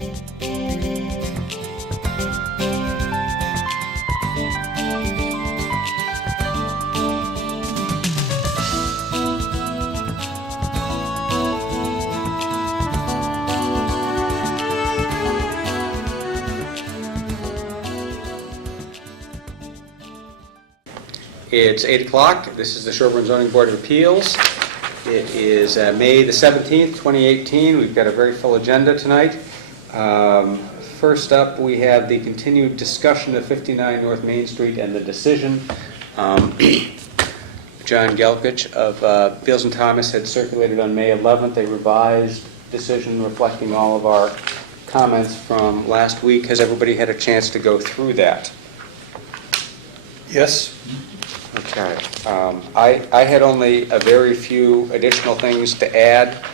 It's 8 o'clock. This is the Sherborn Zoning Board of Appeals. It is May the 17th, 2018. We've got a very full agenda tonight. First up, we have the continued discussion of 59 North Main Street and the decision. John Gelkich of Beals & Thomas had circulated on May 11th a revised decision reflecting all of our comments from last week. Has everybody had a chance to go through that? Yes. Okay. I had only a very few additional things to add.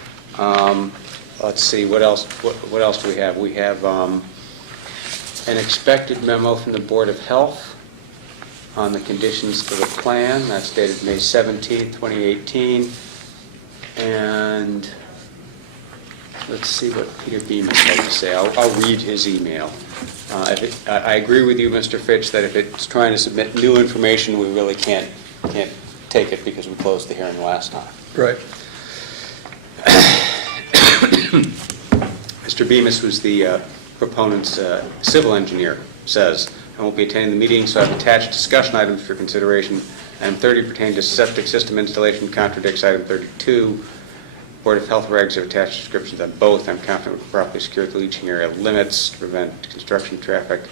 Let's see, what else do we have? We have an expected memo from the Board of Health on the conditions for the plan. That's dated May 17th, 2018. And let's see what Peter Bemis had to say. I'll read his email. I agree with you, Mr. Fitch, that if it's trying to submit new information, we really can't take it because we closed the hearing last time. Right. Mr. Bemis was the proponent's civil engineer, says, I won't be attending the meeting, so I've attached discussion items for consideration. Item 30 pertains to septic system installation, contradicts item 32. Board of Health regs have attached descriptions on both. I'm confident we can properly secure the leaching area limits to prevent construction traffic.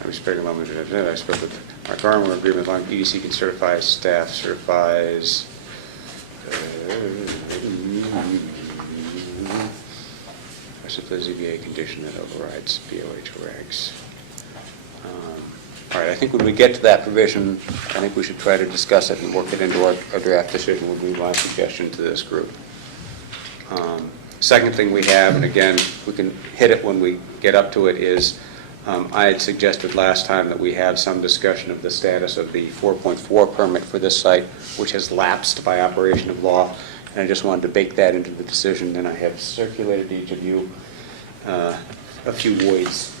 I'm respecting a moment. I spoke with Mark Armour, agreement along EDC can certify, staff certifies. I suppose the ZBA condition that overrides BOH regs. All right, I think when we get to that provision, I think we should try to discuss it and work it into our draft decision would be my suggestion to this group. Second thing we have, and again, we can hit it when we get up to it, is I had suggested last time that we have some discussion of the status of the 4.4 permit for this site, which has lapsed by operation of law, and I just wanted to bake that into the decision, and I have circulated to each of you a few voids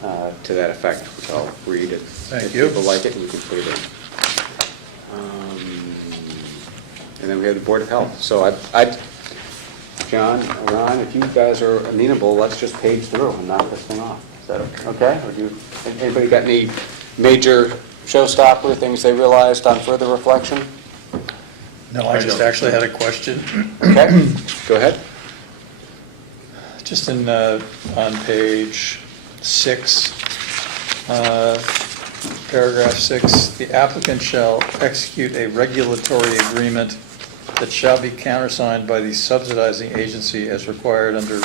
to that effect, which I'll read it. Thank you. If people like it, we can put it in. And then we have the Board of Health. So John, Ron, if you guys are amenable, let's just page through and knock this thing off. Is that okay? Or anybody got any major showstopper things they realized on further reflection? No, I just actually had a question. Okay, go ahead. Just on page 6, paragraph 6, the applicant shall execute a regulatory agreement that shall be countersigned by the subsidizing agency as required under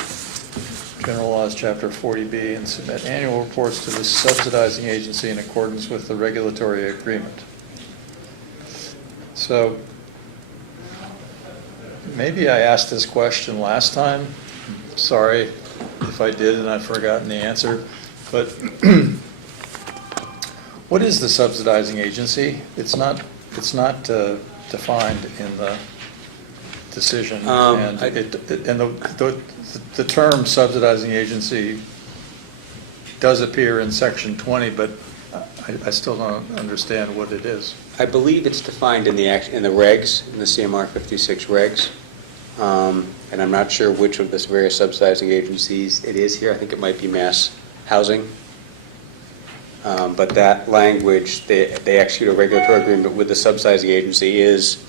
General Laws, Chapter 40B, and submit annual reports to the subsidizing agency in accordance with the regulatory agreement. So maybe I asked this question last time. Sorry if I did and I've forgotten the answer. But what is the subsidizing agency? It's not defined in the decision, and the term subsidizing agency does appear in section 20, but I still don't understand what it is. I believe it's defined in the regs, in the CMR 56 regs, and I'm not sure which of the various subsidizing agencies it is here. I think it might be Mass Housing. But that language, they execute a regulatory agreement with the subsidizing agency is,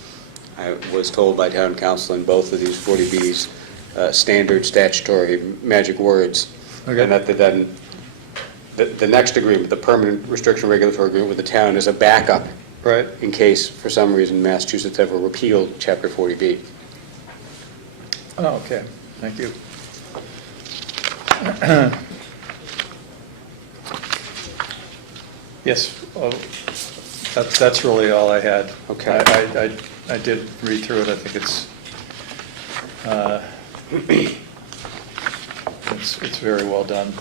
I was told by town council in both of these 40Bs, standard statutory magic words. Okay. And that then the next agreement, the permanent restriction regulatory agreement with the town, is a backup, Right. in case for some reason Massachusetts ever repealed Chapter 40B. Oh, okay. Thank you. Yes, that's really all I had. Okay. I did read through it. I think it's very well done.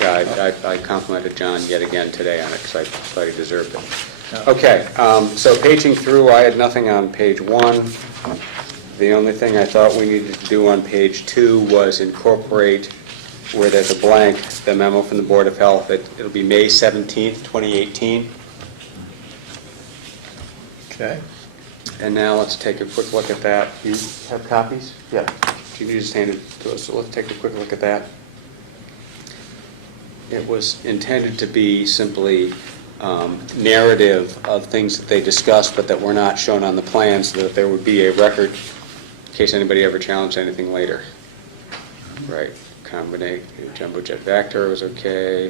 Yeah, I complimented John yet again today on it because I thought he deserved it. Yeah. Okay, so paging through, I had nothing on page 1. The only thing I thought we needed to do on page 2 was incorporate where there's a blank, the memo from the Board of Health, it'll be May 17th, 2018. Okay. And now let's take a quick look at that. You have copies? Yeah. You just handed it to us, so let's take a quick look at that. It was intended to be simply narrative of things that they discussed, but that were not shown on the plan, so that there would be a record in case anybody ever challenged anything later. Right. Combination, jumbo jet vector was okay.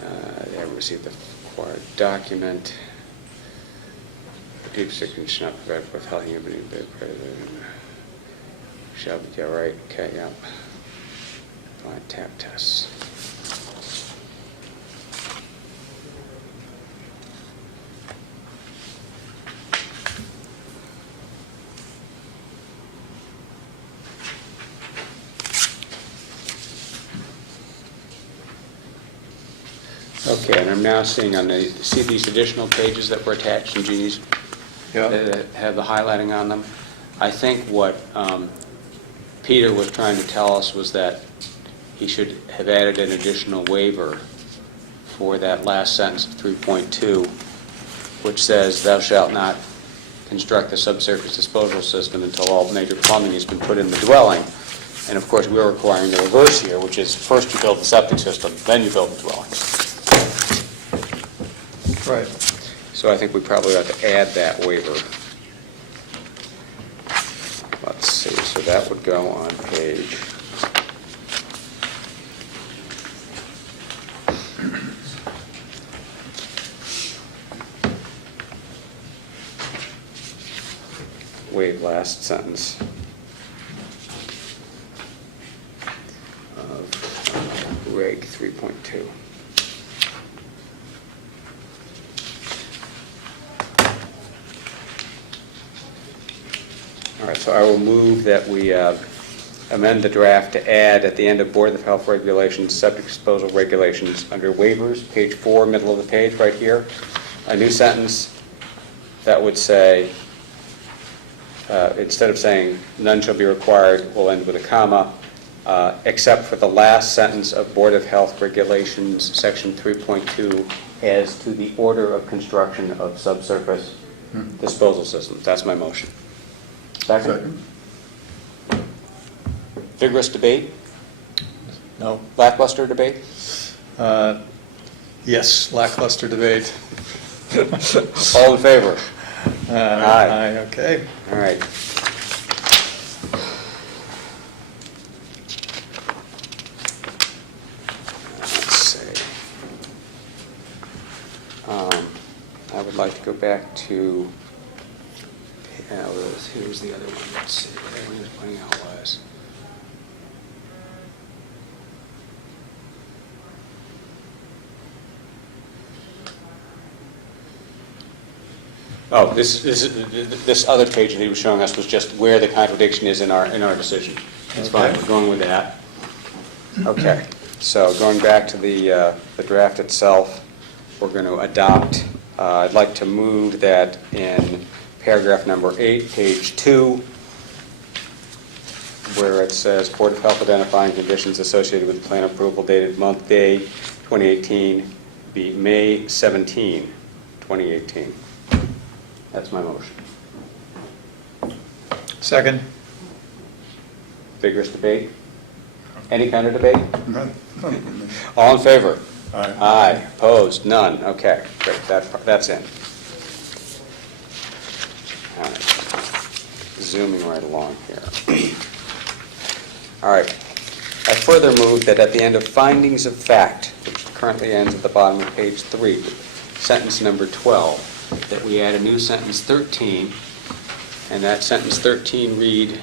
They haven't received the required document. Deep sickness should not provide with health human shall be, yeah, right, okay, yeah. Blind tap tests. Okay, and I'm now seeing see these additional pages that were attached in Jeannie's, that have the highlighting on them. I think what Peter was trying to tell us was that he should have added an additional waiver for that last sentence of 3.2, which says, "Thou shalt not construct the subsurface disposal system until all major plumbing has been put in the dwelling." And of course, we're requiring the reverse here, which is first you build the septic system, then you build the dwelling. Right. So I think we probably ought to add that waiver. Let's see, so that would go on page... Waive last sentence of Reg 3.2. All right, so I will move that we amend the draft to add at the end of Board of Health regulations, septic disposal regulations, under waivers, page 4, middle of the page, right here, a new sentence that would say, instead of saying none shall be required, we'll end with a comma, except for the last sentence of Board of Health regulations, section 3.2, as to the order of construction of subsurface disposal systems. That's my motion. Second? Vigorous debate? No. Lackluster debate? Yes, lackluster debate. All in favor? Aye. Okay. All right. Let's see. I would like to go back to, who was the other one? Let's see, what everyone was pointing out was. Oh, this other page that he was showing us was just where the contradiction is in our decision. It's fine, we're going with that. Okay, so going back to the draft itself, we're going to adopt, I'd like to move that in paragraph number 8, page 2, where it says, Board of Health identifying conditions associated with plan approval dated month, day, 2018, be May 17, 2018. That's my motion. Second. Vigorous debate? Any kind of debate? None. All in favor? Aye. Aye. Opposed? None. Okay, great. That's in. All right. Zooming right along here. All right. I further move that at the end of findings of fact, which currently ends at the bottom of page 3, sentence number 12, that we add a new sentence 13, and that sentence 13 read,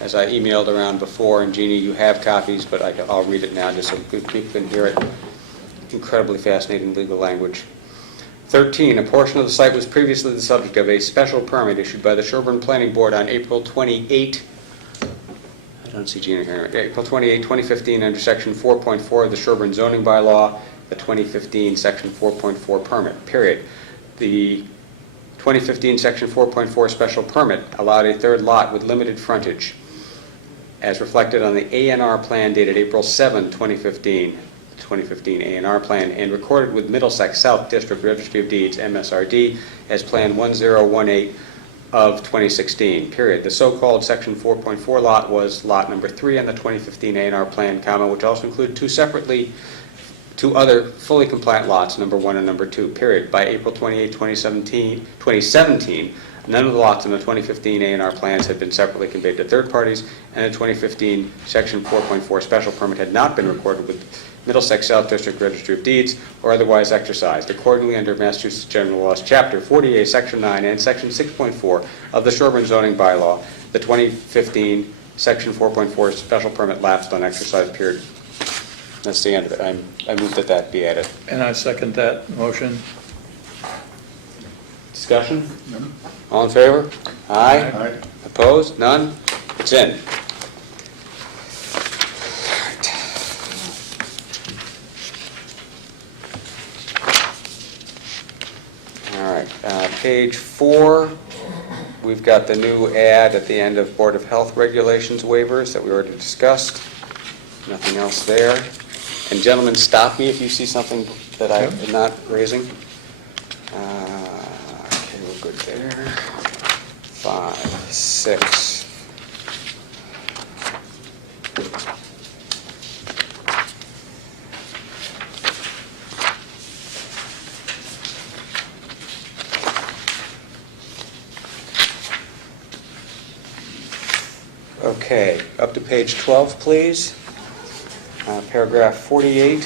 as I emailed around before, and Jeannie, you have copies, but I'll read it now just so people can hear it. Incredibly fascinating legal language. 13, a portion of the site was previously the subject of a special permit issued by the Sherborn Planning Board on April 28, I don't see Jeannie here, April 28, 2015, under section 4.4 of the Sherborn zoning bylaw, the 2015 section 4.4 permit, period. The 2015 section 4.4 special permit allowed a third lot with limited frontage. as reflected on the ANR plan dated April 7, 2015, 2015 ANR plan, and recorded with Middlesex South District Registry of Deeds, MSRD, as Plan 1018 of 2016, period. The so-called Section 4.4 lot was lot number 3 on the 2015 A&R plan, comma, which also included two other fully compliant lots, number 1 and number 2, period. By April 28, 2017, none of the lots in the 2015 A&R plans had been separately conveyed to third parties, and the 2015 Section 4.4 special permit had not been recorded with Middlesex South District Registry of Deeds or otherwise exercised. Accordingly, under Massachusetts General Laws, Chapter 48, Section 9, and Section 6.4 of the Sherborn zoning bylaw, the 2015 Section 4.4 special permit lapsed on exercise period. That's the end of it. I move that that be added. And I second that motion. Discussion? All in favor? Aye. Aye. Opposed? None? It's in. All right. Page 4, we've got the new ad at the end of Board of Health regulations waivers that we already discussed. Nothing else there. And gentlemen, stop me if you see something that I am not raising. Okay, we're good there. 5, 6. Okay, up to page 12, please. Paragraph 48,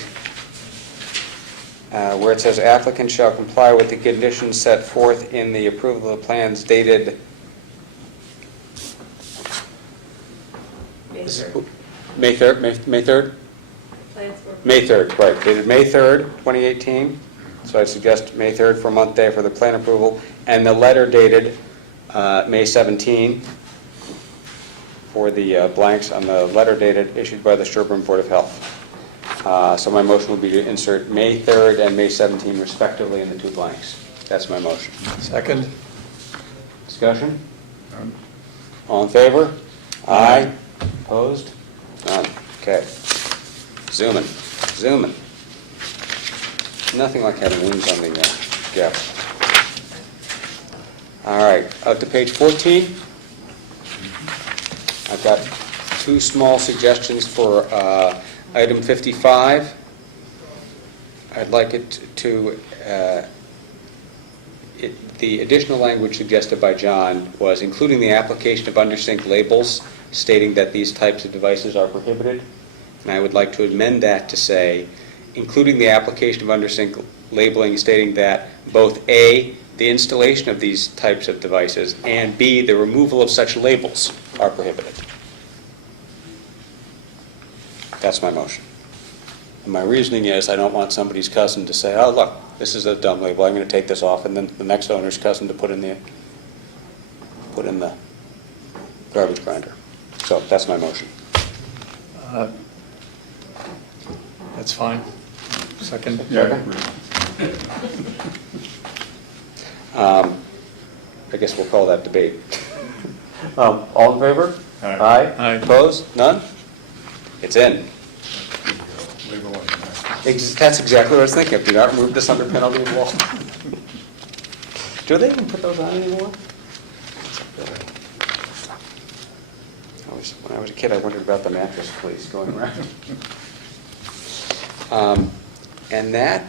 where it says applicant shall comply with the conditions set forth in the approval of the plans dated May 3rd. May 3rd, May 3rd? Plans were. May 3rd, right, dated May 3rd, 2018. So I suggest May 3rd for month day for the plan approval, and the letter dated May 17 for the blanks on the letter dated issued by the Sherborn Board of Health. So my motion would be to insert May 3rd and May 17 respectively in the 2 blanks. That's my motion. Second? Discussion? All in favor? Aye. Opposed? None. Okay. Zooming. Nothing like having wings on the gap. All right, up to page 14. I've got 2 small suggestions for item 55. I'd like it to, the additional language suggested by John was including the application of undersink labels stating that these types of devices are prohibited. And I would like to amend that to say, including the application of undersink labeling stating that both A, the installation of these types of devices, and B, the removal of such labels are prohibited. That's my motion. And my reasoning is I don't want somebody's cousin to say, oh, look, this is a dumb label, I'm going to take this off, and then the next owner's cousin to put in the garbage grinder. So that's my motion. That's fine. Second? Yeah. I guess we'll call that debate. All in favor? Aye. Aye. Opposed? None? It's in. Leave it alone. That's exactly what I was thinking. Do not remove this under penalty of law. Do they even put those on anymore? When I was a kid, I wondered about the mattress police going around. And that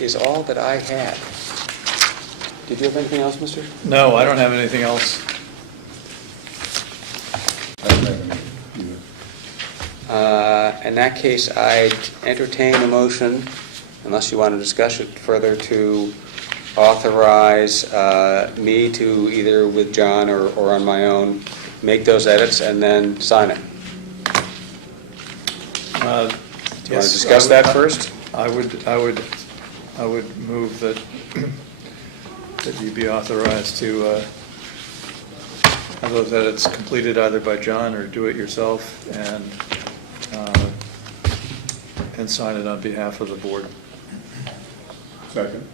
is all that I had. Did you have anything else, mister? No, I don't have anything else. I don't have any either. In that case, I'd entertain a motion, unless you want to discuss it further, to authorize me to either with John or on my own, make those edits and then sign it. Do you want to discuss that first? I would move that that you be authorized to have those edits completed either by John or do it yourself and sign it on behalf of the board. Second?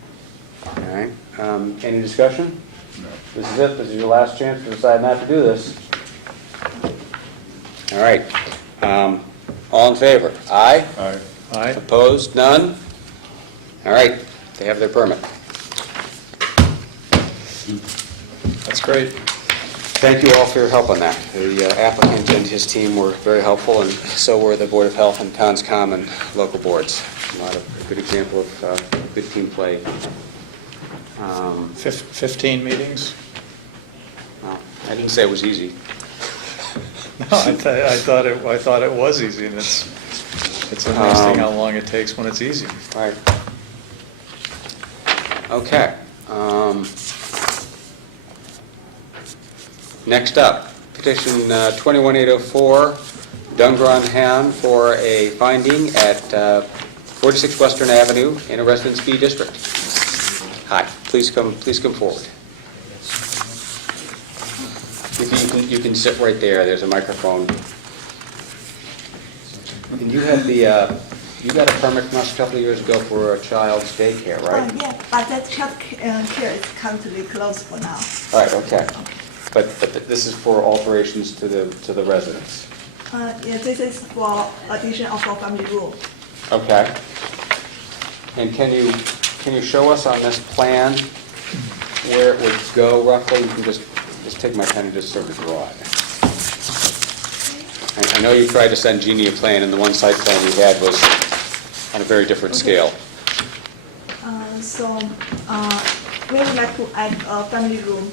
All right. Any discussion? No. This is it. This is your last chance to decide not to do this. All right. All in favor? Aye? Aye. Aye. Opposed? None? All right, they have their permit. That's great. Thank you all for your help on that. The applicant and his team were very helpful, and so were the Board of Health and Conscom and local boards. A good example of good team play. 15 meetings? Well, I didn't say it was easy. No, I thought it was easy, and it's amazing how long it takes when it's easy. Right. Okay. Next up, petition 21804, Dungron Han for a finding at 46 Western Avenue in a Residence B district. Hi, please come forward. You can sit right there, there's a microphone. And you had you got a permit from us a couple of years ago for a child's daycare, right? Yeah, but that child care is currently closed for now. All right, okay. But this is for alterations to the residence? Yeah, this is for addition of a family room. Okay. And can you show us on this plan where it would go roughly? You can just take my pen and just sort of draw it. I know you tried to send Jeannie a plan, and the one site plan we had was on a very different scale. So we would like to add a family room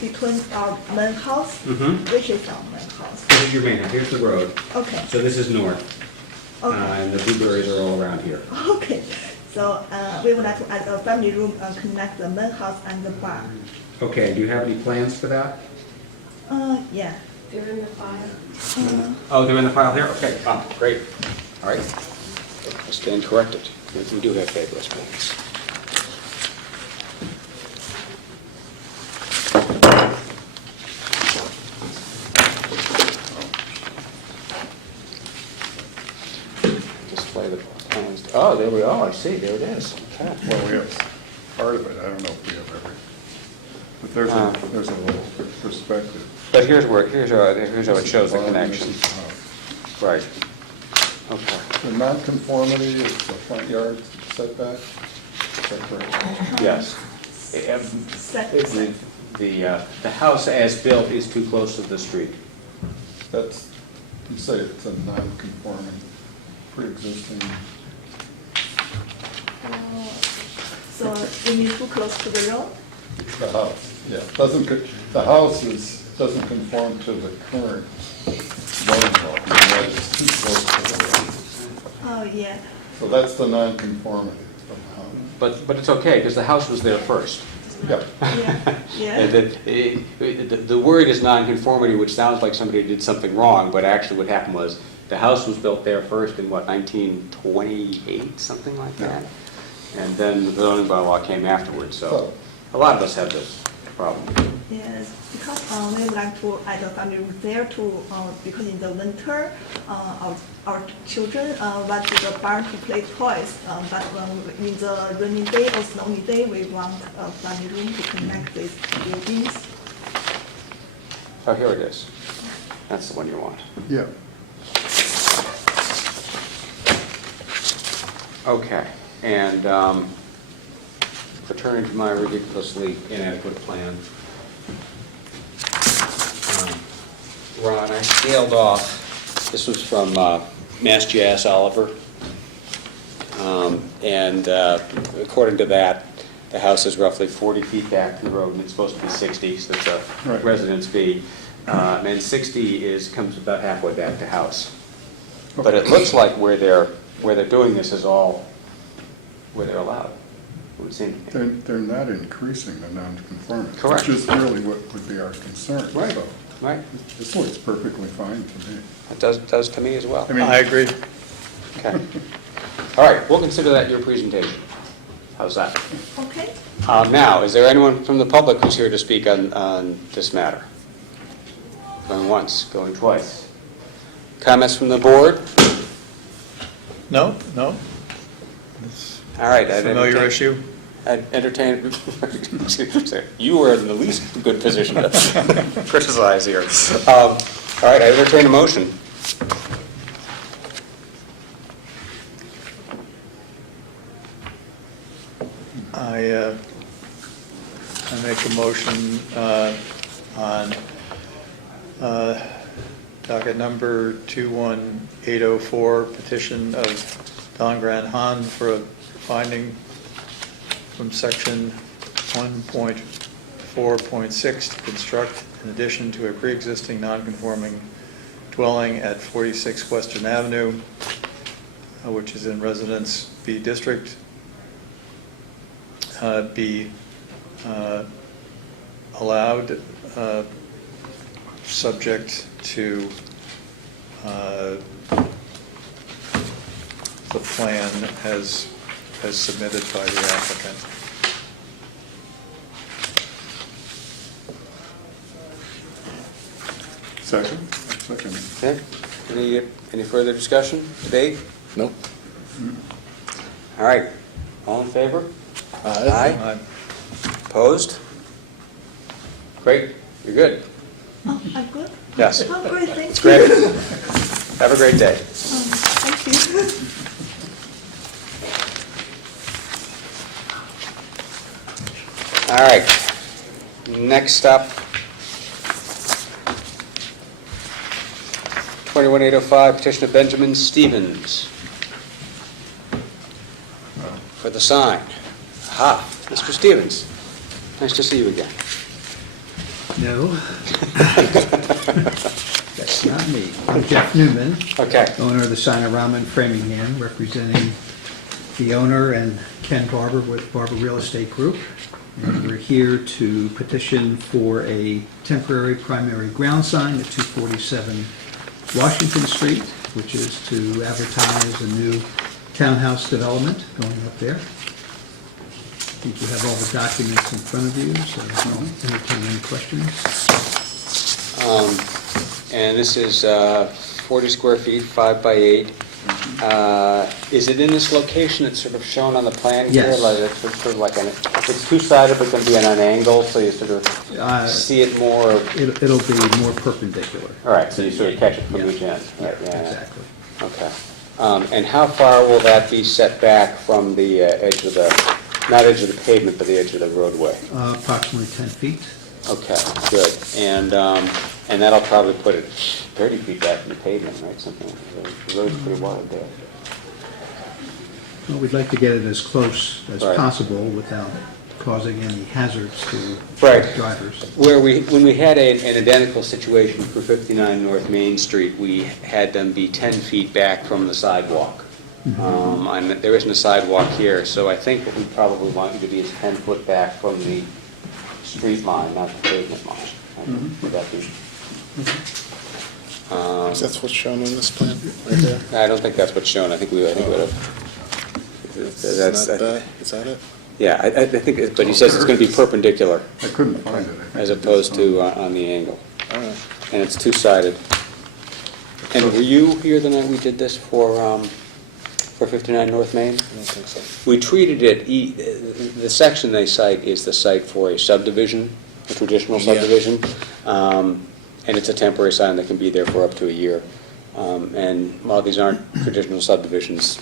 between our main house, which is our main house. This is your main house. Here's the road. Okay. So this is north. Okay. And the blueberries are all around here. Okay. So we would like to add a family room and connect the main house and the barn. Okay, do you have any plans for that? Yeah. They're in the file. Oh, they're in the file here? Okay, great. All right. I stand corrected. We do have fabulous plans. Display the plans. Oh, there we are. I see. There it is. Okay. Well, we have part of it, I don't know if we have everything. But there's a little perspective. But here's how it shows the connection. Right. Okay. The nonconformity is the front yard setback, is that correct? Yes. The house as built is too close to the street. That's, you say it's a non-conforming, pre-existing, So we need too close to the road? the house, yeah. The house doesn't conform to the current zoning law, it's too close to the road. Oh, yeah. So that's the non-conformity of the house. But it's okay, because the house was there first. Yeah, Yeah. And the word is nonconformity, which sounds like somebody did something wrong, but actually what happened was, the house was built there first in, 1928, something like that? And then the zoning bylaw came afterwards, so a lot of us have this problem. Yes, because we would like to add a family room there too, because in the winter, our children went to the barn to play toys, but when in the rainy day or snowy day, we want a family room to connect these buildings. Oh, here it is. That's the one you want. yeah. Okay, and returning to my ridiculously inadequate plan. Ron, I scaled off, this was from Mass GIS Oliver, and according to that, the house is roughly 40 feet back from the road, and it's supposed to be 60, so it's a Right. residence B. And 60 comes about halfway back to house. But it looks like where they're doing this is all where they're allowed, it would seem to me. They're not increasing the non-conformity. Correct. Which is really what would be our concern. Right. So Right? this looks perfectly fine to me. It does to me as well. I mean- I agree. Okay. All right, we'll consider that your presentation. How's that? Okay. Now, is there anyone from the public who's here to speak on this matter? Going once, going twice. Comments from the board? No, no? It's All right. a familiar issue? I'd entertain, you were in the least good position to criticize here. All right, I entertain a motion. I make a motion on docket number 21804, petition of Don Gran Han for a finding from section 1.4.6 to construct in addition to a pre-existing non-conforming dwelling at 46 Western Avenue, which is in Residence B District, be allowed, subject to the plan as submitted by the applicant. Second? Second. Okay, any further discussion, debate? Nope. All right, all in favor? Aye. Opposed? Opposed? Great, you're good. Oh, I'm good? Yes. Oh, great, thank you. It's great. Have a great day. Thank you. All right, next up, 21805, petition of Benjamin Stevens for the sign. Aha, Mr. Stevens, nice to see you again. No. That's not me. I'm Jeff Newman, Okay, owner of the Signorama in Framingham, representing the owner and Ken Barber with Barber Real Estate Group. And we're here to petition for a temporary primary ground sign at 247 Washington Street, which is to advertise a new townhouse development going up there. I think you have all the documents in front of you, so I'll entertain any questions. and this is 40 square feet, 5 by 8. Is it in this location? It's sort of shown on the plan here? Yes. Like it's sort of like it's two-sided, but going to be at an angle, so you sort of see it more. It'll be more perpendicular. All right, so you sort of catch it from Yeah. each end. Right, yeah. Exactly. Okay. And how far will that be set back from the edge of the, not edge of the pavement, but the edge of the roadway? Approximately 10 feet. Okay, good. And that'll probably put it 30 feet back from the pavement, right? Something, the road's pretty wide there. Well, we'd like to get it as close as Right. possible without causing any hazards to Right. drivers. When we had an identical situation for 59 North Main Street, we had them be 10 feet back from the sidewalk. And there isn't a sidewalk here, so I think what we probably want you to be is 10 foot back from the street line, not the pavement line. Would that be? That's what's shown on this plan, right there. I don't think that's what's shown. I think we would have. Is that it? Yeah, I think, but he says it's going to be perpendicular I couldn't find it. I think as it opposed is to on the angle. And it's two-sided. And were you here the night we did this for 59 North Main? I don't think so. We treated it, the section they cite is the site for a subdivision, a traditional Yeah. subdivision. And it's a temporary sign that can be there for up to a year. And while these aren't traditional subdivisions,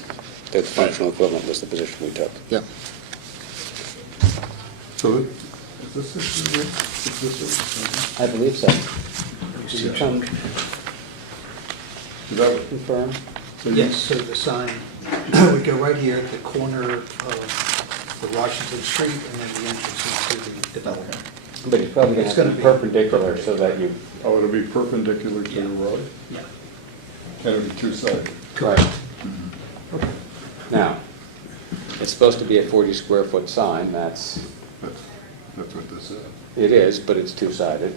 the functional equivalent was the position we took. Yeah. So, is this it? Is this it? I believe so. Did you come Is that, confirm? Yes, so the sign would go right here at the corner of the Washington Street and then the entrance into the development. But it's probably going It's to gonna be be perpendicular so that you... oh, it'll be perpendicular to the Yeah. road? Yeah. Can it be two-sided? Correct. Now, it's supposed to be a 40 square foot sign, that's, That's what this is. it is, but it's two-sided.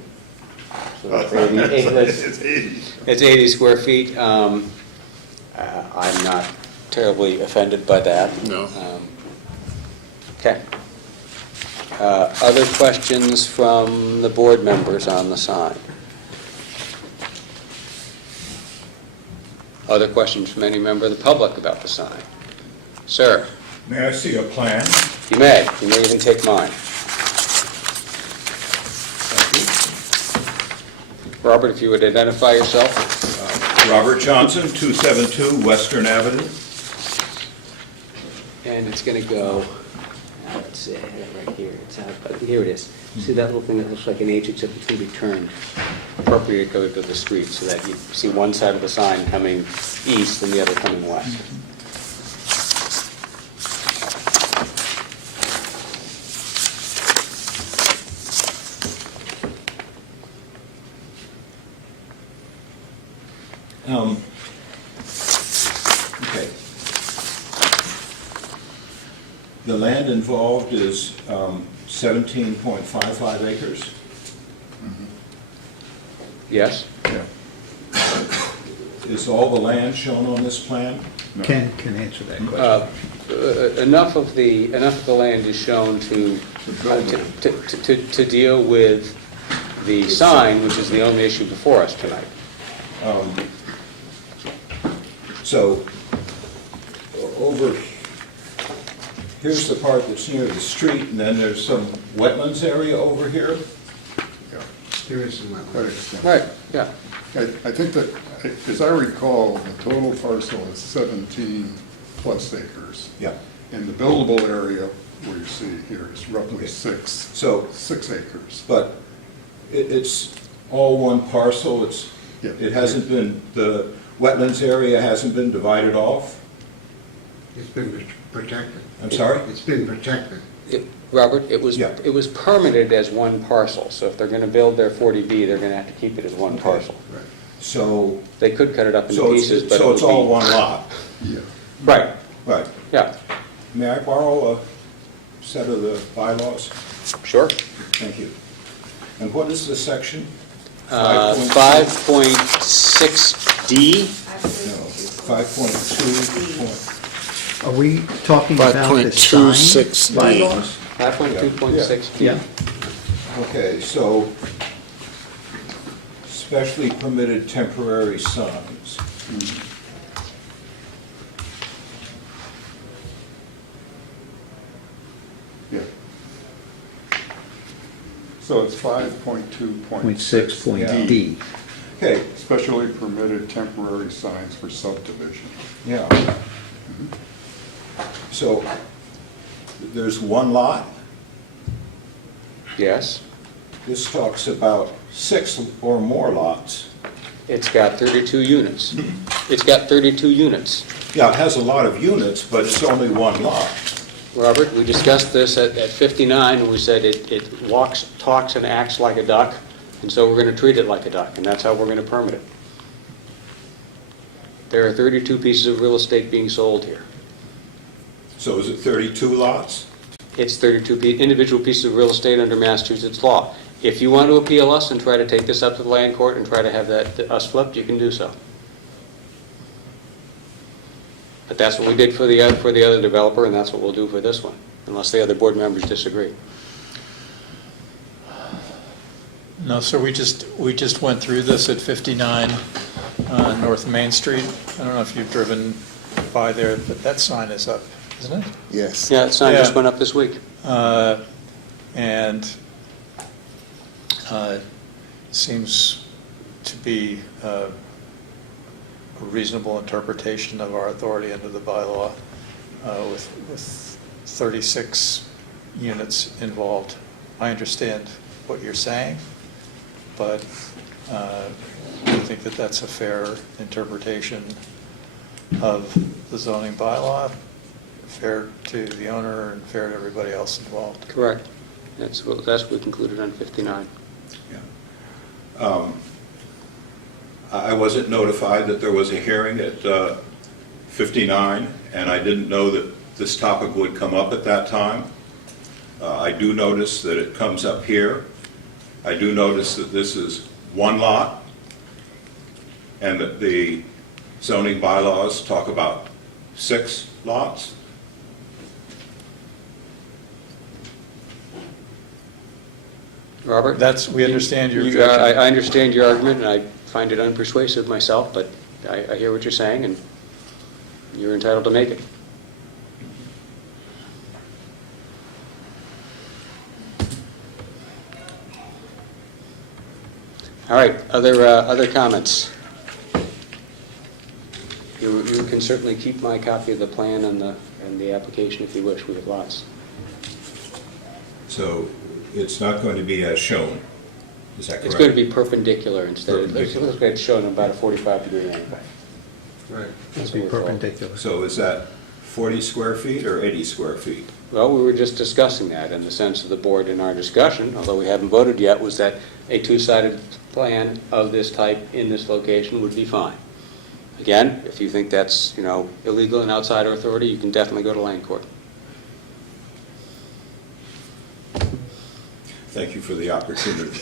So it's 80, It's 80. it's 80 square feet. I'm not terribly offended by that. No. Okay. Other questions from the board members on the sign? Other questions from any member of the public about the sign? Sir, May I see a plan? you may even take mine. Robert, if you would identify yourself. Robert Johnson, 272 Western Avenue. And it's going to go, let's see, I have it right here. Here it is. See that little thing that looks like an H, except it's going to be turned appropriately to go to the street, so that you see one side of the sign coming east and the other coming west. Okay. The land involved is 17.55 acres. Yes? Yeah. Is all the land shown on this plan? Ken can answer that question. Enough of the land is shown to deal with the sign, which is the only issue before us tonight. So, over, here's the part that's near the street, and then there's some wetlands area over here. There is some wetland. Quite extensive. Right, yeah. I think that, as I recall, the total parcel is 17 plus acres. Yeah. And the buildable area, where you see here, is roughly Okay. 6 So, acres. but it's all one parcel, Yeah. it hasn't been, the wetlands area hasn't been divided off? It's been protected. I'm sorry? It's been protected. Robert, it was Yeah. permitted as one parcel, so if they're going to build their 40B, they're going to have to keep it as one parcel. Right. So, They could cut it up into so pieces, but it it's would all be... one lot? Yeah. Right, Right. yeah, May I borrow a set of the bylaws? sure. Thank you. And what is this section? 5.6D, No, 5.2. Are we talking about the sign 5.26D. bylaws? 5.2.6D. Yeah. Okay, so specially permitted temporary signs. Yeah. So it's 5.2.6D, Okay, specially permitted temporary signs for subdivision. yeah. So there's one lot. Yes, This talks about 6 or more lots. it's got 32 units. It's got 32 units. Yeah, it has a lot of units, but it's only one lot. Robert, we discussed this at 59, and we said it walks, talks, and acts like a duck, and so we're going to treat it like a duck, and that's how we're going to permit it. There are 32 pieces of real estate being sold here. So is it 32 lots? It's 32 individual pieces of real estate under Massachusetts law. If you want to appeal us and try to take this up to the land court and try to have us flipped, you can do so. But that's what we did for the other developer, and that's what we'll do for this one, unless the other board members disagree. No, sir, we just went through this at 59 North Main Street. I don't know if you've driven by there, but that sign is up, isn't it? Yes. Yeah, that sign just Yeah. went up this week. And seems to be a reasonable interpretation of our authority under the bylaw with 36 units involved. I understand what you're saying, but I think that that's a fair interpretation of the zoning bylaw, fair to the owner and fair to everybody else involved. Correct. That's what we concluded on 59. Yeah. I wasn't notified that there was a hearing at 59, and I didn't know that this topic would come up at that time. I do notice that it comes up here. I do notice that this is one lot, and that the zoning bylaws talk about 6 lots. Robert? We understand your I objection. understand your argument, and I find it unpersuasive myself, but I hear what you're saying, and you're entitled to make it. All right, other comments? You can certainly keep my copy of the plan and the application if you wish. We have lots. So it's not going to be as shown, is that correct? It's going to be perpendicular instead. Perpendicular. It's shown about a 45-degree angle. Right. It'll be perpendicular. So is that 40 square feet or 80 square feet? Well, we were just discussing that, in the sense of the board in our discussion, although we haven't voted yet, was that a two-sided plan of this type in this location would be fine. Again, if you think that's, illegal and outside our authority, you can definitely go to land court. Thank you for the opportunity.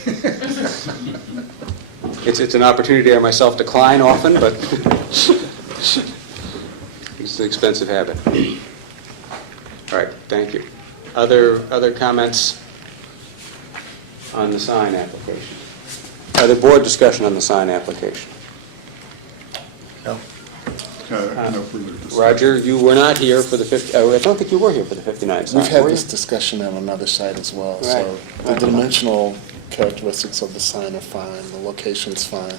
It's an opportunity I myself decline often, but it's an expensive habit. All right, thank you. Other comments on the sign application? Other board discussion on the sign application? No. No further discussion. Roger, you were not here for the 50, I don't think you were here for the 59 sign, We've had were you? this discussion on another site as well, so Right. the dimensional characteristics of the sign are fine, the location's fine,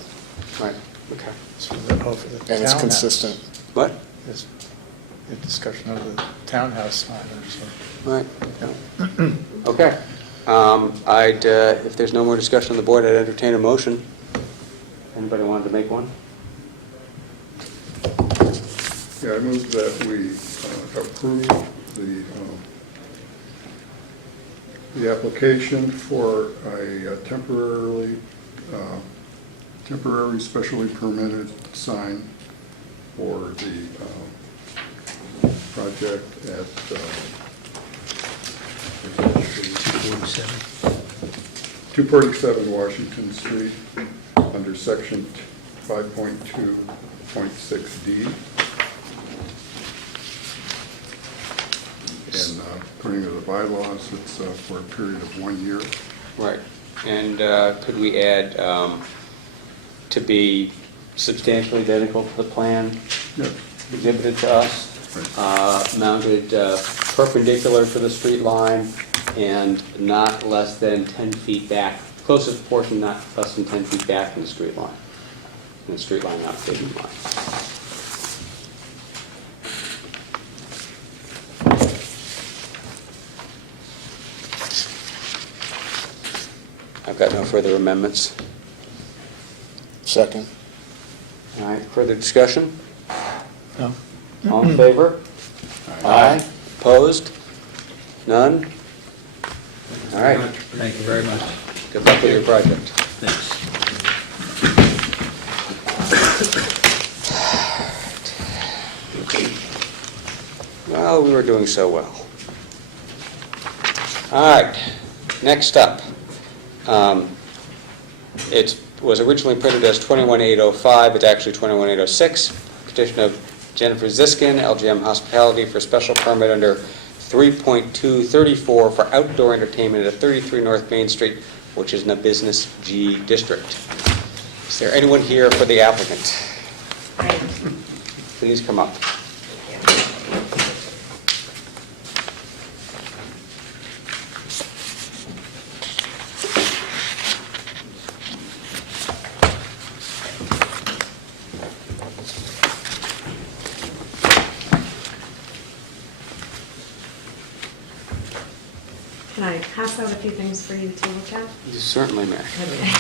Right, okay. For the and it's townhouse. consistent. What? There's a discussion of the townhouse sign, so. Right. Okay. If there's no more discussion on the board, I'd entertain a motion. Anybody wanted to make one? Yeah, I move that we approve the application for a temporary specially permitted sign for the project at 247 Washington Street, under section 5.2.6D. And according to the bylaws, it's for a period of 1 year. Right. And could we add to be substantially identical to the plan Yeah. exhibited to us, mounted perpendicular to the street line and not less than 10 feet back, closest portion not less than 10 feet back from the street line, and the street line not fading line. I've got no further amendments. Second. All right, further discussion? No. All in favor? Aye. Opposed? None? All right, Thank you very much. good luck with your project. Thanks. Well, we were doing so well. All right, next up. It was originally printed as 21805, it's actually 21806. Petition of Jennifer Ziskin, LGM Hospitality, for special permit under 3.234 for outdoor entertainment at 33 North Main Street, which is in a Business G district. Is there anyone here for the applicant? Please come up. Can I pass out a few things for you to look at? You certainly may. Okay.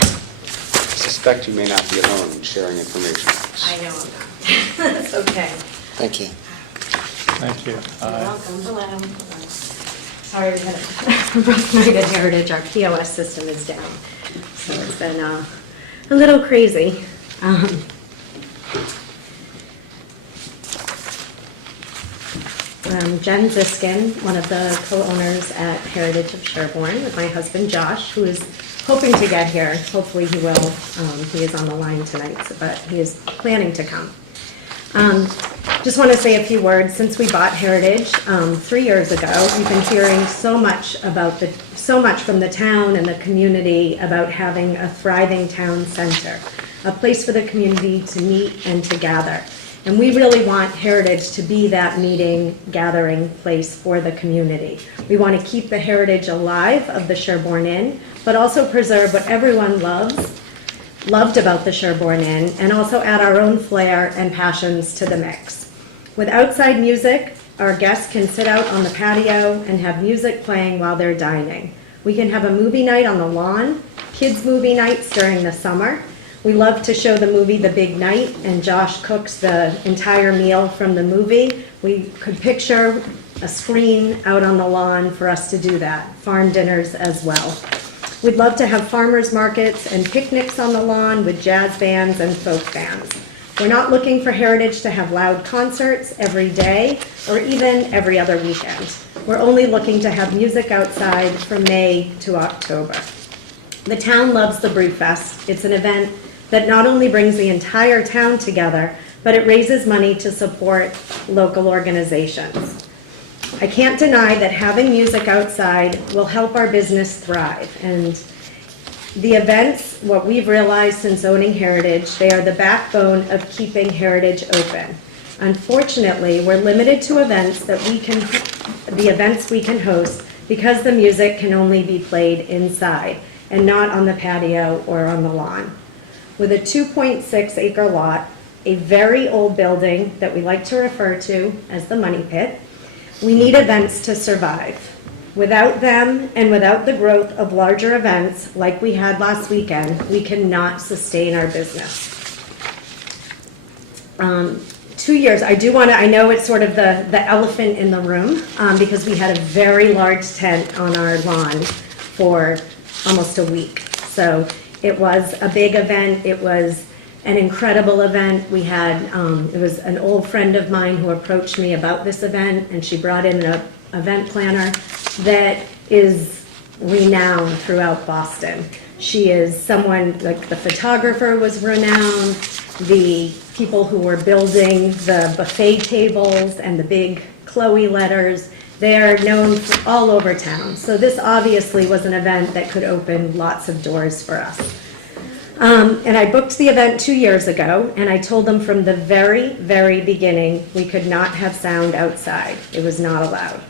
I suspect you may not be alone in sharing information. I know I'm not. It's okay. Thank you. Thank you. You're welcome. Hello. Sorry, we had a rough night at Heritage. Our POS system is down. So it's been a little crazy. Jen Ziskin, one of the co-owners at Heritage of Sherborn, with my husband Josh, who is hoping to get here. Hopefully he will. He is on the line tonight, but he is planning to come. Just want to say a few words. Since we bought Heritage 3 years ago, we've been hearing so much from the town and the community about having a thriving town center, a place for the community to meet and to gather. And we really want Heritage to be that meeting, gathering place for the community. We want to keep the heritage alive of the Sherborn Inn, but also preserve what everyone loved about the Sherborn Inn, and also add our own flair and passions to the mix. With outside music, our guests can sit out on the patio and have music playing while they're dining. We can have a movie night on the lawn, kids' movie nights during the summer. We love to show the movie The Big Night, and Josh cooks the entire meal from the movie. We could picture a screen out on the lawn for us to do that, farm dinners as well. We'd love to have farmers markets and picnics on the lawn with jazz bands and folk bands. We're not looking for Heritage to have loud concerts every day or even every other weekend. We're only looking to have music outside from May to October. The town loves the Brewfest. It's an event that not only brings the entire town together, but it raises money to support local organizations. I can't deny that having music outside will help our business thrive. And the events, what we've realized since owning Heritage, they are the backbone of keeping Heritage open. Unfortunately, we're limited to the events we can host because the music can only be played inside and not on the patio or on the lawn. With a 2.6 acre lot, a very old building that we like to refer to as the Money Pit, we need events to survive. Without them and without the growth of larger events like we had last weekend, we cannot sustain our business. 2 years, I know it's sort of the elephant in the room because we had a very large tent on our lawn for almost a week. So it was a big event. It was an incredible event. We had, it was an old friend of mine who approached me about this event, and she brought in an event planner that is renowned throughout Boston. She is someone, like the photographer was renowned, the people who were building the buffet tables and the big Chloe letters, they are known all over town. So this obviously was an event that could open lots of doors for us. And I booked the event 2 years ago, and I told them from the very, very beginning, we could not have sound outside. It was not allowed.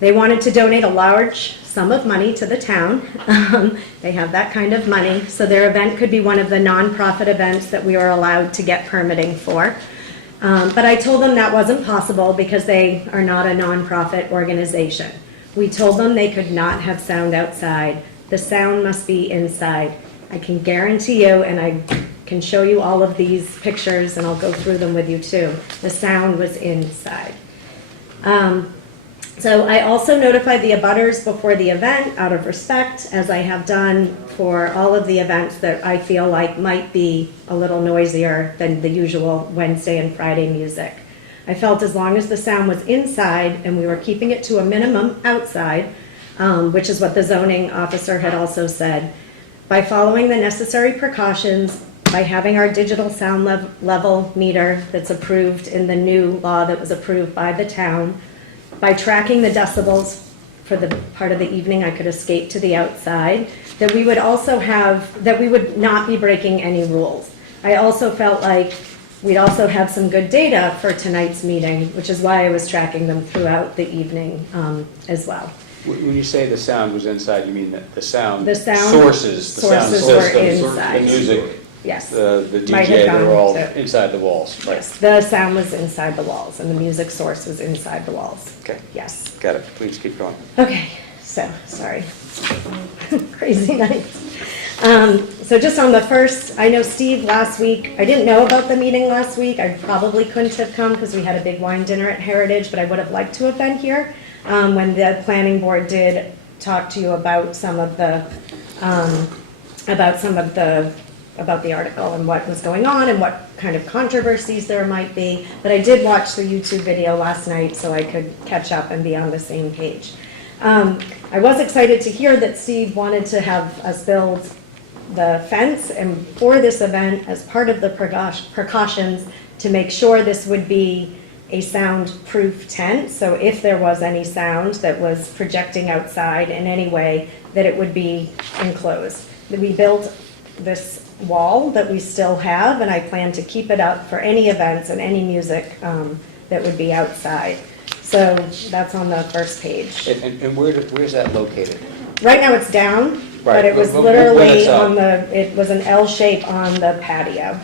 They wanted to donate a large sum of money to the town. They have that kind of money, so their event could be one of the nonprofit events that we were allowed to get permitting for. But I told them that wasn't possible because they are not a nonprofit organization. We told them they could not have sound outside. The sound must be inside. I can guarantee you, and I can show you all of these pictures, and I'll go through them with you too. The sound was inside. So I also notified the abutters before the event out of respect, as I have done for all of the events that I feel like might be a little noisier than the usual Wednesday and Friday music. I felt as long as the sound was inside and we were keeping it to a minimum outside, which is what the zoning officer had also said, by following the necessary precautions, by having our digital sound level meter that's approved in the new law that was approved by the town, by tracking the decibels for the part of the evening I could escape to the outside, that we would also have, that we would not be breaking any rules. I also felt like we'd also have some good data for tonight's meeting, which is why I was tracking them throughout the evening as well. When you say the sound was inside, you mean that the sound sources were inside. the music, Yes. the Might DJ, have they were all gone to- inside the walls, right? Yes, the sound was inside the walls, and the music source was inside the walls. Okay, Yes. got it. Please keep going. Okay, so, sorry. Crazy night. So just on the first, I know Steve last week, I didn't know about the meeting last week. I probably couldn't have come because we had a big wine dinner at Heritage, but I would have liked to have been here when the planning board did talk to you about some of the, about the article and what was going on and what kind of controversies there might be. But I did watch the YouTube video last night so I could catch up and be on the same page. I was excited to hear that Steve wanted to have us build the fence and for this event as part of the precautions to make sure this would be a soundproof tent. So if there was any sound that was projecting outside in any way, that it would be enclosed. We built this wall that we still have, and I plan to keep it up for any events and any music that would be outside. So that's on the first page. And where's that located? Right now it's down, but Right, it was but when literally it's up? on it was an L shape on the patio.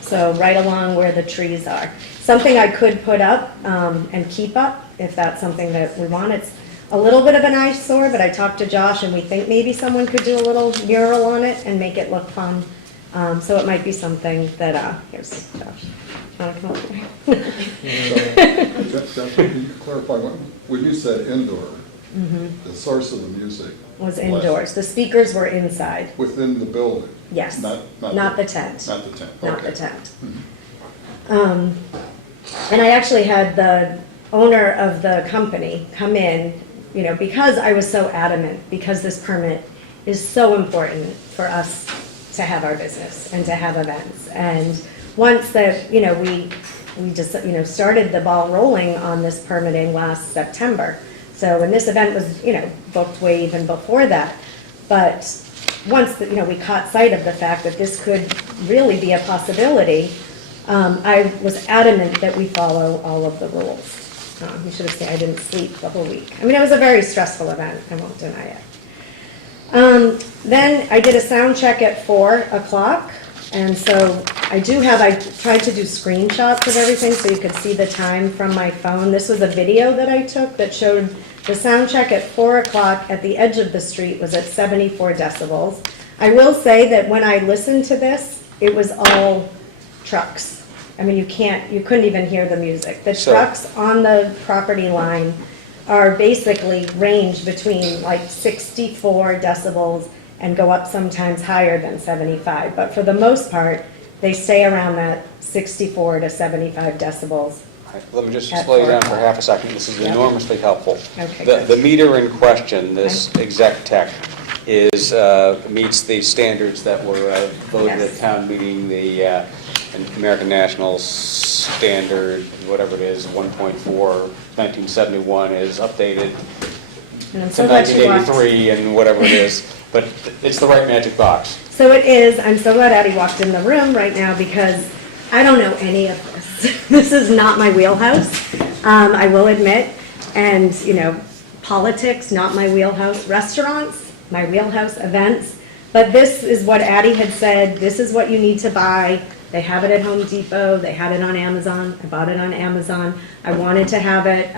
So right along where the trees are. Something I could put up and keep up if that's something that we want. It's a little bit of an eyesore, but I talked to Josh and we think maybe someone could do a little mural on it and make it look fun. So it might be something that, here's Josh. Wanna come up here? Jeff, can you clarify, when you said indoor, the source of the music? Was indoors. The speakers were inside. Within the building? Yes. Not Not the tent. Not the tent, Not the okay. tent. And I actually had the owner of the company come in, because I was so adamant, because this permit is so important for us to have our business and to have events. And once that, we just, started the ball rolling on this permitting last September. So, and this event was, booked way even before that. But once, we caught sight of the fact that this could really be a possibility, I was adamant that we follow all of the rules. You should have said I didn't sleep the whole week. I mean, it was a very stressful event, I won't deny it. Then I did a sound check at 4 o'clock, and so I tried to do screenshots of everything so you could see the time from my phone. This was a video that I took that showed the sound check at 4 o'clock at the edge of the street was at 74 decibels. I will say that when I listened to this, it was all trucks. I mean, you couldn't even hear the music. The trucks on the property line are basically range between like 64 decibels and go up sometimes higher than 75. But for the most part, they stay around that 64 to 75 decibels. Let me just At slow you 4 down for o'clock. half a second. This is Yep. enormously helpful. Okay, The good. meter in question, this exec tech, meets the standards that were voted Yes. at town meeting, the American National Standard, whatever it is, 1.4, 1971 is updated And I'm to so glad you walked. 1983 and whatever it is, but it's the right magic box. So it is. I'm so glad Addie walked in the room right now because I don't know any of this. This is not my wheelhouse, I will admit. And, politics, not my wheelhouse. Restaurants, my wheelhouse. Events. But this is what Addie had said. This is what you need to buy. They have it at Home Depot. They had it on Amazon. I bought it on Amazon. I wanted to have it,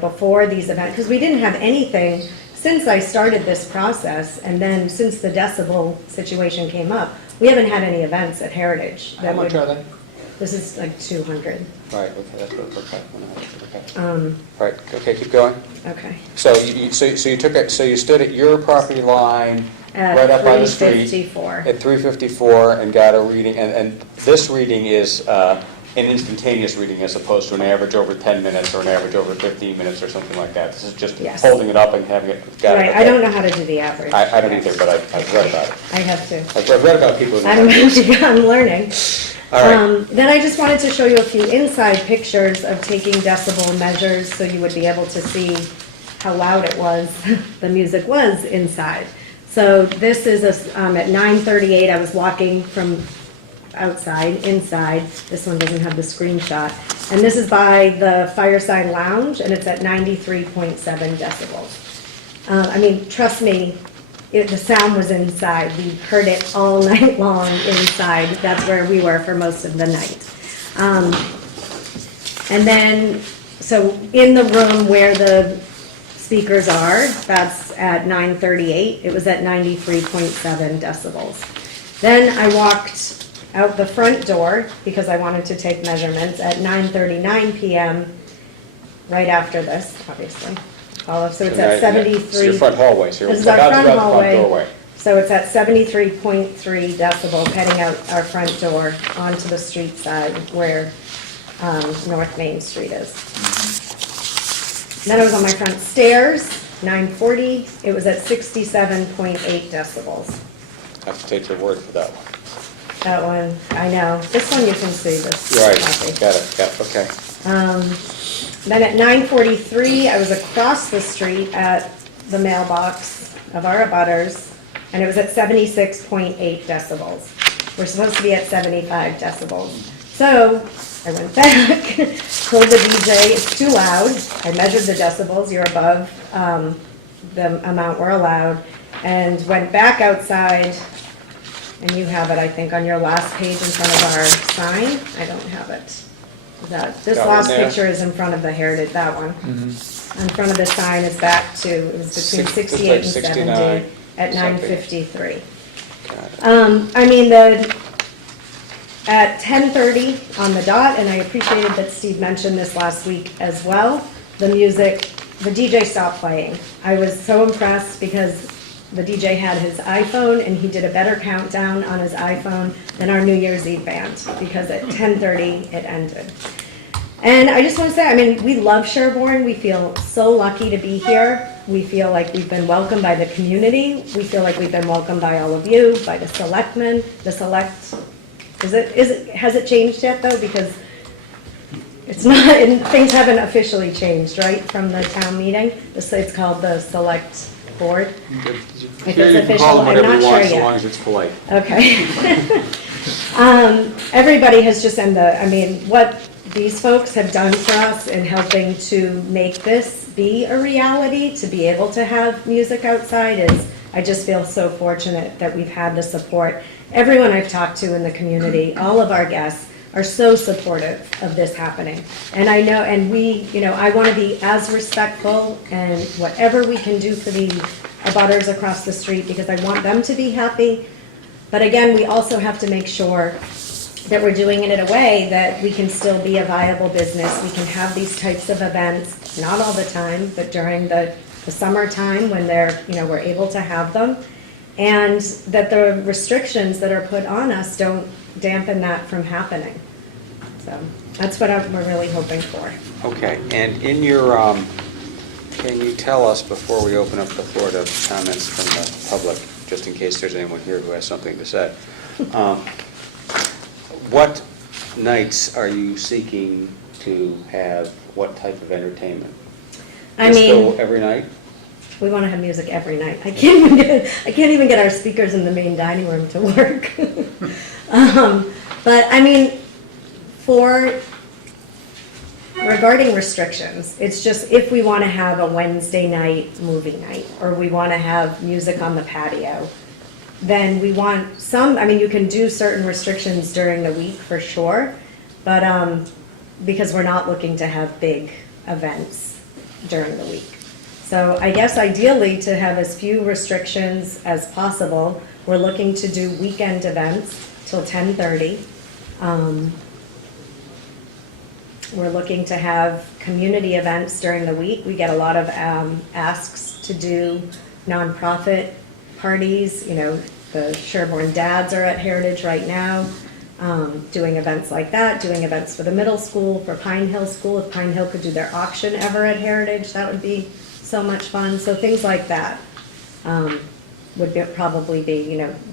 before these events because we didn't have anything since I started this process. And then since the decibel situation came up, we haven't had any events at Heritage. How much are they? This is like 200. Right, okay, that's what, okay. Right, okay, keep going. Okay. So you took it, so you stood at your property line, At right up by the street. 354. At 354 and got a reading, and this reading is an instantaneous reading as opposed to an average over 10 minutes or an average over 15 minutes or something like that. This is just Yes. holding it up and having it, got it. Right, I don't know how to do the average. I don't either, but I've read about it. I have to. I've read about people who I'm know. I'm learning. All right. Then I just wanted to show you a few inside pictures of taking decibel measures so you would be able to see how loud it was, the music was inside. So this is at 9:38, I was walking from outside, inside. This one doesn't have the screenshot. And this is by the Fireside Lounge, and it's at 93.7 decibels. Trust me, the sound was inside. We heard it all night long inside. That's where we were for most of the night. And then, so in the room where the speakers are, that's at 9:38. It was at 93.7 decibels. Then I walked out the front door because I wanted to take measurements at 9:39 p.m. right after this, obviously. So it's now- at 73. It's your front hallway, so you're This is our about to front go out the hallway. front doorway. So it's at 73.3 decibels heading out our front door onto the street side where North Main Street is. Then I was on my front stairs, 9:40. It was at 67.8 decibels. I have to take your word for that one. That one, I know. This one you can see, this Right, copy. got it, okay. Then at 9:43, I was across the street at the mailbox of our abutters, and it was at 76.8 decibels. We're supposed to be at 75 decibels. So I went back, told the DJ, it's too loud. I measured the decibels, you're above the amount we're allowed, and went back outside, and you have it, I think, on your last page in front of our sign. I don't have it. This That one last there? picture is in front of the Heritage, that one. In front of the sign is back to, it was between Six- 68 and looks like 70 at something. 9:53. Got it. I mean, at 10:30 on the dot, and I appreciated that Steve mentioned this last week as well, the DJ stopped playing. I was so impressed because the DJ had his iPhone and he did a better countdown on his iPhone than our New Year's Eve band, because at 10:30 it ended. And I just want to say, I mean, we love Sherborn. We feel so lucky to be here. We feel like we've been welcomed by the community. We feel like we've been welcomed by all of you, by the selectmen, has it changed yet though? Because it's not, and things haven't officially changed, right, from the town meeting? It's called the select board. If Here it's you can call official, them I'm whatever not you sure want, so yet. long as it's polite. Okay. Everybody has just, I mean, what these folks have done for us in helping to make this be a reality, to be able to have music outside is, I just feel so fortunate that we've had the support. Everyone I've talked to in the community, all of our guests, are so supportive of this happening. And I know, and we, I want to be as respectful and whatever we can do for the abutters across the street, because I want them to be happy. But again, we also have to make sure that we're doing it in a way that we can still be a viable business. We can have these types of events, not all the time, but during the summertime when we're able to have them. And that the restrictions that are put on us don't dampen that from happening. So that's what we're really hoping for. Okay, and in your, can you tell us, before we open up the floor to comments from the public, just in case there's anyone here who has something to say, what nights are you seeking to have what type of entertainment? Disco every night? We want to have music every night. I can't even get our speakers in the main dining room to work. But I mean, regarding restrictions, it's just if we want to have a Wednesday night movie night, or we want to have music on the patio, then we want you can do certain restrictions during the week for sure, but because we're not looking to have big events during the week. So I guess ideally to have as few restrictions as possible. We're looking to do weekend events till 10:30. We're looking to have community events during the week. We get a lot of asks to do nonprofit parties. The Sherborn dads are at Heritage right now, doing events like that, doing events for the middle school, for Pine Hill School. If Pine Hill could do their auction ever at Heritage, that would be so much fun. So things like that would probably be,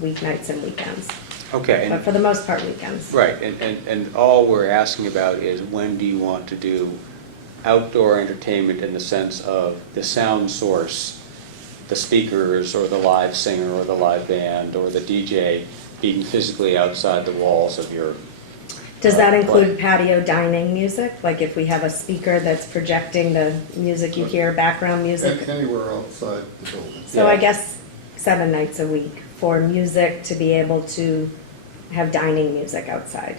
weeknights and weekends. Okay. But for the most part, weekends. Right, and all we're asking about is when do you want to do outdoor entertainment in the sense of the sound source, the speakers or the live singer or the live band or the DJ being physically outside the walls of your Does that include play. patio dining music? Like if we have a speaker that's projecting the music you hear, background music? Anywhere outside the building. So Yeah. I guess 7 nights a week for music to be able to have dining music outside,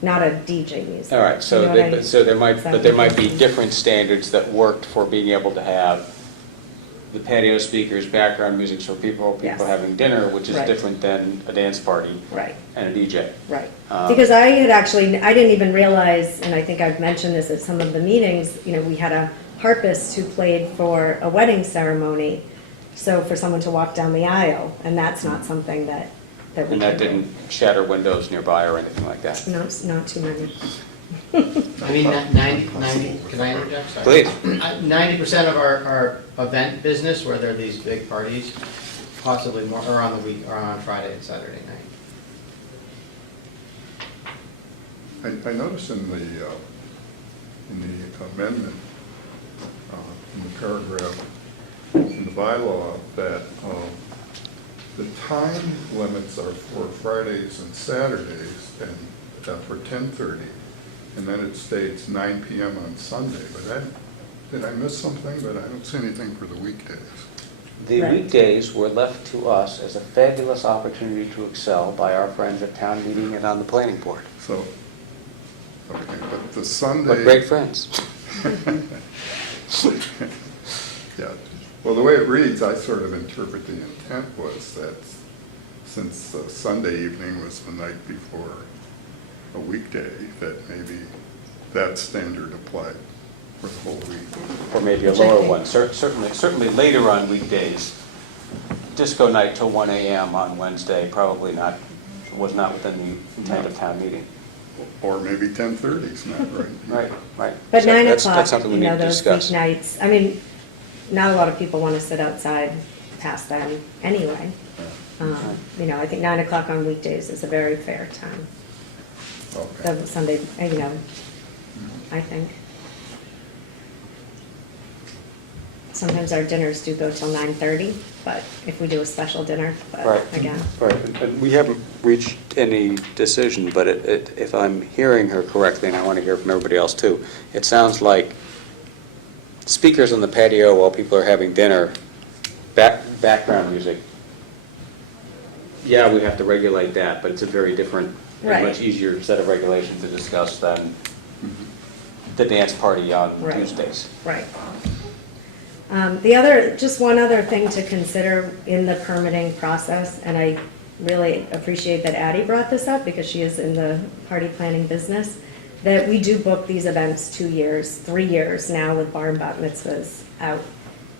not a DJ music. All right, so You know what I- so there might be Sound. different standards that worked for being able to have the patio speakers, background music for people Yes. having dinner, which is Right. different than a dance party Right. and a DJ. Right, Um, because I didn't even realize, and I think I've mentioned this at some of the meetings, we had a harpist who played for a wedding ceremony, so for someone to walk down the aisle, and that's not something that we And that can do. didn't shatter windows nearby or anything like that. No, it's not too many. I mean, 90, can I interject? Sorry. Please. 90% of our event business, where there are these big parties, possibly more, are on the week, or on Friday and Saturday night. I noticed in the amendment, in the paragraph, in the bylaw, that the time limits are for Fridays and Saturdays and for 10:30. And then it states 9 PM on Sunday, but did I miss something? But I don't see anything for the weekdays. The Right. weekdays were left to us as a fabulous opportunity to excel by our friends at town meeting and on the planning board. So, okay, but the Sunday. But great friends. Yeah, well, the way it reads, I sort of interpret the intent was that since Sunday evening was the night before a weekday, that maybe that standard applied for the whole week. Or maybe a Which I lower think- one, certainly later on weekdays. Disco night till 1 AM on Wednesday, probably not, was not within the intent of town meeting. Or maybe 10:30 is not right. Right, right. But So 9 that's o'clock, something we you know, need to those discuss. weeknights, I mean, not a lot of people want to sit outside past then anyway. You know, I think 9 o'clock on weekdays is a very fair time. Okay. The Sunday, you know, I think. Sometimes our dinners do go till 9:30, but if we do a special dinner, Right. but again. Right, and we haven't reached any decision, but if I'm hearing her correctly, and I want to hear from everybody else too, it sounds like speakers on the patio while people are having dinner, background music, yeah, we have to regulate that, but it's a very different, Right. much easier set of regulations to discuss than the dance party on Right. Tuesdays. Right. Just one other thing to consider in the permitting process, and I really appreciate that Addie brought this up because she is in the party planning business, that we do book these events 2 years, 3 years now with bar and bat mitzvahs out.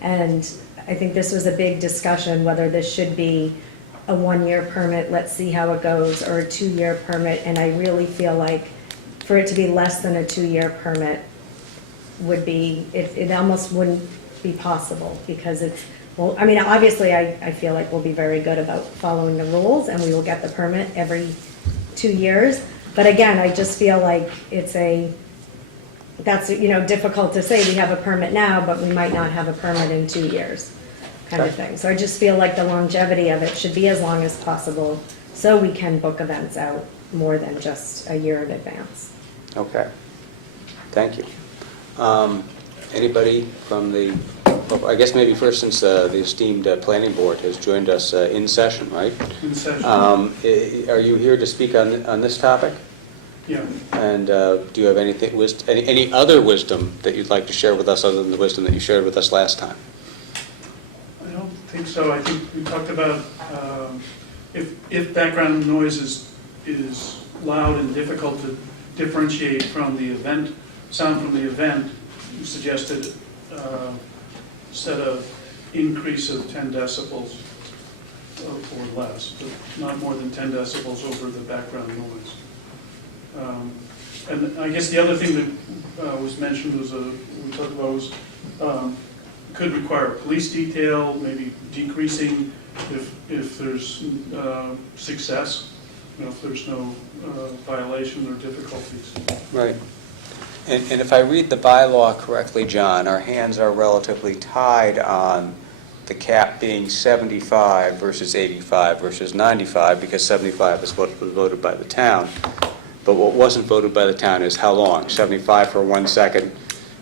And I think this was a big discussion, whether this should be a 1-year permit, let's see how it goes, or a 2-year permit. And I really feel like for it to be less than a 2-year permit would be, it almost wouldn't be possible because it's, well, I mean, obviously I feel like we'll be very good about following the rules and we will get the permit every 2 years. But again, I just feel like that's, you know, difficult to say we have a permit now, but we might not have a permit in 2 years, kind of thing. So I just feel like the longevity of it should be as long as possible so we can book events out more than just a year in advance. Okay, thank you. Anybody from the, I guess maybe first, since the esteemed planning board has joined us in session, right? In session. Are you here to speak on this topic? Yeah. And do you have anything, any other wisdom that you'd like to share with us other than the wisdom that you shared with us last time? I don't think so. I think we talked about if background noise is loud and difficult to differentiate from the event, sound from the event, you suggested set of increase of 10 decibels or less, but not more than 10 decibels over the background noise. And I guess the other thing that was mentioned was, we talked about was, could require a police detail, maybe decreasing if there's success, you know, if there's no violation or difficulties. Right. And if I read the bylaw correctly, John, our hands are relatively tied on the cap being 75 versus 85 versus 95, because 75 is what was voted by the town. But what wasn't voted by the town is how long? 75 for 1 second,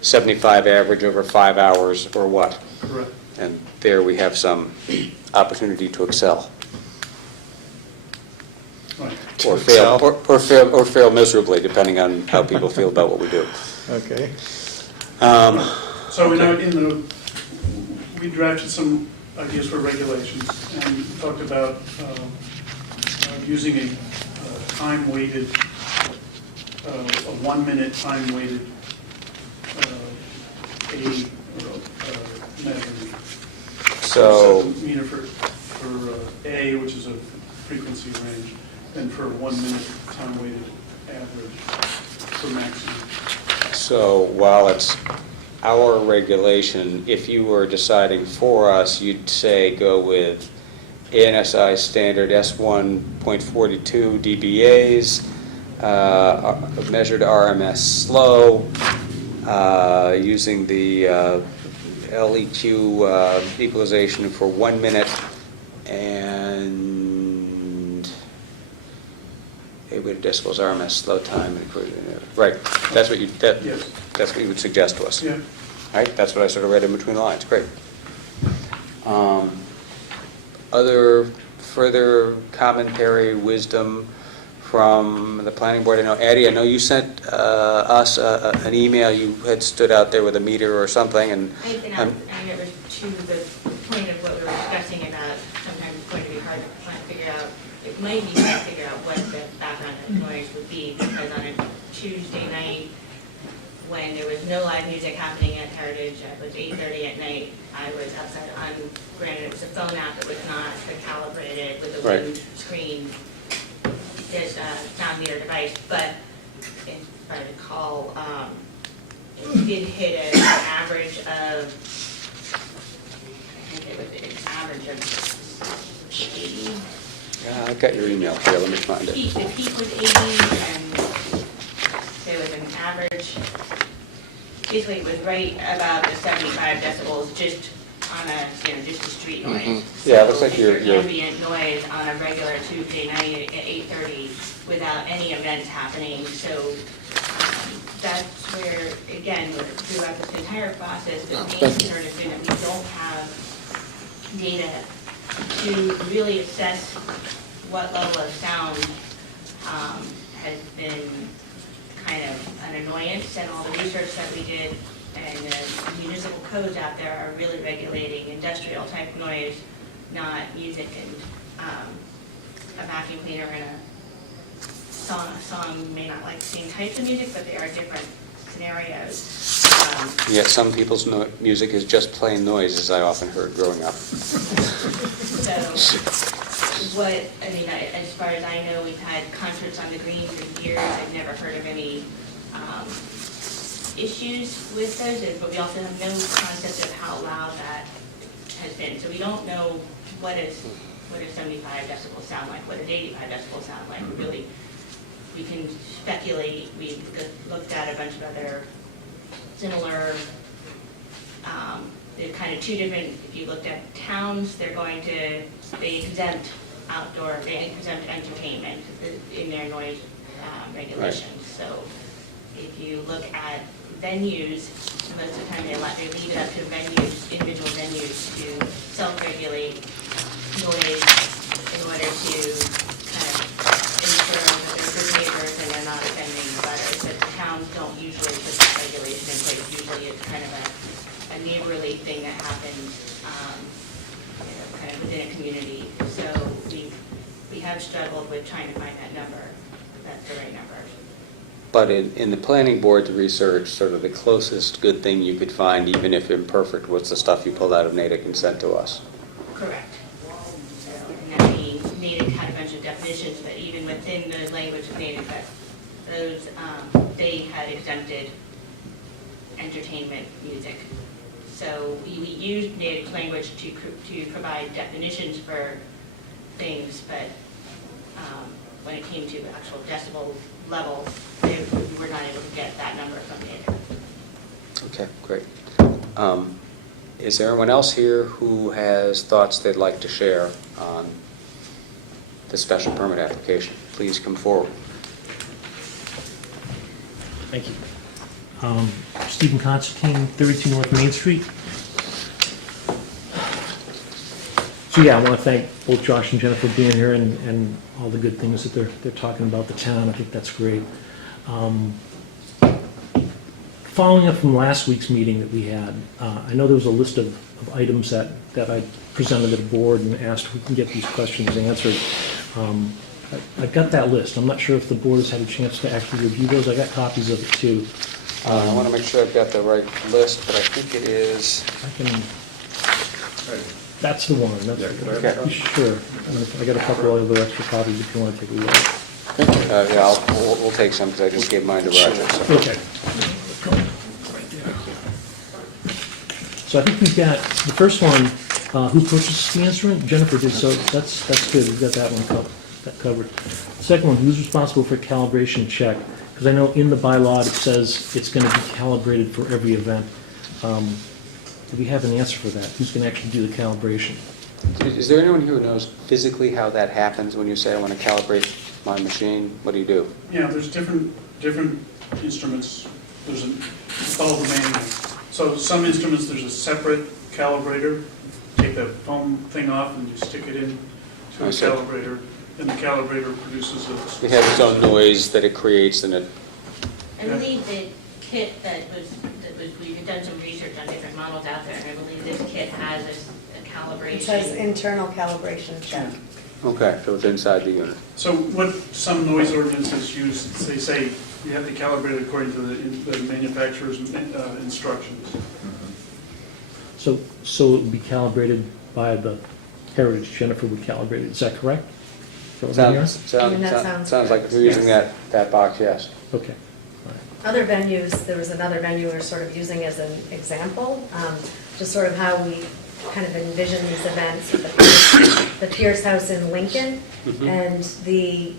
75 average over 5 hours, or what? Correct. And there we have some opportunity to excel. Right. Or fail miserably, depending on how people feel about what we do. Okay. So we drafted some ideas for regulations and talked about using a time-weighted, a 1-minute time-weighted aid or measurement. So, Meter for A, which is a frequency range, and for 1 minute time-weighted average for maximum. so while it's our regulation, if you were deciding for us, you'd say go with ANSI standard S1.42 dBAs, measured RMS slow, using the LEQ equalization for 1 minute, and 8 decibels RMS, slow time, right, that's what you, Yes. that's what you would suggest to us. Yeah. Right, that's what I sort of read in between the lines, great. Other further commentary, wisdom from the planning board? I know, Addie, I know you sent us an email, you had stood out there with a meter or something, and... I had been out, and it was to the point of what we were discussing about sometimes it's going to be hard to figure out, it might be hard to figure out what the background noise would be, because on a Tuesday night, when there was no live music happening at Heritage, it was 8:30 at night, I was outside on, granted, it was a phone app, it was not the calibrated with the Right. wind screen, this sound meter device, but if I recall, it did hit an average of, I think it was an average of 80. Yeah, I've got your email here, let me find it. The peak was 80, and there was an average, basically it was right about the 75 decibels, just on a, just a street noise. Mhm. Yeah, it looks like So you're- your ambient noise on a regular Tuesday night at 8:30 without any events happening, so that's where, again, throughout this entire process, the main concern has been that we don't have data to really assess what level of sound has been kind of an annoyance, and all the research that we did and the municipal codes out there are really regulating industrial type noise, not music, and a vacuum cleaner and a song may not like the same types of music, but they are different scenarios. Yet some people's music is just plain noise, as I often heard growing up. So, as far as I know, we've had concerts on the green for years. I've never heard of any issues with those, but we also have no concept of how loud that has been. So we don't know what does 75 decibels sound like, what does 85 decibels sound like. We can speculate. We looked at a bunch of other similar, they're kind of two different, if you looked at towns, they exempt outdoor, they exempt entertainment in their noise regulations. So if you look at venues, most of the time they leave it up to individual venues to self-regulate noise in order to kind of ensure that they're good neighbors and they're not offending butters. But the towns don't usually put that regulation in place. Usually it's kind of a neighborly thing that happens kind of within a community. So we have struggled with trying to find that number, that's the right number. But in the planning board's research, sort of the closest good thing you could find, even if imperfect, was the stuff you pulled out of Natick and sent to us. Correct. So, and then Natick had a bunch of definitions, but even within the language of Natick, those, they had exempted entertainment music. So we used Natick's language to provide definitions for things, but when it came to actual decibel levels, we were not able to get that number from Natick. Okay, great. Is there anyone else here who has thoughts they'd like to share on the special permit application? Please come forward. Thank you. Stephen Constantine, 32 North Main Street. So yeah, I want to thank both Josh and Jennifer being here and all the good things that they're talking about the town. I think that's great. Following up from last week's meeting that we had, I know there was a list of items that I presented to the board and asked if we can get these questions answered. I've got that list. I'm not sure if the board has had a chance to actually review those. I got copies of it too. I want to make sure I've got the right list, but I think it is... That's the one. That's Okay. Sure. I got a couple of other extra copies if you want to take a look. Yeah, we'll take some because I just gave mine to Roger. So. Okay. So I think we've got the first one, who purchased the instrument? Jennifer did, so that's good. We've got that one covered. The second one, who's responsible for calibration check? Because I know in the bylaw it says it's going to be calibrated for every event. Do we have an answer for that? Who's going to actually do the calibration? Is there anyone here who knows physically how that happens when you say I want to calibrate my machine, what do you do? Yeah, there's different instruments, follow the manual. So some instruments, there's a separate calibrator, take the foam thing off and you stick it in to I a see. calibrator, and the calibrator produces a... It has its own noise that it creates and it, I believe the kit that was, we've done some research on different models out there, and I believe this kit has a calibration. It says internal calibration check. okay, so it's inside the unit. So what some noise ordinances use, they say you have to calibrate it according to the manufacturer's instructions. So it would be calibrated by the Heritage, Jennifer would calibrate it, is that correct? Is that what I'm hearing? I mean, that sounds Sounds like if you're using that box, yes. Okay. Other venues, there was another venue we're sort of using as an example, just sort of how we kind of envision these events. The Pierce House in Lincoln, and the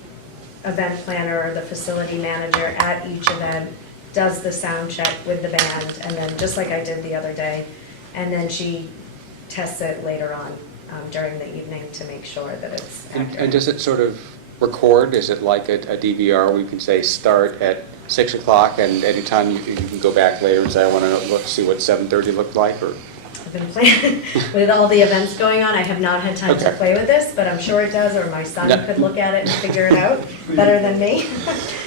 event planner or the facility manager at each event does the sound check with the band, and then, just like I did the other day, and then she tests it later on during the evening to make sure that it's accurate. And does it sort of record? Is it like a DVR where you can say start at 6 o'clock and anytime you can go back later and say, I want to see what 7:30 looked like? Or I've been playing, with all the events going on, I have not had time to Okay. play with this, but I'm sure it does, or my son Yeah. could look at it and figure it out better than me.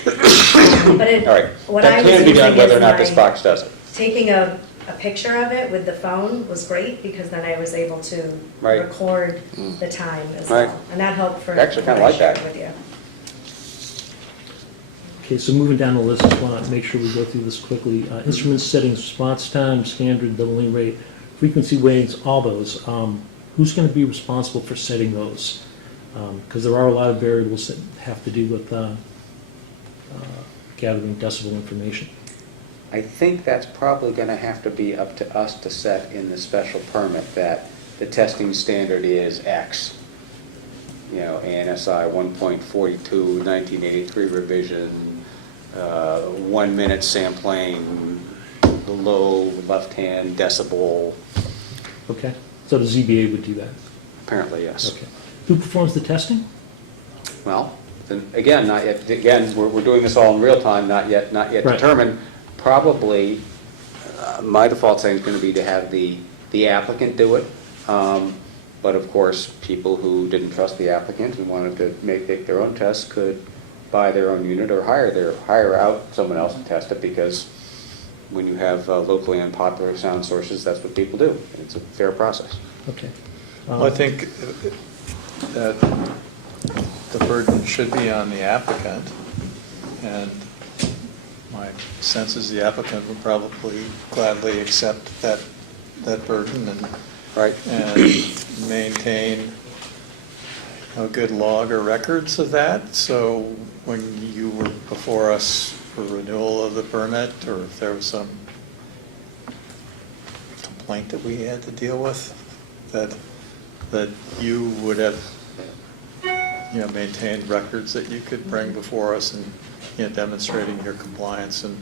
But it, All right, what I that was can be done using whether or is not this my, box does it. taking a picture of it with the phone was great, because then I was able to Right. record the time as Right. well. And that helped for I actually kinda what I like that. shared with you. Okay, so moving down the list, just want to make sure we go through this quickly. Instrument settings, response time, standard billing rate, frequency ratings, all those. Who's going to be responsible for setting those? Because there are a lot of variables that have to do with gathering decibel information. I think that's probably going to have to be up to us to set in the special permit that the testing standard is X. You know, ANSI 1.42, 1983 revision, 1 minute sampling, low left-hand decibel, Okay, so the ZBA would do that? apparently, yes. Okay. Who performs the testing? Well, then, again, not yet, again, we're doing this all in real time, not yet Right. determined. Probably, my default setting is going to be to have the applicant do it. But of course, people who didn't trust the applicant and wanted to make their own tests could buy their own unit or hire out someone else to test it, because when you have locally unpopular sound sources, that's what people do. It's a fair process. Okay. Well, I think that the burden should be on the applicant, and my sense is the applicant would probably gladly accept that burden and Right. maintain a good log or records of that. So when you were before us for renewal of the permit, or if there was some complaint that we had to deal with, that you would have, maintained records that you could bring before us and, demonstrating your compliance and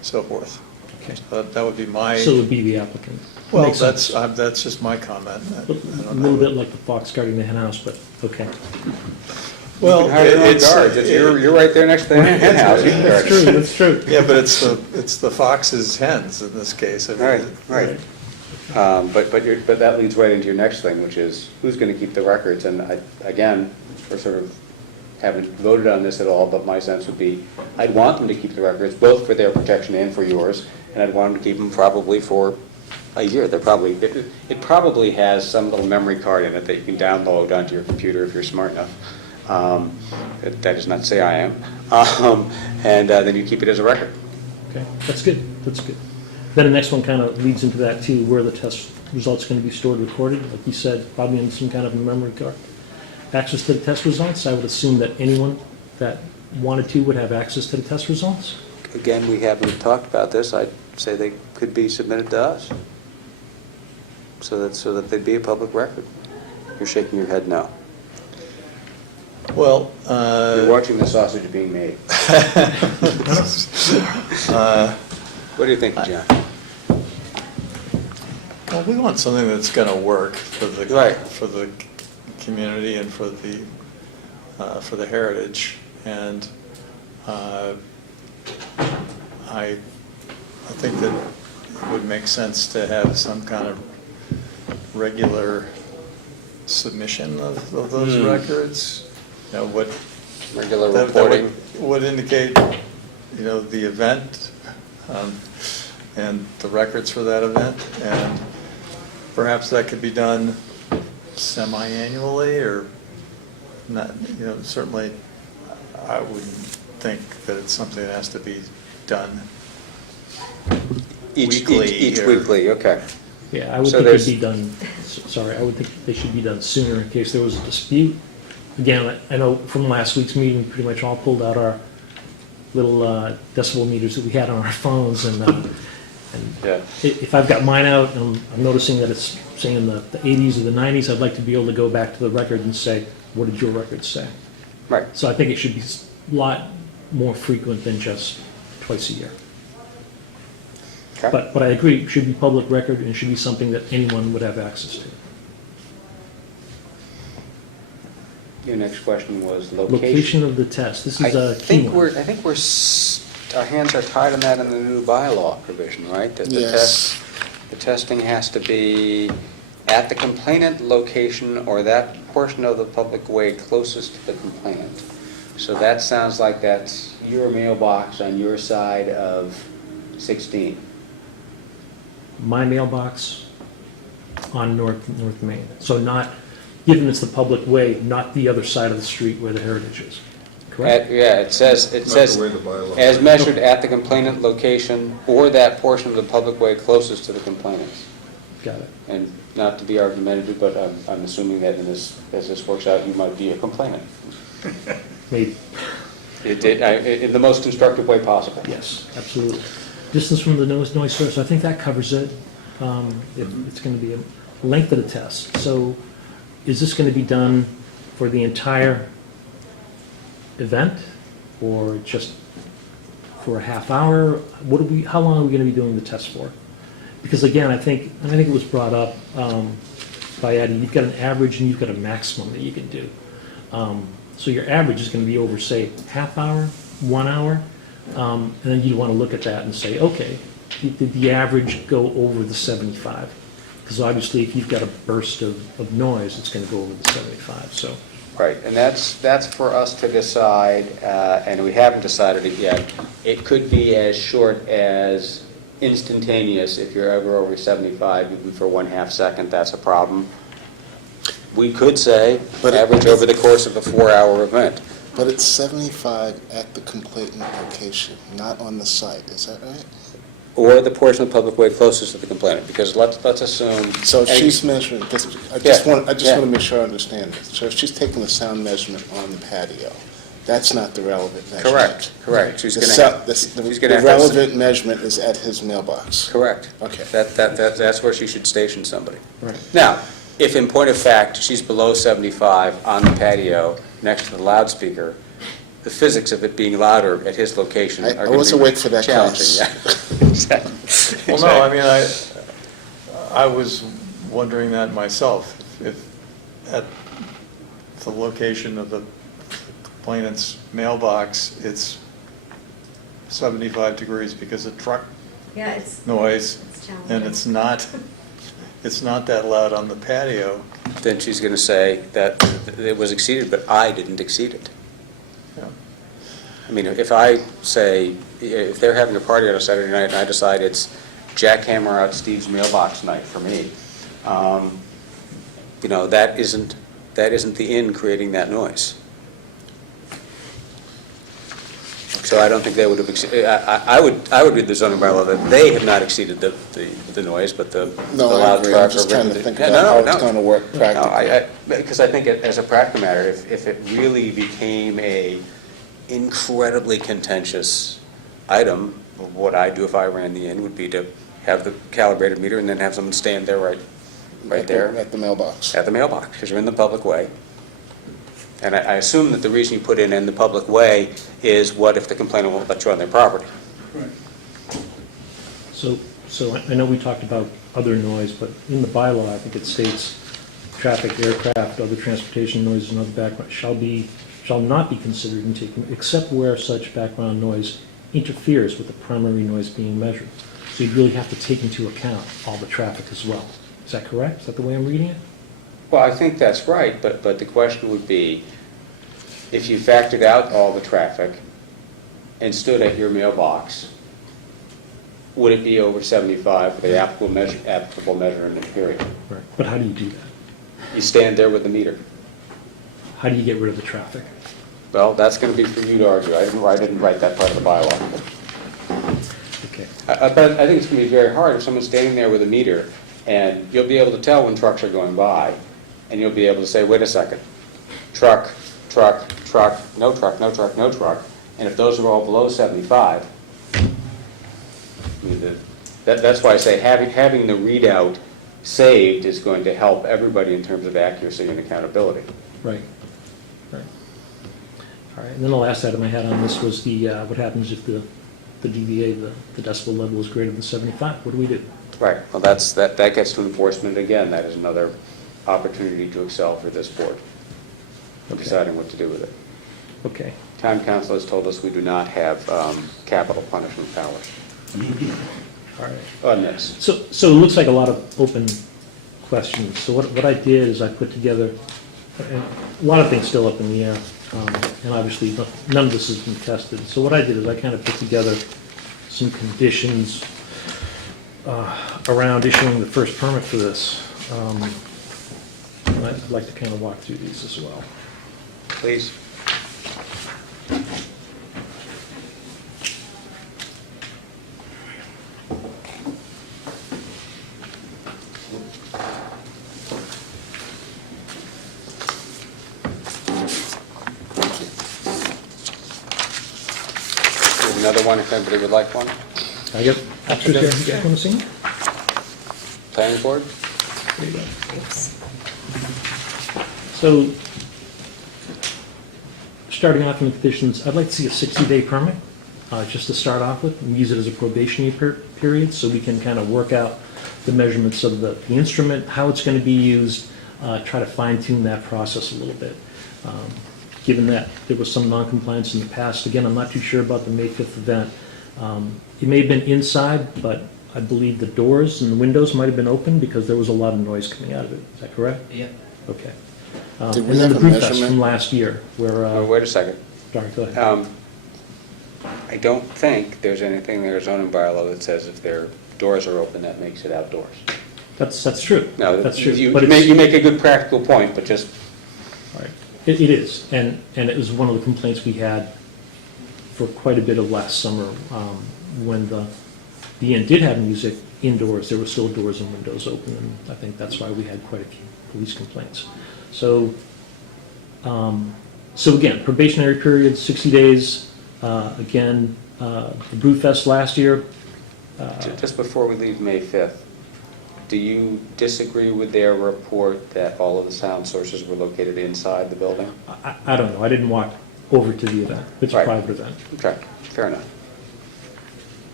so forth. Okay. That would be my. So it would be the applicant. Well, Makes sense. that's just my comment. I A don't little know. bit like the fox guarding the hen house, but okay. Well, You can hire your own it's- guards. You're right there next to the hen house. You can That's guard. true, that's true. Yeah, but it's the fox's hens in this case. I mean, Right. But that leads right into your next thing, which is who's going to keep the records? And again, we're sort of haven't voted on this at all, but my sense would be I'd want them to keep the records, both for their protection and for yours, and I'd want them to keep them probably for a year. It probably has some little memory card in it that you can download onto your computer if you're smart enough. That is not to say I am. And then you keep it as a record. Okay, that's good, that's good. Then the next one kind of leads into that too, where the test results going to be stored, recorded, like you said, probably in some kind of a memory card. Access to the test results, I would assume that anyone that wanted to would have access to the test results? Again, we haven't talked about this. I'd say they could be submitted to us, so that they'd be a public record. You're shaking your head no. Well, You're watching the sausage being made. What do you think, John? well, we want something that's going to work for the Right. for the community and for the for the Heritage, and I think that it would make sense to have some kind of regular submission of those records. You know, what Regular that reporting. would indicate, you know, the event and the records for that event, and perhaps that could be done semi-annually or not. You know, certainly I wouldn't think that it's something that has to be done weekly. Each or- weekly, okay. Yeah, I would So think there's- it'd be done, sorry, I would think they should be done sooner in case there was a dispute. Again, I know from last week's meeting, we pretty much all pulled out our little decibel meters that we had on our phones, and Yeah. if I've got mine out and I'm noticing that it's saying in the 80s or the 90s, I'd like to be able to go back to the record and say, what did your record say? Right. So I think it should be a lot more frequent than just twice a year. Okay. But I agree, it should be public record and it should be something that anyone would have access to. Your next question was location. Location of the test, this is a key one. I think our hands are tied on that in the new bylaw provision, right? That the Yes. the testing has to be at the complainant location or that portion of the public way closest to the complainant. So that sounds like that's your mailbox on your side of 16. My mailbox on North Main. So not, given it's the public way, not the other side of the street where the Heritage is, correct? Yeah, it says, Not the way the bylaw- as measured at the complainant location or that portion of the public way closest to the complainants. Got it. And not to be argumentative, but I'm assuming that as this works out, you might be a complainant. Maybe, In the most constructive way possible. yes, absolutely. Distance from the noise source, I think that covers it. It's going to be a length of the test. So is this going to be done for the entire event or just for a half hour? How long are we going to be doing the test for? Because again, I think it was brought up by Eddie, you've got an average and you've got a maximum that you can do. So your average is going to be over, say, half hour, 1 hour, and then you want to look at that and say, okay, did the average go over the 75? Because obviously, if you've got a burst of noise, it's going to go over the 75, so. Right, and that's for us to decide, and we haven't decided it yet. It could be as short as instantaneous. If you're ever over 75, even for 1/2 second, that's a problem. We could say, But average over the course of a 4-hour event. But it's 75 at the complainant location, not on the site, is that right? Or the portion of the public way closest to the complainant, because let's assume. So if and- she's measuring, I Yeah, just want yeah. to make sure I understand this. So if she's taking the sound measurement on the patio, that's not the relevant measurement? Correct. She's The going to sou- have. the- she's The gonna have to- relevant measurement is at his mailbox? Correct. Okay. That's where she should station somebody. Right. Now, if in point of fact, she's below 75 on the patio, next to the loudspeaker, the physics of it being louder at his location I are going was to be awake for that challenging. class. Yeah. Exactly. Well, no, I mean, I was wondering that myself, if at the location of the complainant's mailbox, it's 75 degrees because of truck Yeah, it's noise, challenging. and it's not that loud on the patio. Then she's going to say that it was exceeded, but I didn't exceed it. Yeah. I mean, if I say, if they're having a party on a Saturday night and I decide it's jackhammer out Steve's mailbox night for me, that isn't the inn creating that noise. So I don't think they would have, I would read the zoning bylaw that they have not exceeded the noise, but the No, I loud agree. truck. I'm just trying to think Yeah, about how no, it's going to work no, practically. because I think as a practical matter, if it really became a incredibly contentious item, what I'd do if I ran the inn would be to have the calibrated meter and then have someone stand there right there At the mailbox. at the mailbox, because you're in the public way. And I assume that the reason you put in the public way is what if the complainant won't let you on their property? Right. So I know we talked about other noise, but in the bylaw, I think it states traffic, aircraft, other transportation noises and other background shall be shall not be considered in taking, except where such background noise interferes with the primary noise being measured. So you'd really have to take into account all the traffic as well. Is that correct? Is that the way I'm reading it? Well, I think that's right, but the question would be, if you factored out all the traffic and stood at your mailbox, would it be over 75 for the applicable measurement period? Right. But how do you do that? You stand there with the meter. How do you get rid of the traffic? Well, that's going to be for you to argue. I didn't write that part of the bylaw. Okay. But I think it's going to be very hard if someone's standing there with a meter, and you'll be able to tell when trucks are going by, and you'll be able to say, wait a second, truck, truck, truck, no truck, no truck, no truck, and if those are all below 75, I mean, that's why I say having the readout saved is going to help everybody in terms of accuracy and accountability. Right. Right. All right. And then the last item I had on this was the what happens if the DVA, the decibel level is greater than 75? What do we do? Right, well, that gets to enforcement again. That is another opportunity to excel for this board, deciding what to do with it. Okay. Town council has told us we do not have capital punishment powers All right. on this. So it looks like a lot of open questions. So what I did is I put together, and a lot of things still up in the air, and obviously none of this has been tested. So what I did is I kind of put together some conditions around issuing the first permit for this. And I'd like to kind of walk through these as well. Please. Here's another one if anybody would like one. I get pictures there. You guys want to see them? Planning board? There you go. So, starting off in the conditions, I'd like to see a 60-day permit, just to start off with, and use it as a probationary period, so we can kind of work out the measurements of the instrument, how it's going to be used, try to fine-tune that process a little bit. Given that there was some non-compliance in the past, again, I'm not too sure about the May 5th event. It may have been inside, but I believe the doors and the windows might have been open because there was a lot of noise coming out of it. Is that correct? Yeah. Okay. Did And we then have the a Brew Fest measurement? from last year, where, Oh, wait a second. sorry, go ahead. I don't think there's anything in their zoning bylaw that says if their doors are open, that makes it outdoors. That's true. No, That's true. you But make it's- you make a good practical point, but just, Right. It is, and it was one of the complaints we had for quite a bit of last summer, when the inn did have music indoors, there were still doors and windows open, and I think that's why we had quite a few police complaints. So, so again, probationary period, 60 days, again, the Brew Fest last year. just before we leave May 5th, do you disagree with their report that all of the sound sources were located inside the building? I don't know, I didn't walk over to the event, it's a Right. private event. Okay, fair enough.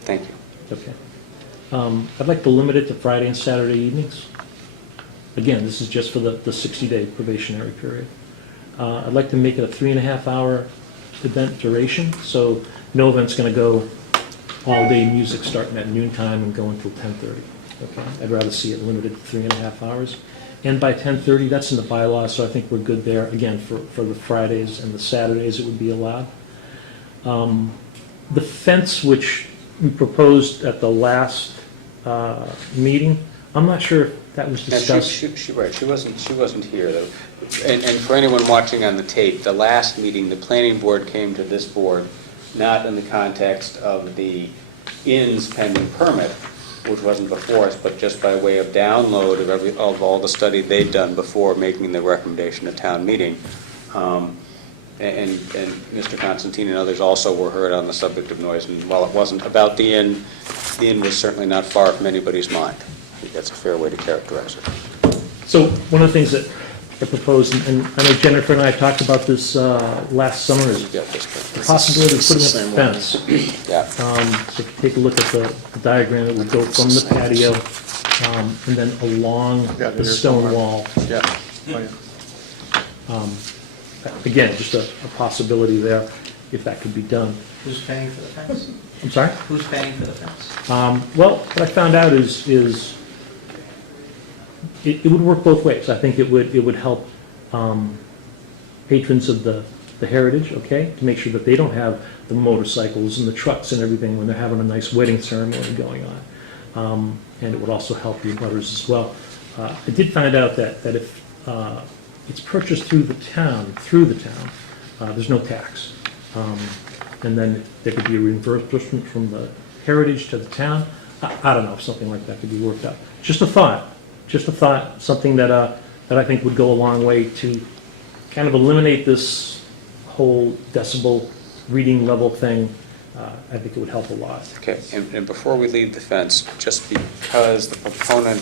Thank you. Okay. I'd like to limit it to Friday and Saturday evenings. Again, this is just for the 60-day probationary period. I'd like to make it a 3.5-hour event duration, so no event's going to go all-day music starting at noontime and going until 10:30. Okay, I'd rather see it limited to 3.5 hours. And by 10:30, that's in the bylaw, so I think we're good there. Again, for the Fridays and the Saturdays, it would be allowed. The fence, which we proposed at the last meeting, I'm not sure if that was Now, discussed. right, she wasn't here, though. And for anyone watching on the tape, the last meeting, the planning board came to this board, not in the context of the inn's pending permit, which wasn't before us, but just by way of download of all the study they'd done before making the recommendation at town meeting. And Mr. Constantine and others also were heard on the subject of noise, and while it wasn't about the inn was certainly not far from anybody's mind. I think that's a fair way to characterize it. So one of the things that I proposed, and I know Jennifer and I talked about this last summer, is You got this, the possibility of putting up Same a one. fence. yeah. So if you take a look at the diagram, it would go from the patio and then along Yeah, the here's stone somewhere. wall. Yeah. Oh, yeah. again, just a possibility there, if that could be done. Who's paying for the fence? I'm sorry? Who's paying for the fence? Well, what I found out is it would work both ways. I think it would help patrons of the heritage, okay, to make sure that they don't have the motorcycles and the trucks and everything when they're having a nice wedding ceremony going on. And it would also help the abutters as well. I did find out that if it's purchased through the town, there's no tax. And then there could be a reimbursement from the heritage to the town. I don't know if something like that could be worked out. Just a thought, something that I think would go a long way to kind of eliminate this whole decibel reading level thing. I think it would help a lot. Okay, and before we leave the fence, just because the proponent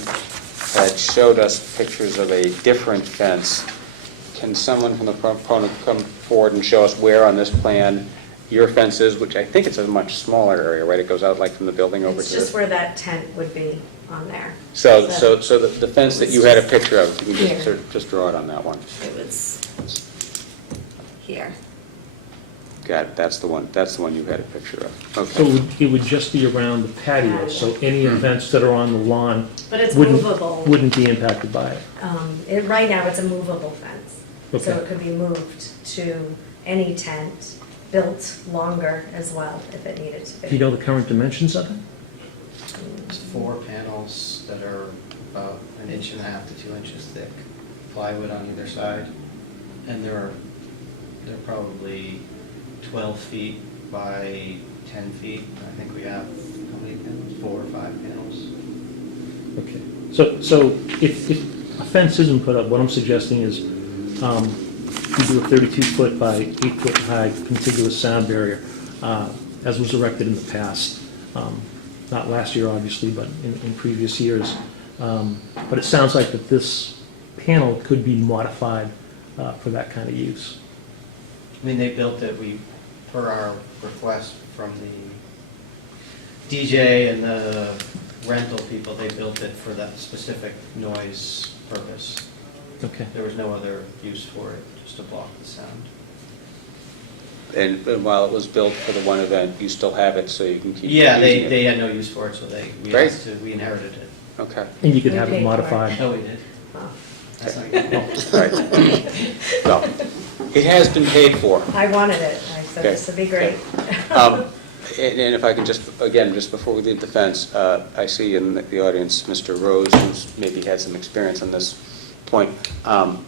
had showed us pictures of a different fence, can someone from the proponent come forward and show us where on this plan your fence is, which I think it's a much smaller area, right? It goes out like from the building over It's to just the... where that tent would be on there. So the fence that you had a picture of, you can Here. just sort of just draw it on that one. It was here. Got it, that's the one you had a picture of. So Okay. it would just be around the patio, so any events that are on the lawn But it's wouldn't movable. be impacted by it. Right now, it's a movable fence. So Okay. it could be moved to any tent, built longer as well, if it needed to be. Do you know the current dimensions of it? It's 4 panels that are about 1.5 to 2 inches thick, plywood on either side, and they're probably 12 feet by 10 feet. I think we have, how many panels? 4 or 5 panels. Okay. So if a fence isn't put up, what I'm suggesting is you do a 32-foot by 8-foot high contiguous sound barrier, as was erected in the past. Not last year, obviously, but in previous years. But it sounds like that this panel could be modified for that kind of use. I mean, they built it, per our request from the DJ and the rental people, they built it for that specific noise purpose. Okay. There was no other use for it, just to block the sound. And while it was built for the one event, you still have it so you can keep Yeah, using it? they had no use for it, so Great. we inherited it. Okay. And you could We have it paid for it. modified. Oh, we did? Oh. That's not good. Right. Well, it has been paid for. I wanted it. I said Okay. this would be great. And if I can just, again, just before we leave the fence, I see in the audience Mr. Rose, who's maybe had some experience on this point. The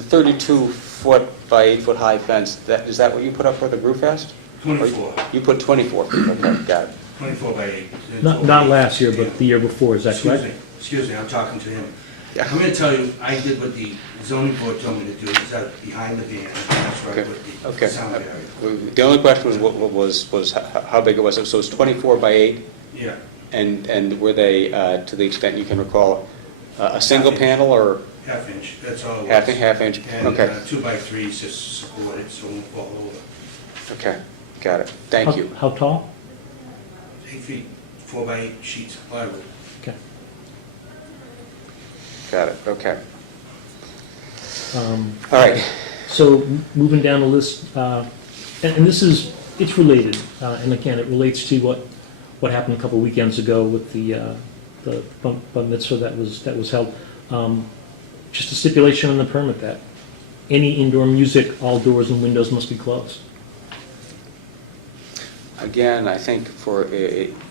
32-foot by 8-foot high fence, is that what you put up for the Brew Fest? 24. You put 24 feet, okay, got it. 24 by 8. Not last year, but the year before, is that correct? Excuse me, I'm talking to him. Yeah. I'm going to tell you, I did what the zoning board told me to do, is that behind the van, and that's where I Okay. put the Okay. sound barrier. The only question was how big it was. So it's 24 by 8, Yeah, and were they, to the extent you can recall, a single panel or half inch, that's all it was. half inch? And Okay, 2 by 3s just to support it, so it won't fall over. okay, got it. Thank you. How tall? 8 feet, 4 by 8 sheets of plywood. Okay. Got it, okay. Um, All right. So moving down the list, and this is, it's related, and again, it relates to what happened a couple weekends ago with the bar mitzvah that was held. Just a stipulation in the permit that any indoor music, all doors and windows must be closed. Again, I think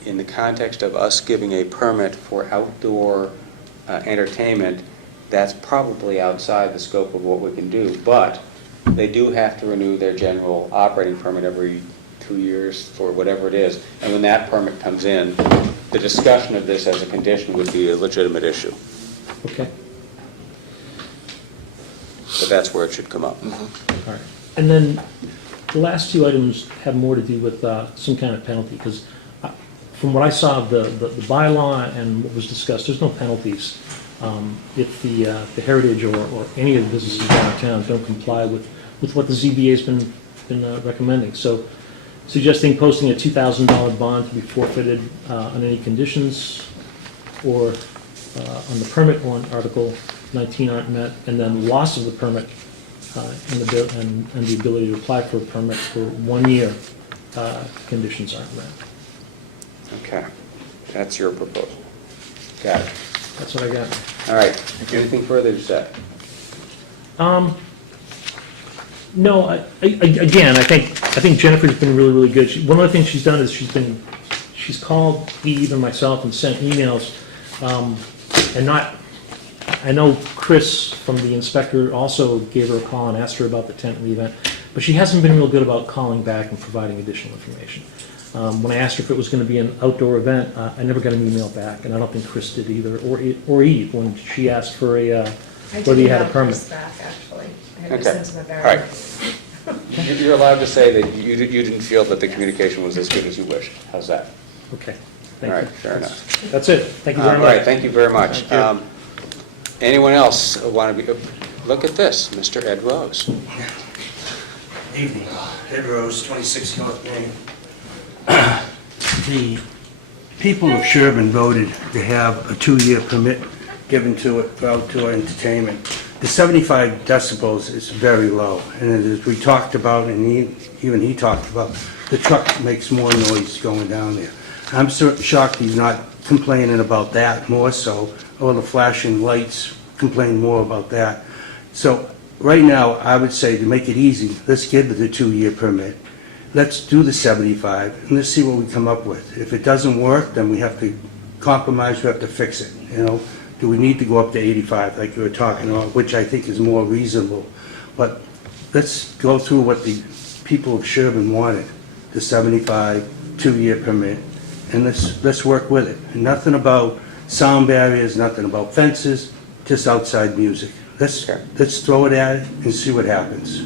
in the context of us giving a permit for outdoor entertainment, that's probably outside the scope of what we can do. But they do have to renew their general operating permit every 2 years for whatever it is. And when that permit comes in, the discussion of this as a condition would be a legitimate issue. Okay. So that's where it should come up. All right. And then the last two items have more to do with some kind of penalty, because from what I saw of the bylaw and what was discussed, there's no penalties if the Heritage or any of the businesses downtown don't comply with what the ZBA's been recommending. So suggesting posting a $2,000 bond to be forfeited on any conditions or on the permit on Article 19 aren't met, and then loss of the permit and the ability to apply for a permit for 1 year, conditions aren't met. Okay, that's your proposal. Got it. That's what I got. All right, anything further to say? No, again, I think Jennifer's been really, really good. One of the things she's done is she's called Eve and myself and sent emails, I know Chris from the inspector also gave her a call and asked her about the tent and the event, but she hasn't been real good about calling back and providing additional information. When I asked her if it was going to be an outdoor event, I never got an email back, and I don't think Chris did either, or Eve, when she asked for whether you had a permit. Back, actually. I had Okay. sent him a All right. You're allowed to say that you didn't feel that the communication was as good as you wished. How's that? Okay, All thank right, you. fair enough. That's it. Thank you very All much. right, thank you very much. Thank you. Anyone else want to be, look at this, Mr. Ed Rose. Evening, Ed Rose, 26 North Main. The people of Sherborn voted to have a 2-year permit given to it for outdoor entertainment. The 75 decibels is very low, and as we talked about, and even he talked about, the truck makes more noise going down there. I'm shocked he's not complaining about that more so, or the flashing lights complain more about that. So right now, I would say to make it easy, let's give it the 2-year permit. Let's do the 75, and let's see what we come up with. If it doesn't work, then we have to compromise, we have to fix it, you know? Do we need to go up to 85, like you were talking about, which I think is more reasonable? But let's go through what the people of Sherborn wanted, the 75, 2-year permit, and let's work with it. Nothing about sound barriers, nothing about fences, just outside music. Let's throw it at it and see what happens.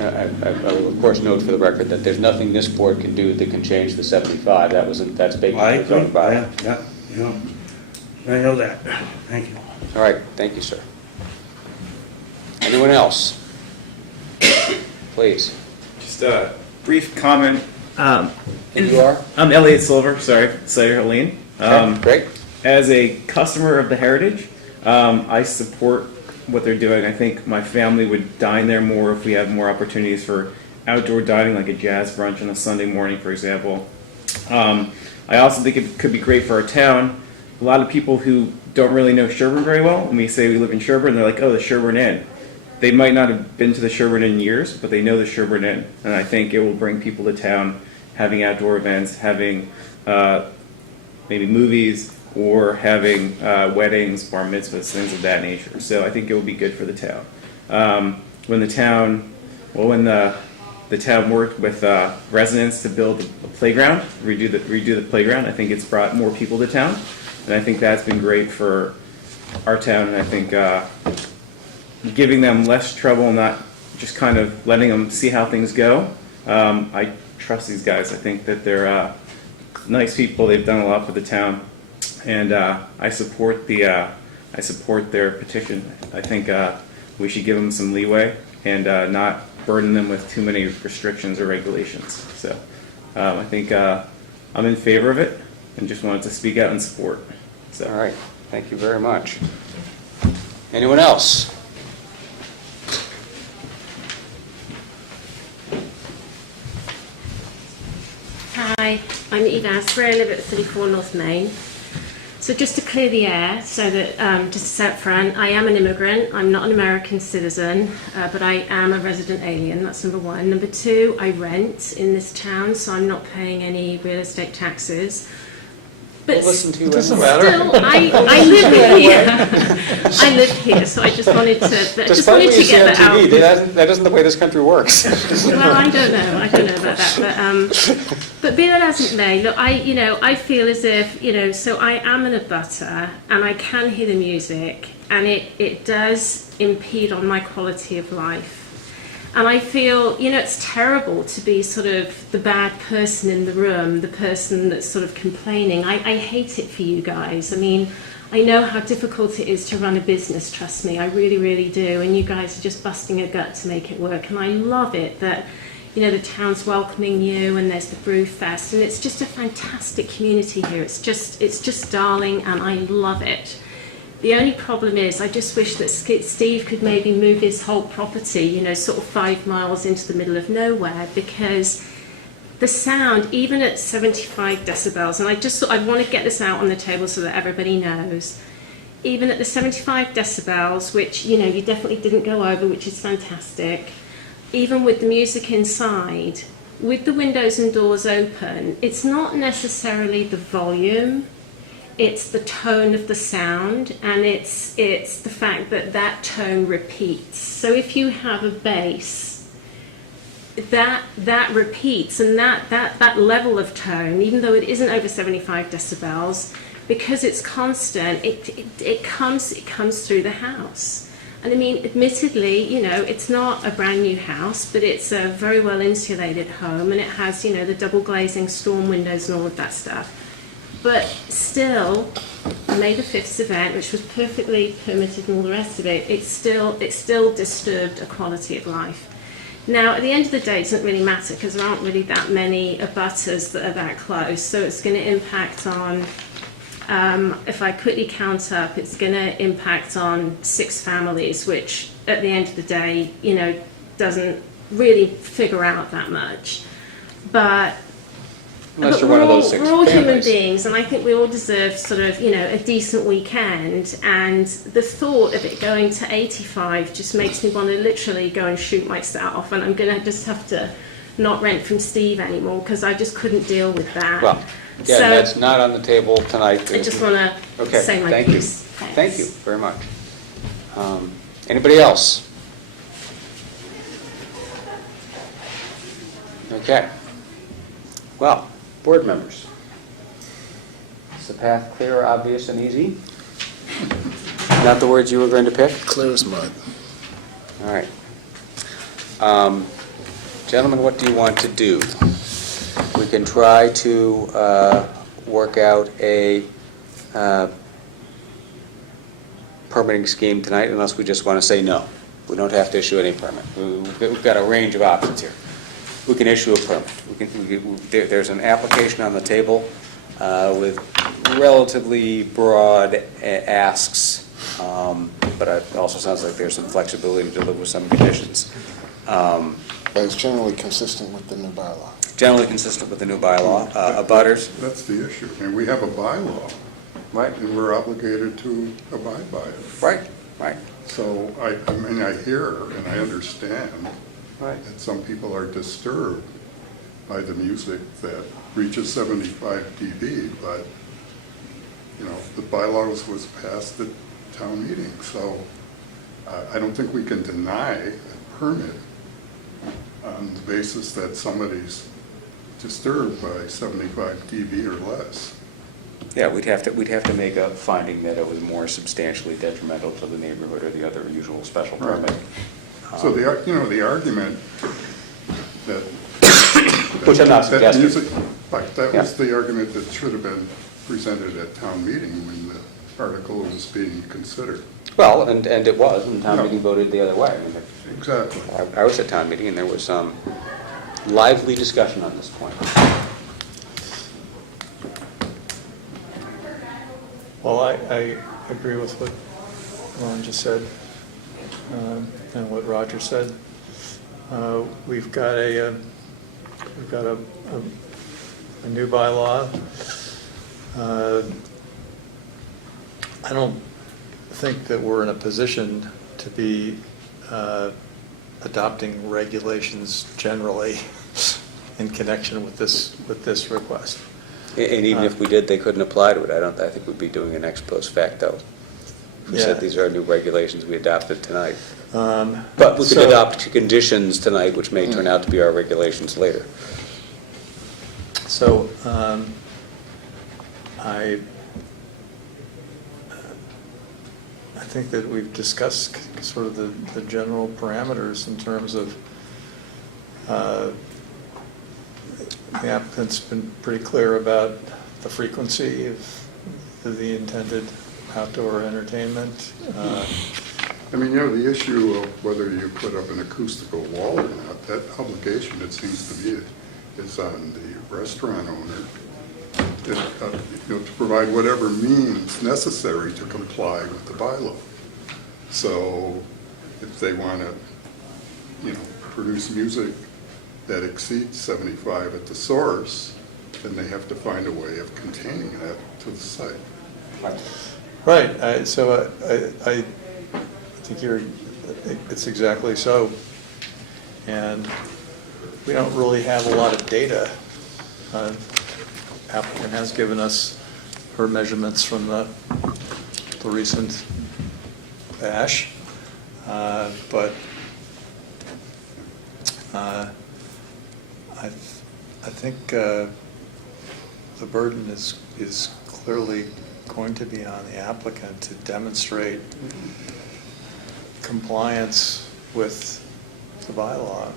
All right. I will, of course, note for the record that there's nothing this board can do that can change the 75. That's baked into the zoning bylaw. Yeah, you know, I know that. Thank you. All right, thank you, sir. Anyone else? Please. Just a brief comment. You are? I'm Elliot Silver, sorry, Slater Helene. Great. As a customer of the Heritage, I support what they're doing. I think my family would dine there more if we had more opportunities for outdoor dining, like a jazz brunch on a Sunday morning, for example. I also think it could be great for our town. A lot of people who don't really know Sherborn very well, when we say we live in Sherborn, they're like, oh, the Sherborn Inn. They might not have been to the Sherborn Inn in years, but they know the Sherborn Inn. And I think it will bring people to town, having outdoor events, having maybe movies, or having weddings, bar mitzvahs, things of that nature. So I think it will be good for the town. When the town worked with residents to build a playground, redo the playground, I think it's brought more people to town. And I think that's been great for our town, and I think giving them less trouble, not just kind of letting them see how things go. I trust these guys. I think that they're nice people. They've done a lot for the town, and I support their petition. I think we should give them some leeway and not burden them with too many restrictions or regulations. So I think I'm in favor of it, and just wanted to speak out in support. So. All right, thank you very much. Anyone else? Hi, I'm Eve Asbury. I live at 34 North Main. So just to clear the air, so that just to say up front, I am an immigrant. I'm not an American citizen, but I am a resident alien. That's number one. Number two, I rent in this town, so I'm not paying any real estate taxes. But We'll listen to you still, anyway. I live here. I live here, so I just wanted to Despite get what you see on that TV, out. that isn't the way this country works. Well, I don't know about that, but be that as it may, look, I feel as if, so I am in a abutter, and I can hear the music, and it does impede on my quality of life. And I feel, it's terrible to be sort of the bad person in the room, the person that's sort of complaining. I hate it for you guys. I mean, I know how difficult it is to run a business, trust me, I really, really do. And you guys are just busting a gut to make it work. And I love it that, the town's welcoming you, and there's the Brew Fest, and it's just a fantastic community here. It's just darling, and I love it. The only problem is, I just wish that Steve could maybe move his whole property, you know, sort of 5 miles into the middle of nowhere, because the sound, even at 75 decibels, and I want to get this out on the table so that everybody knows, even at the 75 decibels, which, you know, you definitely didn't go over, which is fantastic, even with the music inside, with the windows and doors open, it's not necessarily the volume, it's the tone of the sound, and it's the fact that that tone repeats. So if you have a bass, that repeats, and that level of tone, even though it isn't over 75 decibels, because it's constant, it comes through the house. And I mean, admittedly, you know, it's not a brand new house, but it's a very well insulated home, and it has, you know, the double glazing storm windows and all of that stuff. But still, May the 5th event, which was perfectly permitted and all the rest of it, it still disturbed a quality of life. Now, at the end of the day, it doesn't really matter because there aren't really that many abutters that are that close. So it's going to impact on, if I quickly count up, it's going to impact on 6 families, which at the end of the day, you know, doesn't really figure out that much. But Unless you're one of those 6 we're all human families. beings, and I think we all deserve sort of, you know, a decent weekend. And the thought of it going to 85 just makes me want to literally go and shoot myself. And I'm going to just have to not rent from Steve anymore because I just couldn't deal with that. Well, again, So- that's not on the table tonight. I just want to Okay, say my thank you. piece. Thanks. Thank you very much. Anybody else? Okay. Well, board members. Is the path clear, obvious, and easy? Not the words you were going to pick? Clear as mud. All right. Gentlemen, what do you want to do? We can try to work out a permitting scheme tonight, unless we just want to say no. We don't have to issue any permit. We've got a range of options here. We can issue a permit. There's an application on the table with relatively broad asks, but it also sounds like there's some flexibility to live with some conditions. But it's generally consistent with the new bylaw. Generally consistent with the new bylaw. Abutters? That's the issue. And we have a bylaw. Right. And we're obligated to abide by it. Right, right. So I mean, I hear and I understand Right. that some people are disturbed by the music that reaches 75 dB, but, you know, the bylaws was passed at town meeting, so I don't think we can deny a permit on the basis that somebody's disturbed by 75 dB or less. Yeah, we'd have to make a finding that it was more substantially detrimental to the neighborhood or the other usual special Right. permit. So the argument that. Which I'm not that suggesting. music- Right, that was Yeah. the argument that should have been presented at town meeting when the article was being considered. Well, and it was, and town Yeah. meeting voted the other way. I mean, Exactly. I was at town meeting, and there was some lively discussion on this point. Well, I agree with what Ron just said, and what Roger said. We've got a new bylaw. I don't think that we're in a position to be adopting regulations generally in connection with this request. And even if we did, they couldn't apply to it. I think we'd be doing an ex post facto. If we said Yeah. these are new regulations we adopted tonight. But we could adopt conditions tonight, which may turn out to be our regulations later. So, I think that we've discussed sort of the general parameters in terms of, the applicant's been pretty clear about the frequency of the intended outdoor entertainment. I mean, the issue of whether you put up an acoustical wall or not, that obligation, it seems to me, is on the restaurant owner to provide whatever means necessary to comply with the bylaw. So if they want to, produce music that exceeds 75 at the source, then they have to find a way of containing that to the site. Right, I think it's exactly so. And we don't really have a lot of data. Applicant has given us her measurements from the recent bash, but I think the burden is clearly going to be on the applicant to demonstrate compliance with the bylaw,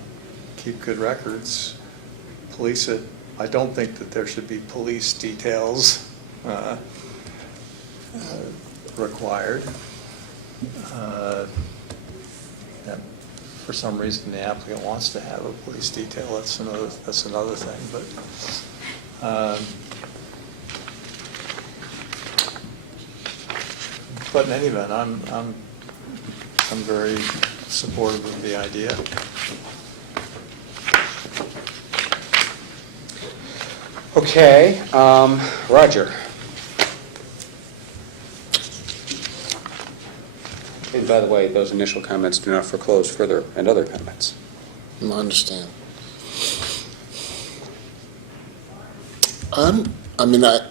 keep good records, police it. I don't think that there should be police details required. Yeah, for some reason, the applicant wants to have a police detail. That's another thing. But in any event, I'm very supportive of the idea. Okay, Roger. And by the way, those initial comments do not foreclose further and other comments. I understand. I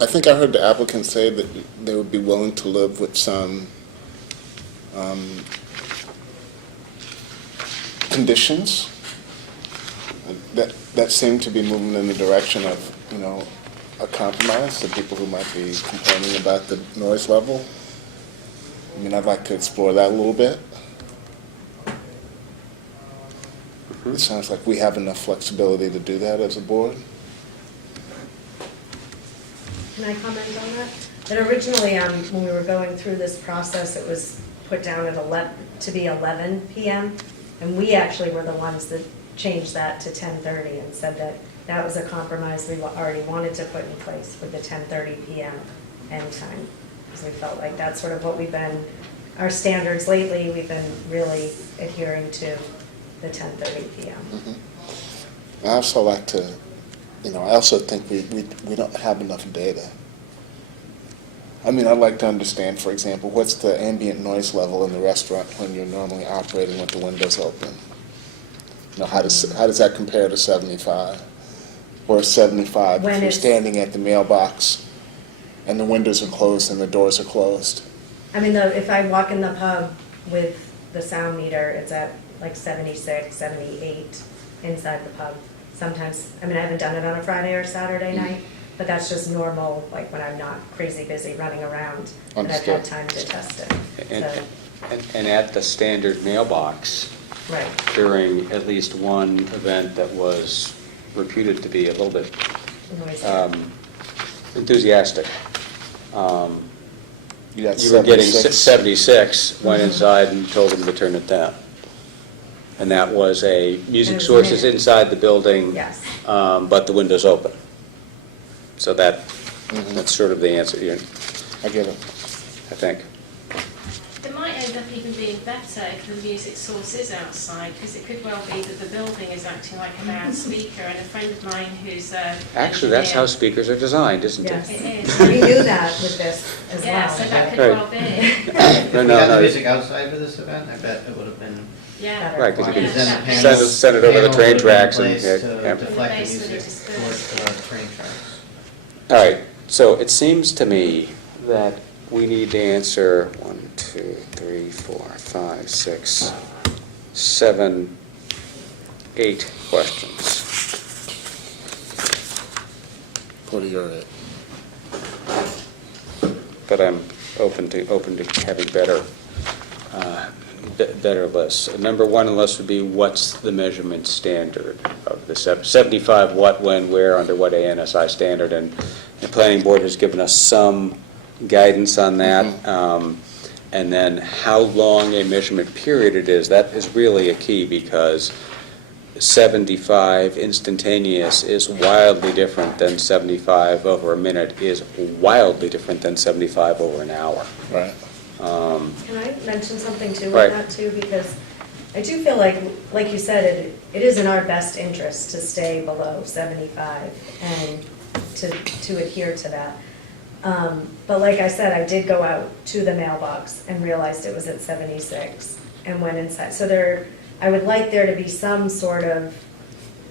think I heard the applicant say that they would be willing to live with some conditions that seem to be moving in the direction of, a compromise to people who might be complaining about the noise level. I'd like to explore that a little bit. It sounds like we have enough flexibility to do that as a board. Can I comment on that? That originally, when we were going through this process, it was put down at 11 p.m. And we actually were the ones that changed that to 10:30 and said that that was a compromise we already wanted to put in place with the 10:30 p.m. end time. Because we felt like that's sort of what our standards lately, we've been really adhering to the 10:30 p.m. I also like to, I also think we don't have enough data. I'd like to understand, for example, what's the ambient noise level in the restaurant when you're normally operating with the windows open? How does that compare to 75? Or 75 if you're standing at the mailbox and the windows are closed and the doors are closed? If I walk in the pub with the sound meter, it's at like 76, 78 inside the pub. Sometimes, I haven't done it on a Friday or Saturday night, but that's just normal, like when I'm not crazy busy running around, and I've had time to test it. And at the standard mailbox, Right. during at least one event that was reputed to be a little bit enthusiastic. You were getting 76, went inside and told them to turn it down. And that was a music source is inside the building, Yes. But the window's open. So that's sort of the answer here, I get it. I think. It might end up even being better if the music source is outside, because it could well be that the building is acting like a loudspeaker, and a friend of mine who's Actually, that's how speakers are designed, isn't Yes. it? It is. We knew that with this as well. Yeah, so that could Right. well be. If we had the music outside for this event, I bet it would have been. Yeah. Right, because you Yeah, can that send it over the panel train would have been in tracks and. place yeah. to deflect the Basically music disperse. towards the train tracks. All right, so it seems to me that we need to answer 1, 2, 3, 4, 5, 6, 7, 8 questions. What are your it? But I'm open to having better lists. Number 1 on the list would be, what's the measurement standard of the 75 what, when, where, under what ANSI standard? And the planning board has given us some guidance on that. And then how long a measurement period it is, that is really a key, because 75 instantaneous is wildly different than 75 over a minute is wildly different than 75 over an hour. Right. Can I mention something too Right. with that too? Because I do feel like you said, it is in our best interest to stay below 75 and to adhere to that. But like I said, I did go out to the mailbox and realized it was at 76 and went inside. So I would like there to be some sort of,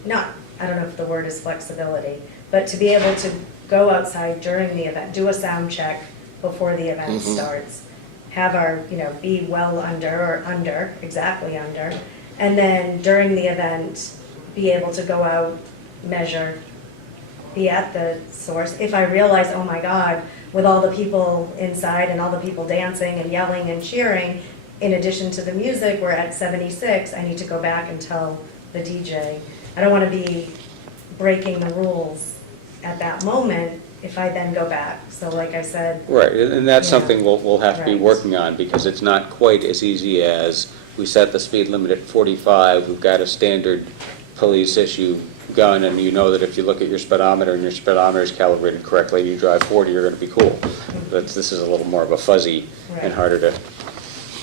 I don't know if the word is flexibility, but to be able to go outside during the event, do a sound check before the event starts, have our, be well under, exactly under, and then during the event, be able to go out, measure, be at the source. If I realize, oh my God, with all the people inside and all the people dancing and yelling and cheering, in addition to the music, we're at 76, I need to go back and tell the DJ. I don't want to be breaking the rules at that moment if I then go back. So like I said. Right, and that's Yeah. something we'll have to be Right. working on, because it's not quite as easy as we set the speed limit at 45, we've got a standard police issue gun, and you know that if you look at your speedometer and your speedometer is calibrated correctly and you drive 40, you're going to be cool. But this is a little more of a fuzzy and Right. harder to,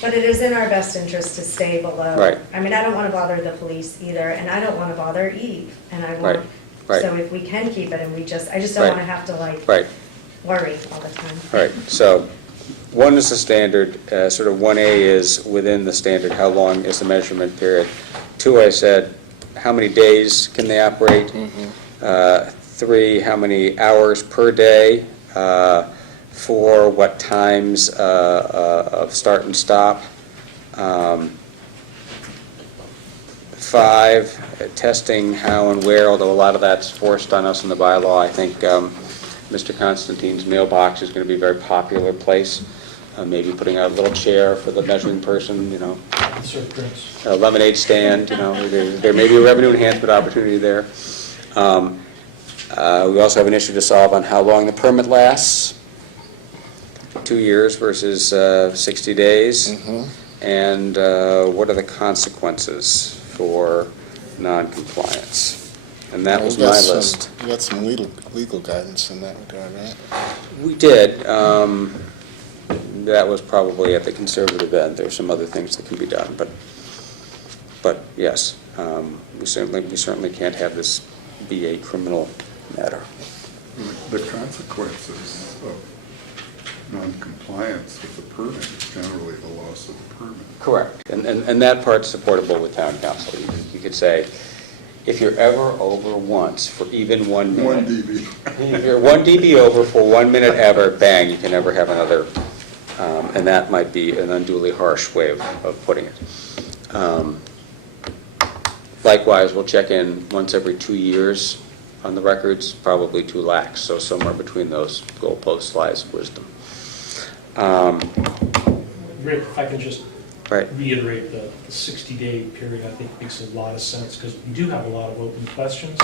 But it is in our best interest to stay below. Right. I mean, I don't want to bother the police either, and I don't want to bother Eve, and I want, Right. so if we can keep it, and I just don't Right. want to have to right. worry all the time. Right, so 1 is the standard, sort of 1A is within the standard, how long is the measurement period? 2, I said, how many days can they operate? 3, how many hours per day? 4, what times of start and stop? 5, testing how and where, although a lot of that's forced on us in the bylaw. I think Mr. Constantine's mailbox is going to be a very popular place. Maybe putting out a little chair for the measuring person, Serve drinks. a lemonade stand, there may be a revenue enhancement opportunity there. We also have an issue to solve on how long the permit lasts, 2 years versus 60 days. And what are the consequences for non-compliance? And that was You got my some- list. You got some legal guidance in that regard, right? We did. That was probably at the conservative end. There's some other things that can be done, but yes, we certainly can't have this be a criminal matter. The consequences of non-compliance with the permit is generally the loss of the permit. Correct. And that part's supportable with town council. You could say, if you're ever over once for even 1 minute. 1 dB. If you're 1 dB over for 1 minute ever, bang, you can never have another, and that might be an unduly harsh way of putting it. Likewise, we'll check in once every 2 years on the records, probably too lax, so somewhere between those goalposts lies wisdom. Rick, if I can just Right. reiterate the 60-day period, I think makes a lot of sense, because we do have a lot of open questions,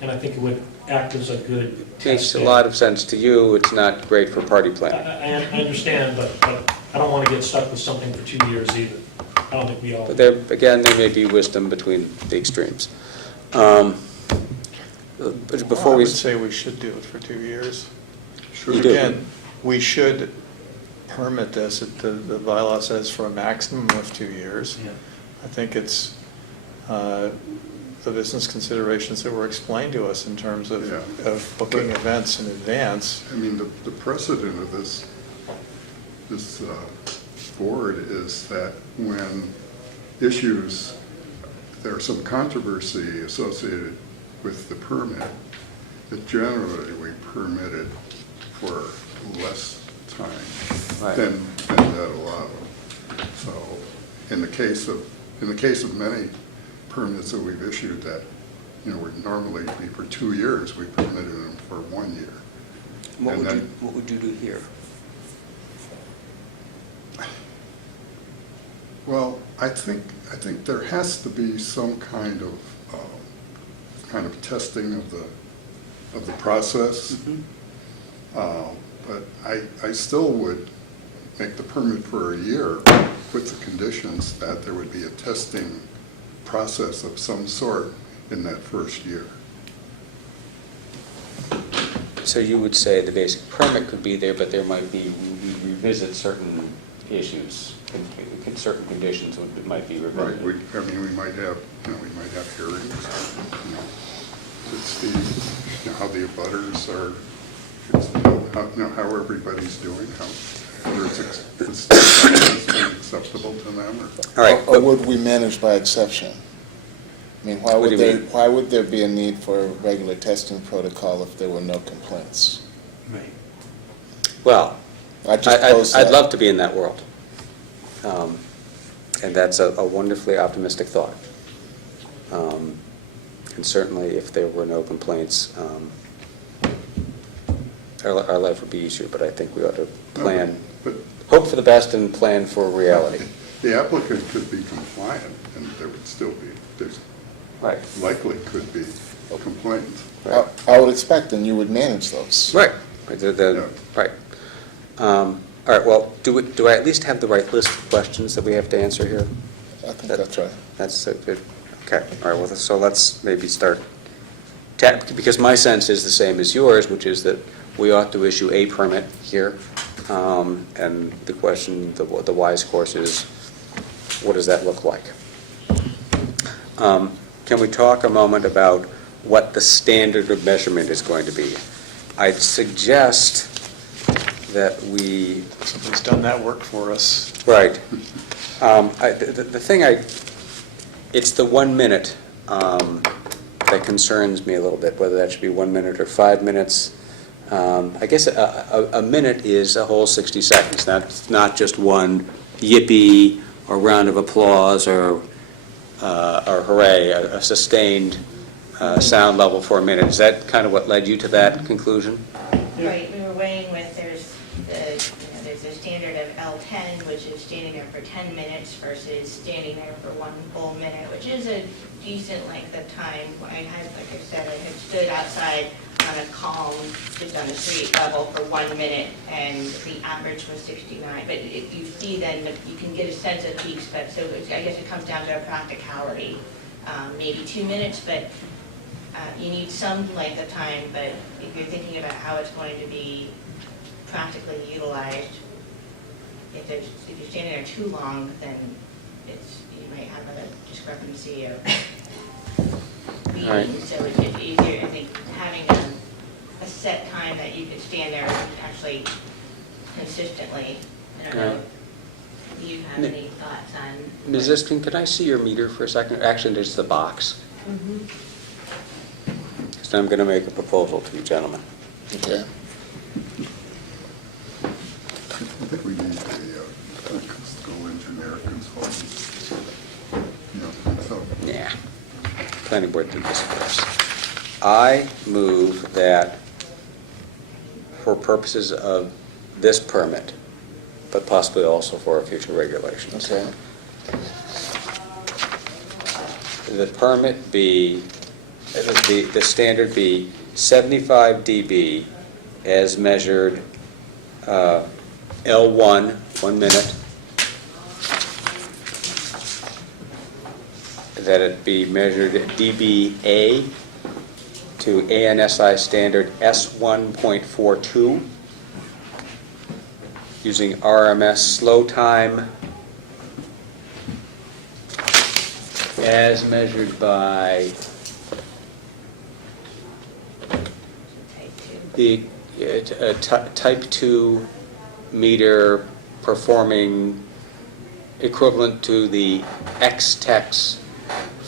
and I think it would act as a good Makes test a bed. lot of sense to you, it's not great for party planning. I understand, but I don't want to get stuck with something for 2 years either. I don't think we all. But there may be wisdom between the extremes. But before I we, would say we should do it for 2 years. You do. Again, we should permit this, the bylaw says for a maximum of 2 years. Yeah. I think it's the business considerations that were explained to us in terms of Yeah. of booking events in advance. I mean, the precedent of this board is that when there's some controversy associated with the permit, that generally we permit it for less time Right. than that allowed. So in the case of many permits that we've issued that, would normally be for 2 years, we permitted them for 1 year. what And then- would you do here? Well, I think there has to be some kind of testing of the process. But I still would make the permit for a year with the conditions that there would be a testing process of some sort in that first year. So you would say the basic permit could be there, but there might be, we revisit certain issues, certain conditions might be Right, revisited. we might have, we might have hearings, to see how the abutters are, how everybody's doing, whether it's acceptable to them or. All right, Or would we manage by exception? I mean, why What do would you there, mean? why would there be a need for a regular testing protocol if there were no complaints? Right. well, I just posed I'd that. love to be in that world. And that's a wonderfully optimistic thought. And certainly, if there were no complaints, our life would be easier, but I think we ought to plan, But hope for the best and plan for reality. the applicant could be compliant, and there would still be, there's Right. likely could be complaints. I would expect, and you would manage those. Right. Right. All right, well, do I at least have the right list of questions that we have to answer here? I think that's right. That's a good, okay, all right, well, so let's maybe start, because my sense is the same as yours, which is that we ought to issue a permit here, and the question, the wise course is, what does that look like? Can we talk a moment about what the standard of measurement is going to be? I'd suggest that we... Somebody's done that work for us. Right. The thing it's the 1 minute that concerns me a little bit, whether that should be 1 minute or 5 minutes. I guess a minute is a whole 60 seconds. That's not just one yippee or round of applause or hooray, a sustained sound level for a minute. Is that kind of what led you to that conclusion? Yeah. Right, we were weighing with, there's a standard of L10, which is standing there for 10 minutes versus standing there for 1 full minute, which is a decent length of time. I had, like I said, I had stood outside on a calm, just on the street level for 1 minute, and the average was 69. But if you see then, you can get a sense of peaks, but so I guess it comes down to a practicality. Maybe 2 minutes, but you need some length of time, but if you're thinking about how it's going to be practically utilized, if you're standing there too long, then you might have a discrepancy of reading. Right. So it's easier, I think, having a set time that you can stand there actually consistently. I don't know, do you have any thoughts on? Ms. Iskin, could I see your meter for a second? Actually, there's the box. So I'm going to make a proposal to you gentlemen. Okay. I think we need a school engineer consultant. So Yeah. Planning board did this first. I move that for purposes of this permit, but possibly also for our future regulations. Okay. The permit be, the standard be 75 dB as measured L1, 1 minute. That it be measured dBA to ANSI standard S1.42 using RMS slow time as measured by the type 2 meter performing equivalent to the X-Tex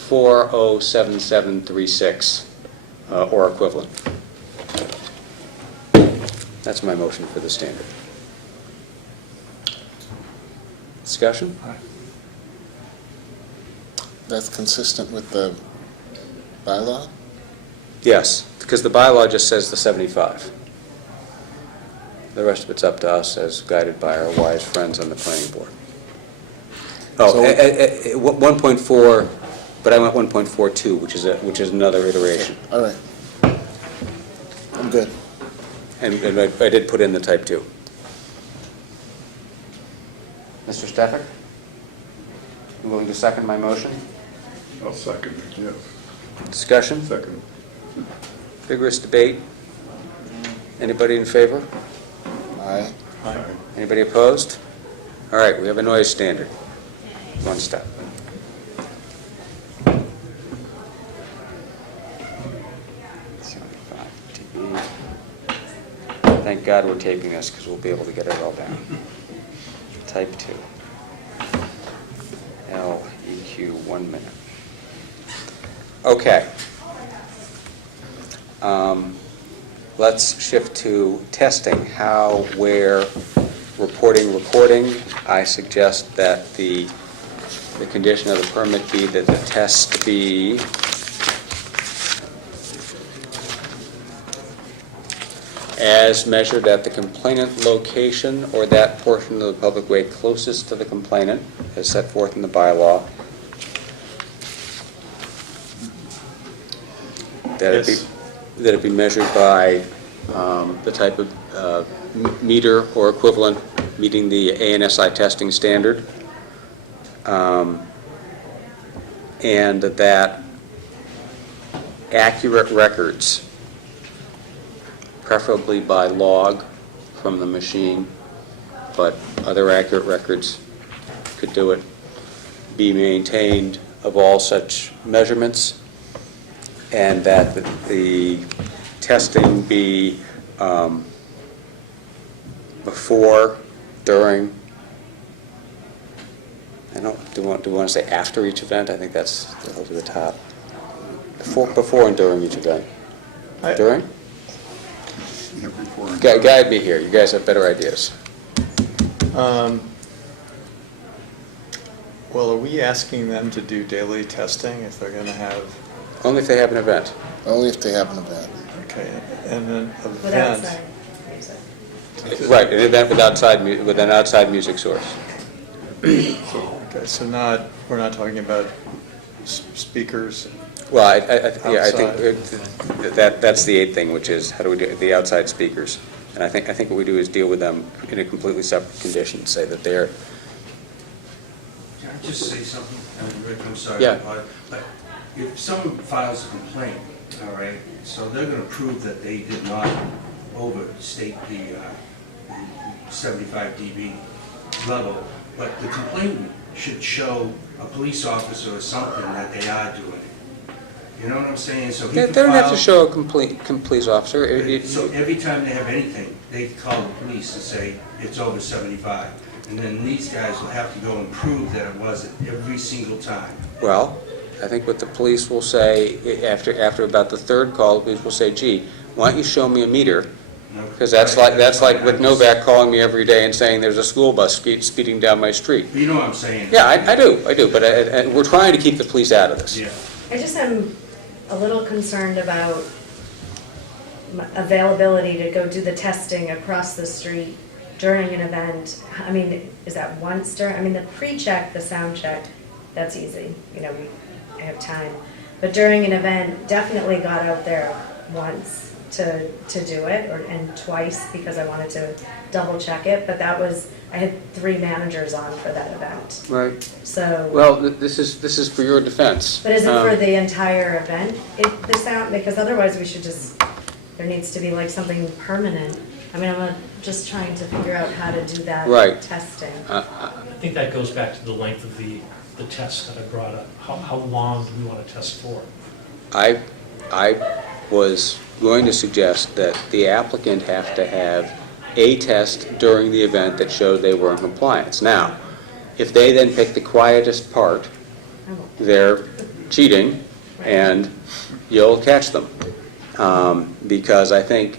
407736 or equivalent. That's my motion for the standard. Discussion? That's consistent with the bylaw? Yes, because the bylaw just says the 75. The rest of it's up to us as guided by our wise friends on the planning board. Oh, So- 1.4, but I went 1.42, which is another iteration. All right. I'm good. And I did put in the type 2. Mr. Stefan? You willing to second my motion? I'll second it, yes. Discussion? Second. Vigorous debate? Anybody in favor? Aye. Aye. Anybody opposed? All right, we have a noise standard. One step. Thank God we're taping this because we'll be able to get it all down. Type 2. LEQ, 1 minute. Okay. Let's shift to testing. How, where, reporting, recording. I suggest that the condition of the permit be that the test be as measured at the complainant location or that portion of the public way closest to the complainant, as set forth in the bylaw. That it be measured by the type of meter or equivalent meeting the ANSI testing standard, and that accurate records, preferably by log from the machine, but other accurate records could do it, be maintained of all such measurements, and that the testing be before, during, do we want to say after each event? I think that's over the top. Before and during each event. During? Yeah, before and Guide me here. You guys have better ideas. Well, are we asking them to do daily testing if they're going to have? Only if they have an event. Only if they have an event. Okay, and an With event. outside music. Right, an event with an outside music source. Okay, so we're not talking about speakers. Well, I think that's the 8th thing, which is how do we do the outside speakers? And I think what we do is deal with them in a completely separate condition, say that they're. Can I just say something? Rick, I'm sorry. Yeah. But if someone files a complaint, all right, so they're going to prove that they did not overstate the 75 dB level, but the complainant should show a police officer or something that they are doing it. You know what I'm saying? So They don't have to show a complete police officer. So every time they have anything, they call the police and say it's over 75. And then these guys will have to go and prove that it wasn't every single time. Well, I think what the police will say, after about the 3rd call, the police will say, gee, why don't you show me a meter? Because that's like with Novak calling me every day and saying there's a school bus speeding down my street. You know what I'm saying? Yeah, I do, but we're trying to keep the police out of this. Yeah. I just am a little concerned about availability to go do the testing across the street during an event. I mean, is that once during, I mean, the pre-check, the sound check, that's easy, I have time. But during an event, definitely got out there once to do it, and twice because I wanted to double check it, but I had 3 managers on for that event. Right. So. Well, this is for your defense. But is it for the entire event, the sound, because otherwise we should there needs to be like something permanent. I mean, I'm just trying to figure out how to do that testing. I think that goes back to the length of the test that I brought up. How long do we want to test for? I was going to suggest that the applicant have to have a test during the event that showed they were in compliance. Now, if they then pick the quietest part, they're cheating, and you'll catch them. Because I think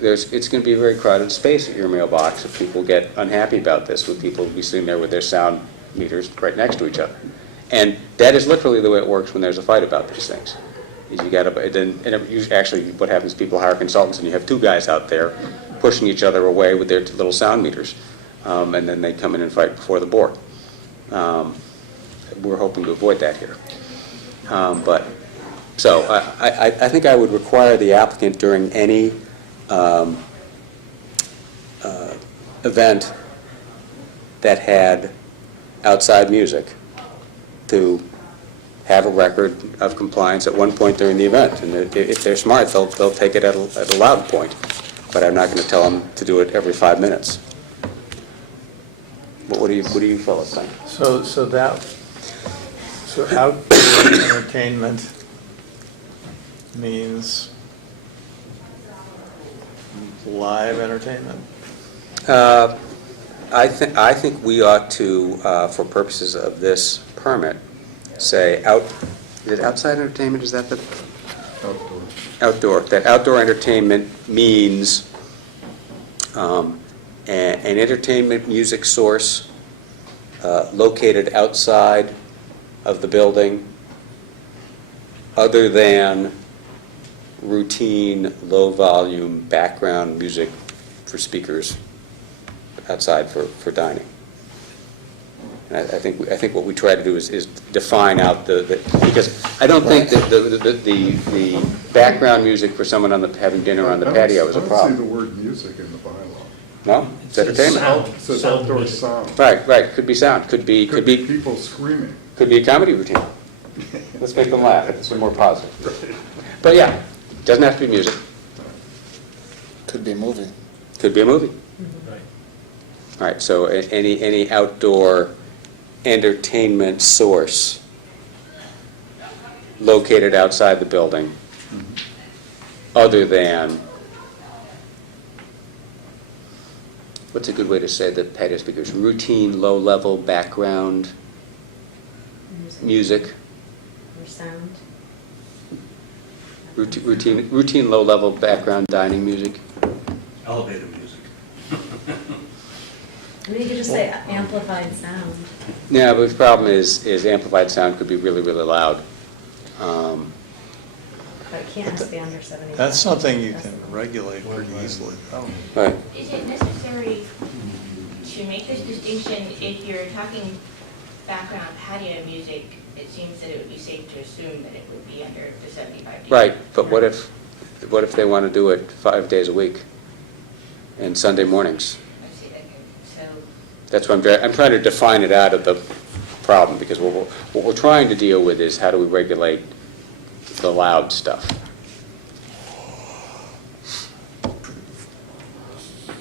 it's going to be a very crowded space at your mailbox if people get unhappy about this, with people be sitting there with their sound meters right next to each other. And that is literally the way it works when there's a fight about these things. Is you got to, actually what happens is people hire consultants and you have 2 guys out there pushing each other away with their little sound meters. And then they come in and fight before the board. We're hoping to avoid that here. So I think I would require the applicant during any event that had outside music to have a record of compliance at one point during the event. And if they're smart, they'll take it at a loud point. But I'm not going to tell them to do it every 5 minutes. What do you fellas think? So outdoor entertainment means live entertainment? I think we ought to, for purposes of this permit, say is it outside entertainment, is that the? Outdoor. Outdoor, that outdoor entertainment means an entertainment music source located outside of the building other than routine, low-volume background music for speakers outside for dining. And I think what we try to do is define out because I don't think that the background music for someone having dinner on the patio is a I don't problem. see the word music in the bylaw. No? It's entertainment. It says outdoor sound. Right, could be sound, could be People screaming. could be a comedy routine. Let's make them laugh, it's more positive. But yeah, doesn't have to be music, Could be a movie. could be a movie. Right. All right, so any outdoor entertainment source located outside the building other than, what's a good way to say the patio speakers? Routine, low-level background music. Or sound. Routine low-level background dining music. Elevator music. I mean, you could just say amplified sound. Yeah, but the problem is amplified sound could be really, really loud. But it can't just be under 75. That's something you can regulate pretty easily. Right. Is it necessary to make this distinction if you're talking background patio music? It seems that it would be safe to assume that it would be under the 75 dB. Right, but what if they want to do it 5 days a week and Sunday mornings? I see, okay, so, That's what I'm trying to define it out of the problem, because what we're trying to deal with is how do we regulate the loud stuff.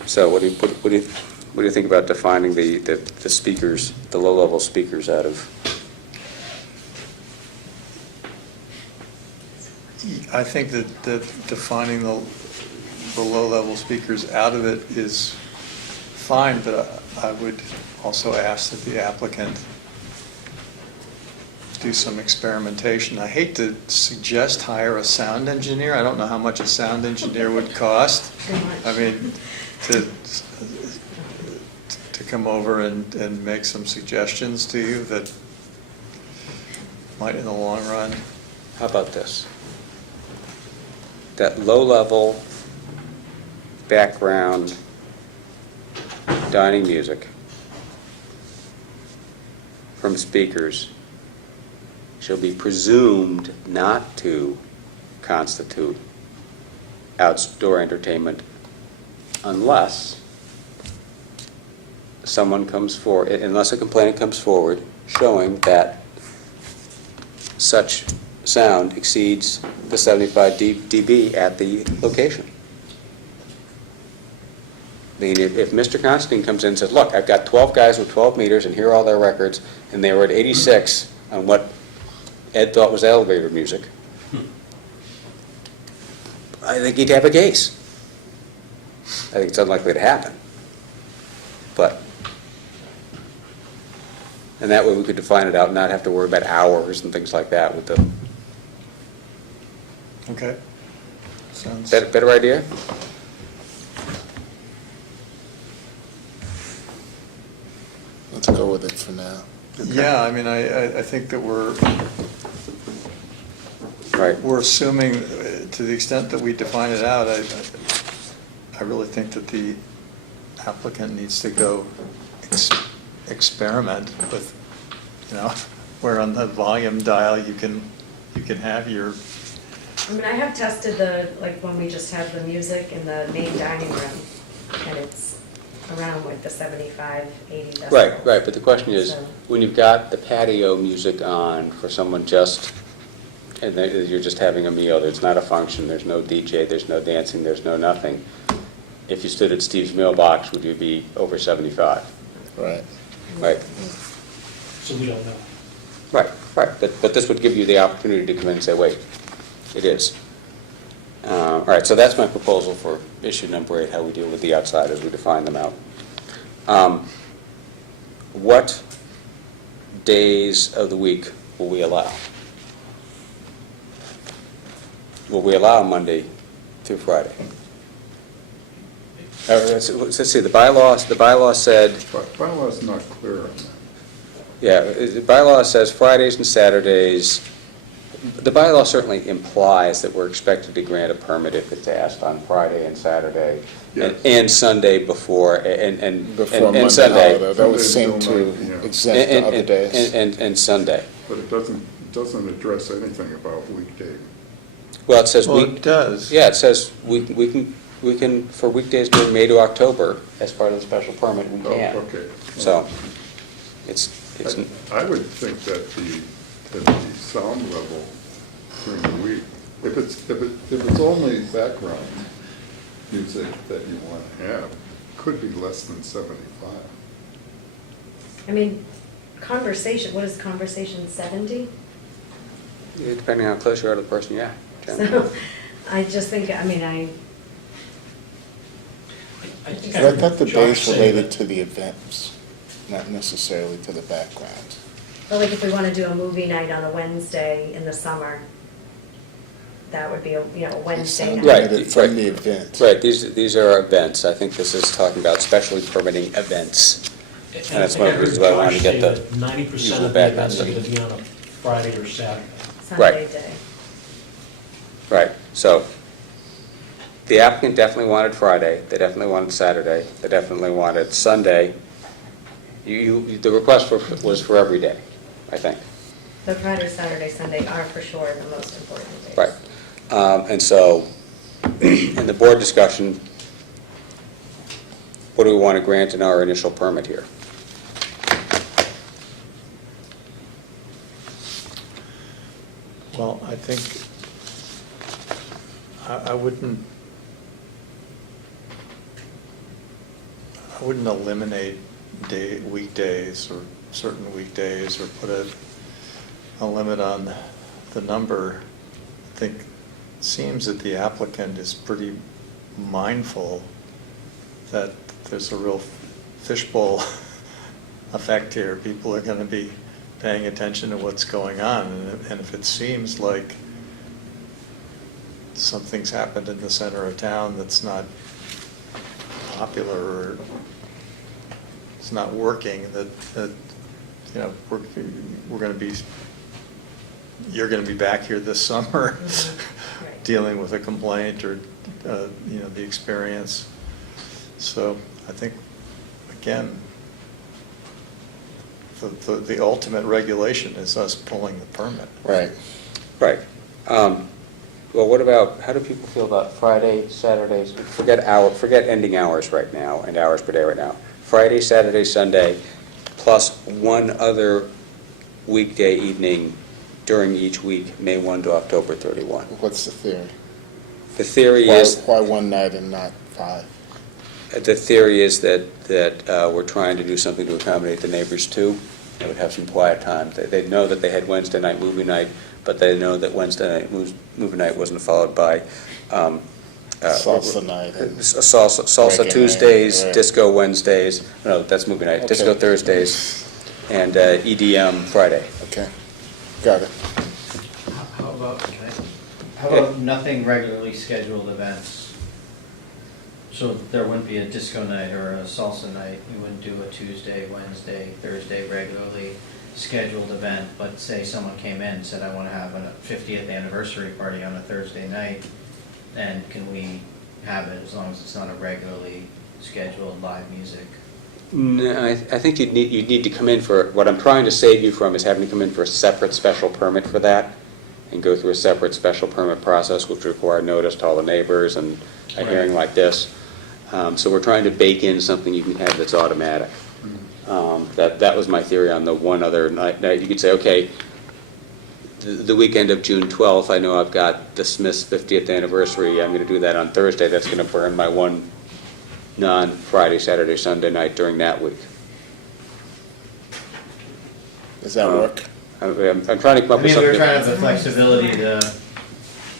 So what do you think about defining the speakers, the low-level speakers out of? I think that defining the low-level speakers out of it is fine, but I would also ask that the applicant do some experimentation. I hate to suggest hire a sound engineer. I don't know how much a sound engineer would cost. I mean, to come over and make some suggestions to you that might in the long run. How about this? That low-level background dining music from speakers shall be presumed not to constitute outdoor entertainment unless unless a complainant comes forward showing that such sound exceeds the 75 dB at the location. I mean, if Mr. Constantine comes in and says, look, I've got 12 guys with 12 meters and here are all their records, and they were at 86 on what Ed thought was elevator music, I think he'd have a case. I think it's unlikely to happen. And that way we could define it out and not have to worry about hours and things like that with the... Okay. Sounds. Better idea? Let's go with it for now. Yeah, I mean, I think that we're assuming, to the extent that we define it out, I really think that the applicant needs to go experiment with, where on the volume dial you can have your. I mean, I have tested when we just have the music in the main dining room, and it's around with the 75, 80 decibels. Right, but the question is, So- when you've got the patio music on for someone just, and you're just having a meal, there's not a function, there's no DJ, there's no dancing, there's no nothing. If you stood at Steve's Mailbox, would you be over 75? Right. Right, So we don't know. right, but this would give you the opportunity to come in and say, wait, it is. All right, so that's my proposal for issue number 8, how we deal with the outside as we define them out. What days of the week will we allow? Will we allow Monday through Friday? Let's see, the bylaw said, Bylaw's not clear on that. yeah, the bylaw says Fridays and Saturdays. The bylaw certainly implies that we're expected to grant a permit if it's asked on Friday and Saturday, Yes. and Sunday before, and Before Monday Sunday. holiday, that would Sunday seem still to not, yeah. exempt the other days. And Sunday. But it doesn't address anything about weekday. Well, it says Well, week. it does. Yeah, it says we can, for weekdays during May to October, as part of the special permit, we Oh, can. okay. So, it's, I would think that the sound level during the week, if it's only background music that you want to have, could be less than 75. I mean, conversation, what is conversation, 70? depending on how close you are to the person, yeah. So, I just think, I mean, I think But I thought the Josh days said related that- to the events, not necessarily to the background. But like if we want to do a movie night on a Wednesday in the summer, that would be a, a Wednesday night. Right, Limited from right. the event. Right, these are events. I think this is talking about specially permitting events. And that's one of the reasons why I wanted to get the 90% usual of the background events are study. going to be on a Friday or Saturday. Sunday Right. day. Right, so the applicant definitely wanted Friday, they definitely wanted Saturday, they definitely wanted Sunday. The request was for every day, I think. The Friday, Saturday, Sunday are for sure the most important days. Right. And so, in the board discussion, what do we want to grant in our initial permit here? Well, I think, I wouldn't eliminate weekdays or certain weekdays or put a limit on the number. I think it seems that the applicant is pretty mindful that there's a real fishbowl effect here. People are going to be paying attention to what's going on, and if it seems like something's happened in the center of town that's not popular or it's not working, that we're going to be, you're going to be back here this summer Right. dealing with a complaint or the experience. So I think, again, the ultimate regulation is us pulling the permit. Right. Right. Well, what about, how do people feel about Friday, Saturdays, forget ending hours right now and hours per day right now. Friday, Saturday, Sunday, plus one other weekday evening during each week, May 1 to October 31. What's the theory? The theory Why, is, why one night and not 5? the theory is that we're trying to do something to accommodate the neighbors too. They would have some quiet time. They know that they had Wednesday night movie night, but they know that Wednesday night movie night wasn't followed by Salsa night. Salsa Reggae Tuesdays, night, right. Disco Wednesdays, no, that's movie night, Disco Okay. Thursdays, and EDM Friday. Okay, got it. How about nothing regularly scheduled events? So there wouldn't be a disco night or a salsa night, you wouldn't do a Tuesday, Wednesday, Thursday regularly scheduled event, but say someone came in and said, I want to have a 50th anniversary party on a Thursday night, and can we have it as long as it's not a regularly scheduled live music? No, I think you'd need to come in for, what I'm trying to save you from is having to come in for a separate special permit for that, and go through a separate special permit process, which would require notice to all the neighbors and a hearing like this. So we're trying to bake in something you can have that's automatic. That was my theory on the one other night. You could say, okay, the weekend of June 12th, I know I've got the Smiths' 50th anniversary. I'm going to do that on Thursday. That's going to burn my one non-Friday, Saturday, Sunday night during that week. Does that work? I'm trying to come up I with mean, something. we're trying to have the flexibility to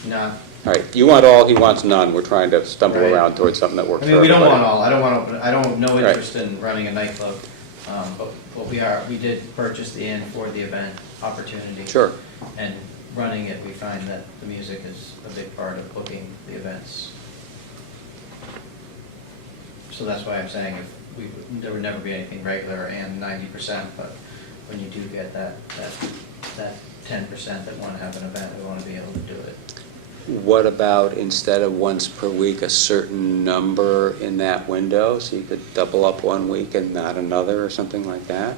not, All right, you want all, he wants none. We're trying to stumble Right. around towards something that works I for mean, we don't everybody. want all, I don't, no Right. interest in running a nightclub. But we did purchase the inn for the event opportunity. Sure. And running it, we find that the music is a big part of booking the events. So that's why I'm saying there would never be anything regular and 90%, but when you do get that 10% that want to have an event, we want to be able to do it. What about instead of once per week, a certain number in that window? So you could double up one week and not another or something like that?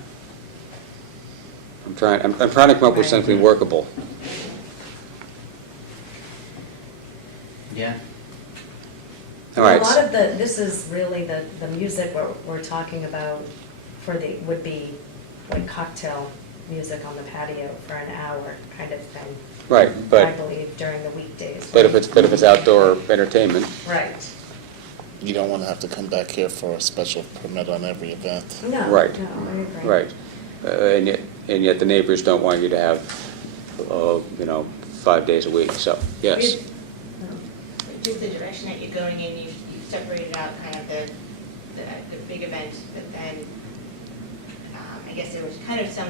I'm trying to come up with something workable. Yeah. All right. A lot of this is really the music we're talking about would be like cocktail music on the patio for an hour kind of thing. Right, I but believe during the weekdays. if it's outdoor entertainment, Right. You don't want to have to come back here for a special permit on every event. No, Right. no, I agree. right. And yet the neighbors don't want you to have, 5 days a week, so, yes. Just the direction that you're going in, you separated out kind of the big events, but then I guess there was kind of some,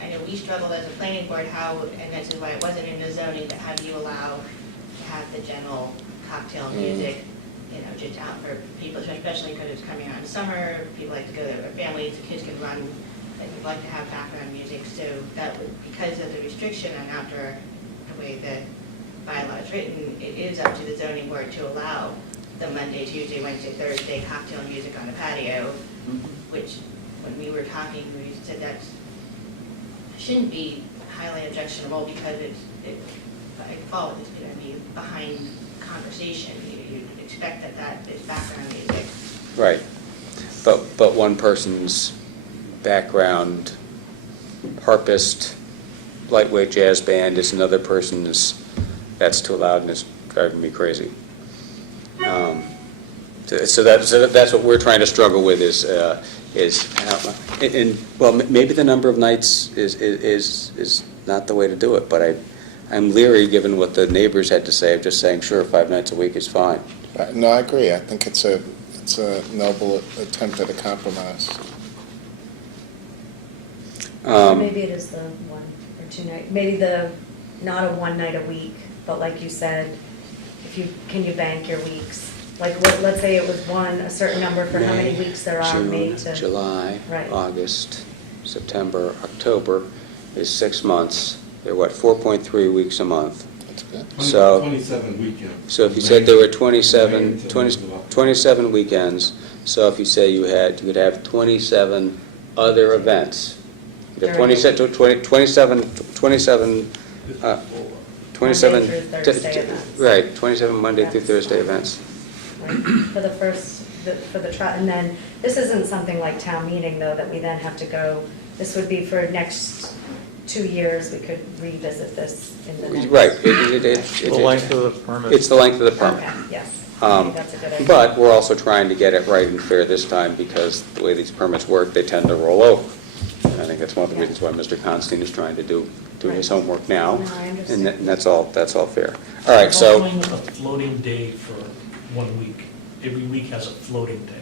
I know we struggled as a planning board, and this is why it wasn't in the zoning, but how do you allow to have the general cocktail music, just out for people, especially because it's coming around summer, people like to go there with their families, the kids can run, and would like to have background music, so that would, because of the restriction on outdoor, the way the bylaw is written, it is up to the zoning board to allow the Monday, Tuesday, Wednesday, Thursday cocktail music on the patio, which, when we were talking, we said that shouldn't be highly objectionable because it by default is going to be behind conversation. You'd expect that is background music. Right. But one person's background harpist, lightweight jazz band is another person's, that's too loud and it's driving me crazy. So that's what we're trying to struggle with maybe the number of nights is not the way to do it, but I'm leery, given what the neighbors had to say, of just saying, sure, 5 nights a week is fine. Right. No, I agree. I think it's a noble attempt at a compromise. Maybe it is the 1 or 2 night, maybe not a 1 night a week, but like you said, can you bank your weeks? Like, let's say it was a certain number for how many weeks there are, May June, to. July, Right. August, September, October is 6 months. They're 4.3 weeks a month. That's good. So, 27 weekends. so if you said there were 27 weekends, so if you say you could have 27 other events. You have 27 Monday through Thursday events. Right, 27 Monday through Thursday events. Right, for the trial, and then, this isn't something like town meeting, though, that we then have to go, this would be for next 2 years, we could revisit this in the next. Right. The length of the permit. It's the length of the permit. Okay, yes, I think that's a good idea. But we're also trying to get it right and fair this time, because the way these permits work, they tend to roll over. And I think that's one of the reasons why Mr. Constantine is trying to do his homework now. No, I understand. And that's all fair. All right, so, Following a floating day for 1 week. Every week has a floating day.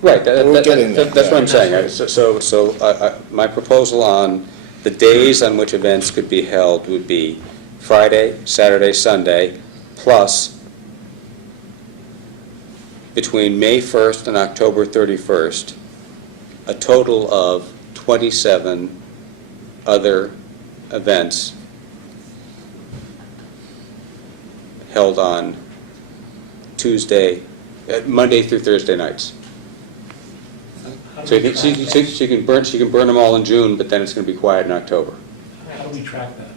right, We're getting there. that's what I'm saying. So my proposal on the days on which events could be held would be Friday, Saturday, Sunday, plus between May 1st and October 31st, a total of 27 other events held on Monday through Thursday nights. So she can burn them all in June, but then it's going to be quiet in October. How do we track that?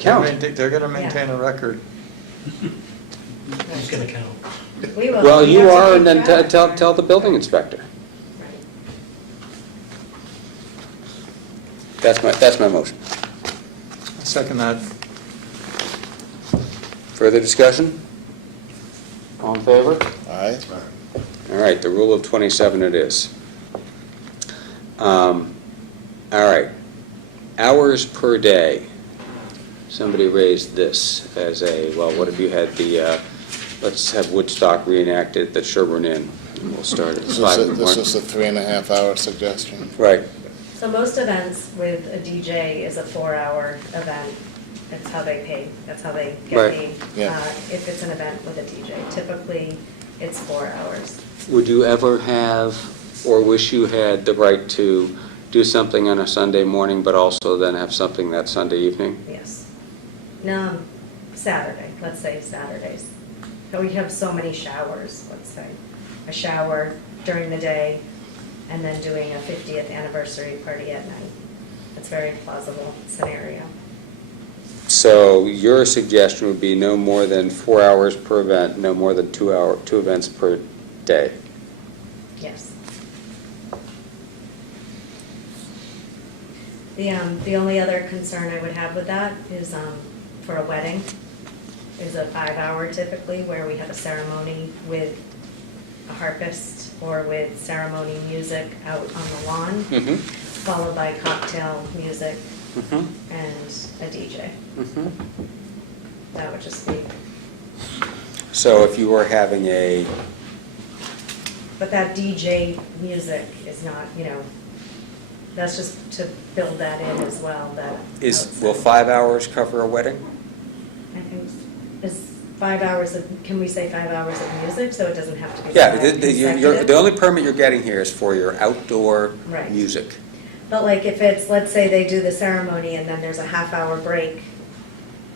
Count. They're going to maintain a record. Who's going to count? We will. Well, We you have to are, keep and then track. tell the building inspector. That's my motion. Second that. Further discussion? All in favor? Aye. All right, the rule of 27 it is. All right, hours per day. Somebody raised this as a, well, what if you had the, let's have Woodstock reenacted at the Sherborn Inn. And we'll start at 5 in the This morning. is a 3.5-hour suggestion. Right, So most events with a DJ is a 4-hour event. That's how they pay, that's how they get Right. paid. Yeah. If it's an event with a DJ, typically it's 4 hours. would you ever have, or wish you had the right to do something on a Sunday morning, but also then have something that Sunday evening? Yes. No, Saturday, let's say Saturdays. But we have so many showers, let's say. A shower during the day and then doing a 50th anniversary party at night. It's a very plausible scenario. So your suggestion would be no more than 4 hours per event, no more than 2 events per day? Yes. The only other concern I would have with that is for a wedding, is a 5-hour typically, where we have a ceremony with a harpist or with ceremony music out on the lawn, Mm-hmm. followed by cocktail music Mm-hmm. and a DJ. Mm-hmm. That would just be, So if you were having a, but that DJ music is not, that's just to build that in as well, that. will outside. 5 hours cover a wedding? I think, is 5 hours of, can we say 5 hours of music, so it doesn't have to be. Yeah, five the consecutive? only permit you're getting here is for your outdoor Right. music. But like if it's, let's say they do the ceremony and then there's a half-hour break,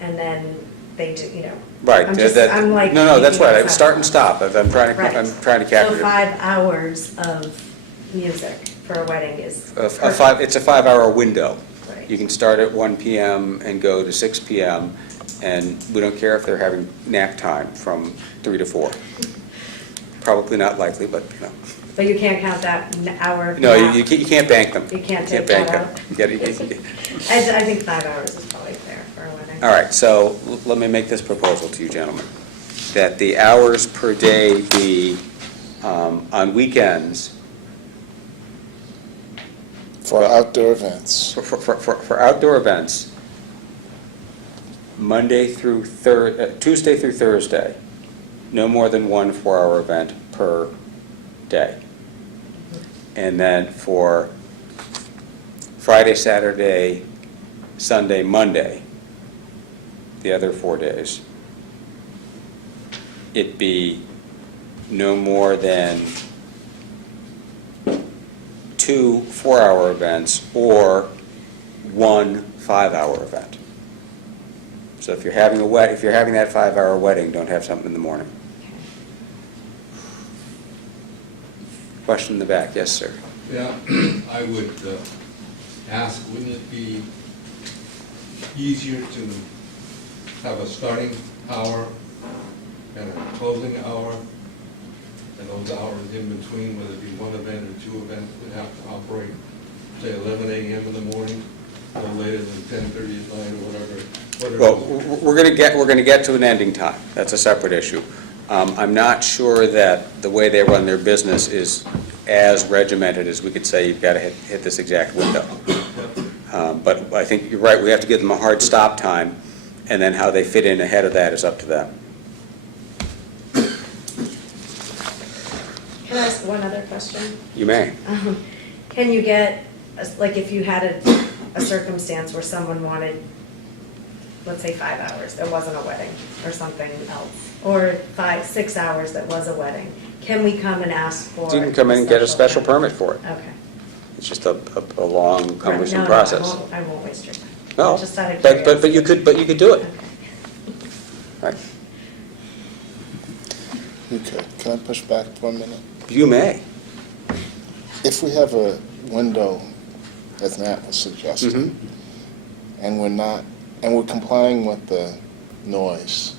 and then they do, Right. I'm just, I'm like. No, that's thinking right, outside start the and box. stop, I'm trying Right. to capture So it. 5 hours of music for a wedding is It's perfect. a 5-hour window. Right. You can start at 1 PM and go to 6 PM, and we don't care if they're having nap time from 3 to 4. Probably not likely, but, But you can't count that hour. of No, nap. you can't bank them. You can't You take that bank them. out? You gotta- I think 5 hours is probably fair for a wedding. All right, so let me make this proposal to you, gentlemen, that the hours per day be on weekends, For outdoor events. for outdoor events, Tuesday through Thursday, no more than 1 4-hour event per day. And then for Friday, Saturday, Sunday, Monday, the other 4 days, it be no more than 2 4-hour events or 1 5-hour event. So if you're having if you're having that 5-hour wedding, don't have something in the morning. Question in the back, yes, sir. Yeah, I would ask, wouldn't it be easier to have a starting hour and a closing hour, and those hours in between, whether it be one event or 2 events, would have to operate, say, 11 a.m. in the morning, no later than 10:30 at night, or whatever. Well, we're going to get to an ending time. That's a separate issue. I'm not sure that the way they run their business is as regimented as we could say you've got to hit this exact window. But I think you're right, we have to give them a hard stop time, and then how they fit in ahead of that is up to them. Can I ask one other question? You may. Can you get, like if you had a circumstance where someone wanted, let's say 5 hours, there wasn't a wedding or something else, or 6 hours that was a wedding, can we come and ask for? You can come in and get a special permit for it. Okay. It's just a long, cumbersome No, process. I won't waste your time. No, Just out of but you could do it. Right. Okay, can I push back for a minute? You may. If we have a window, as Matt was suggesting, and we're complying with the noise,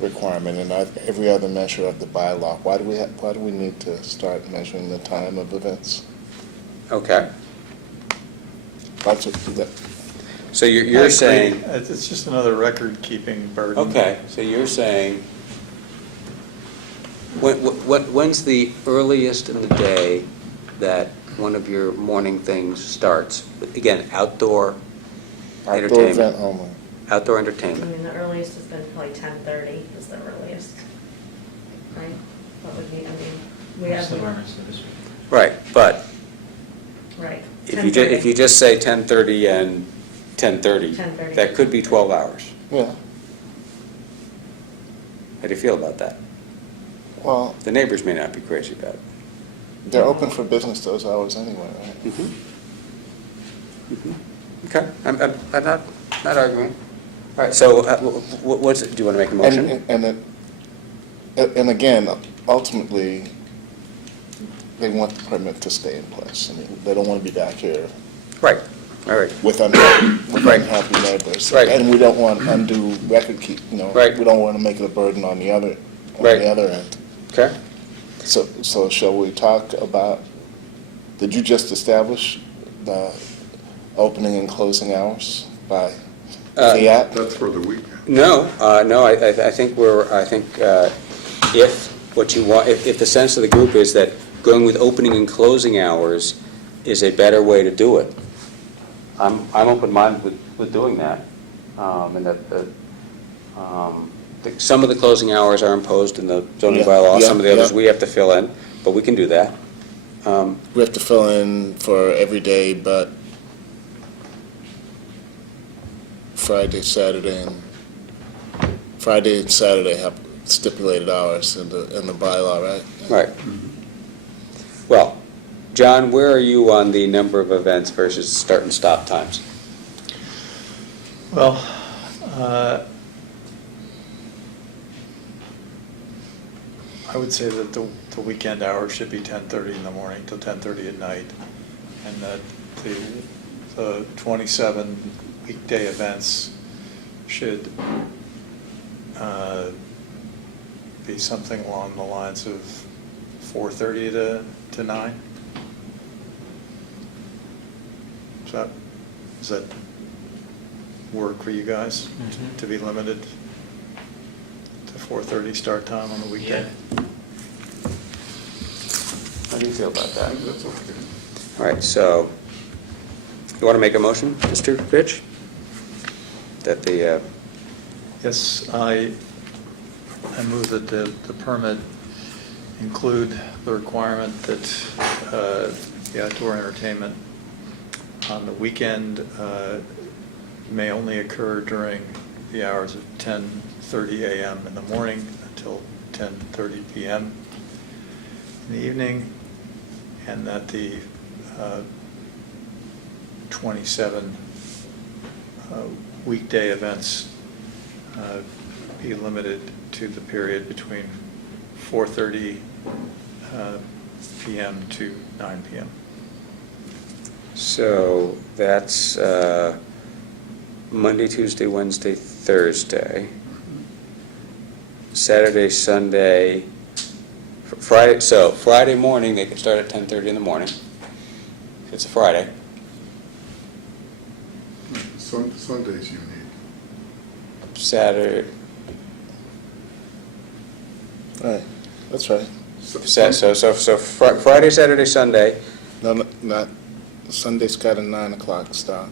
requirement in every other measure of the bylaw. Why do we need to start measuring the time of events? Okay. That's what, that, So I you're agree. saying, It's just another record-keeping burden. okay, so you're saying, when's the earliest in the day that one of your morning things starts? Again, outdoor outdoor entertainment. event only. Outdoor I entertainment. mean, the earliest has been probably 10:30 is the earliest, right? What would be, I mean, we Most have, of our service. Right, but right. if you 10:30. just say 10:30 and 10:30, 10:30. that could be 12 hours. Yeah, How do you feel about that? well, The neighbors may not be crazy about it. they're open for business those hours anyway, right? Mhm. Mhm. Okay, I'm not arguing. All right, so what's, do you want to make a motion? And again, ultimately, they want the permit to stay in place. I mean, they don't want to be back here Right, all right. with unhappy neighbors. Right. And we don't want undue record keep, Right. we don't want to make it a burden on the other Right. end. Okay. So shall we talk about, did you just establish the opening and closing hours by the app? That's for the weekend. No, I think if what you want, if the sense of the group is that going with opening and closing hours is a better way to do it, I'm open-minded with doing that. And that some of the closing hours are imposed in the zoning Yeah, bylaw, yeah, some of the others yeah. we have to fill in, but we can do that. We have to fill in for every day but Friday, Saturday have stipulated hours in the bylaw, right? Right. Well, John, where are you on the number of events versus start and stop times? Well, I would say that the weekend hours should be 10:30 in the morning till 10:30 at night, and that the 27 weekday events should be something along the lines of 4:30 to 9. Does that work for you guys, Mhm. to be limited to 4:30 start time on the weekday? How do you feel about that? That's okay. All right, so, you want to make a motion, Mr. Fitch? That the, Yes, I move that the permit include the requirement that the outdoor entertainment on the weekend may only occur during the hours of 10:30 a.m. in the morning until 10:30 p.m. in the evening, and that the 27 weekday events be limited to the period between 4:30 p.m. to 9 p.m. so that's Monday, Tuesday, Wednesday, Thursday, Saturday, Sunday, Friday, so Friday morning, they can start at 10:30 in the morning. It's a Friday. Sunday's unique. Saturday, Right, that's right. Friday, Saturday, Sunday, No, not, Sunday's got a 9 o'clock start,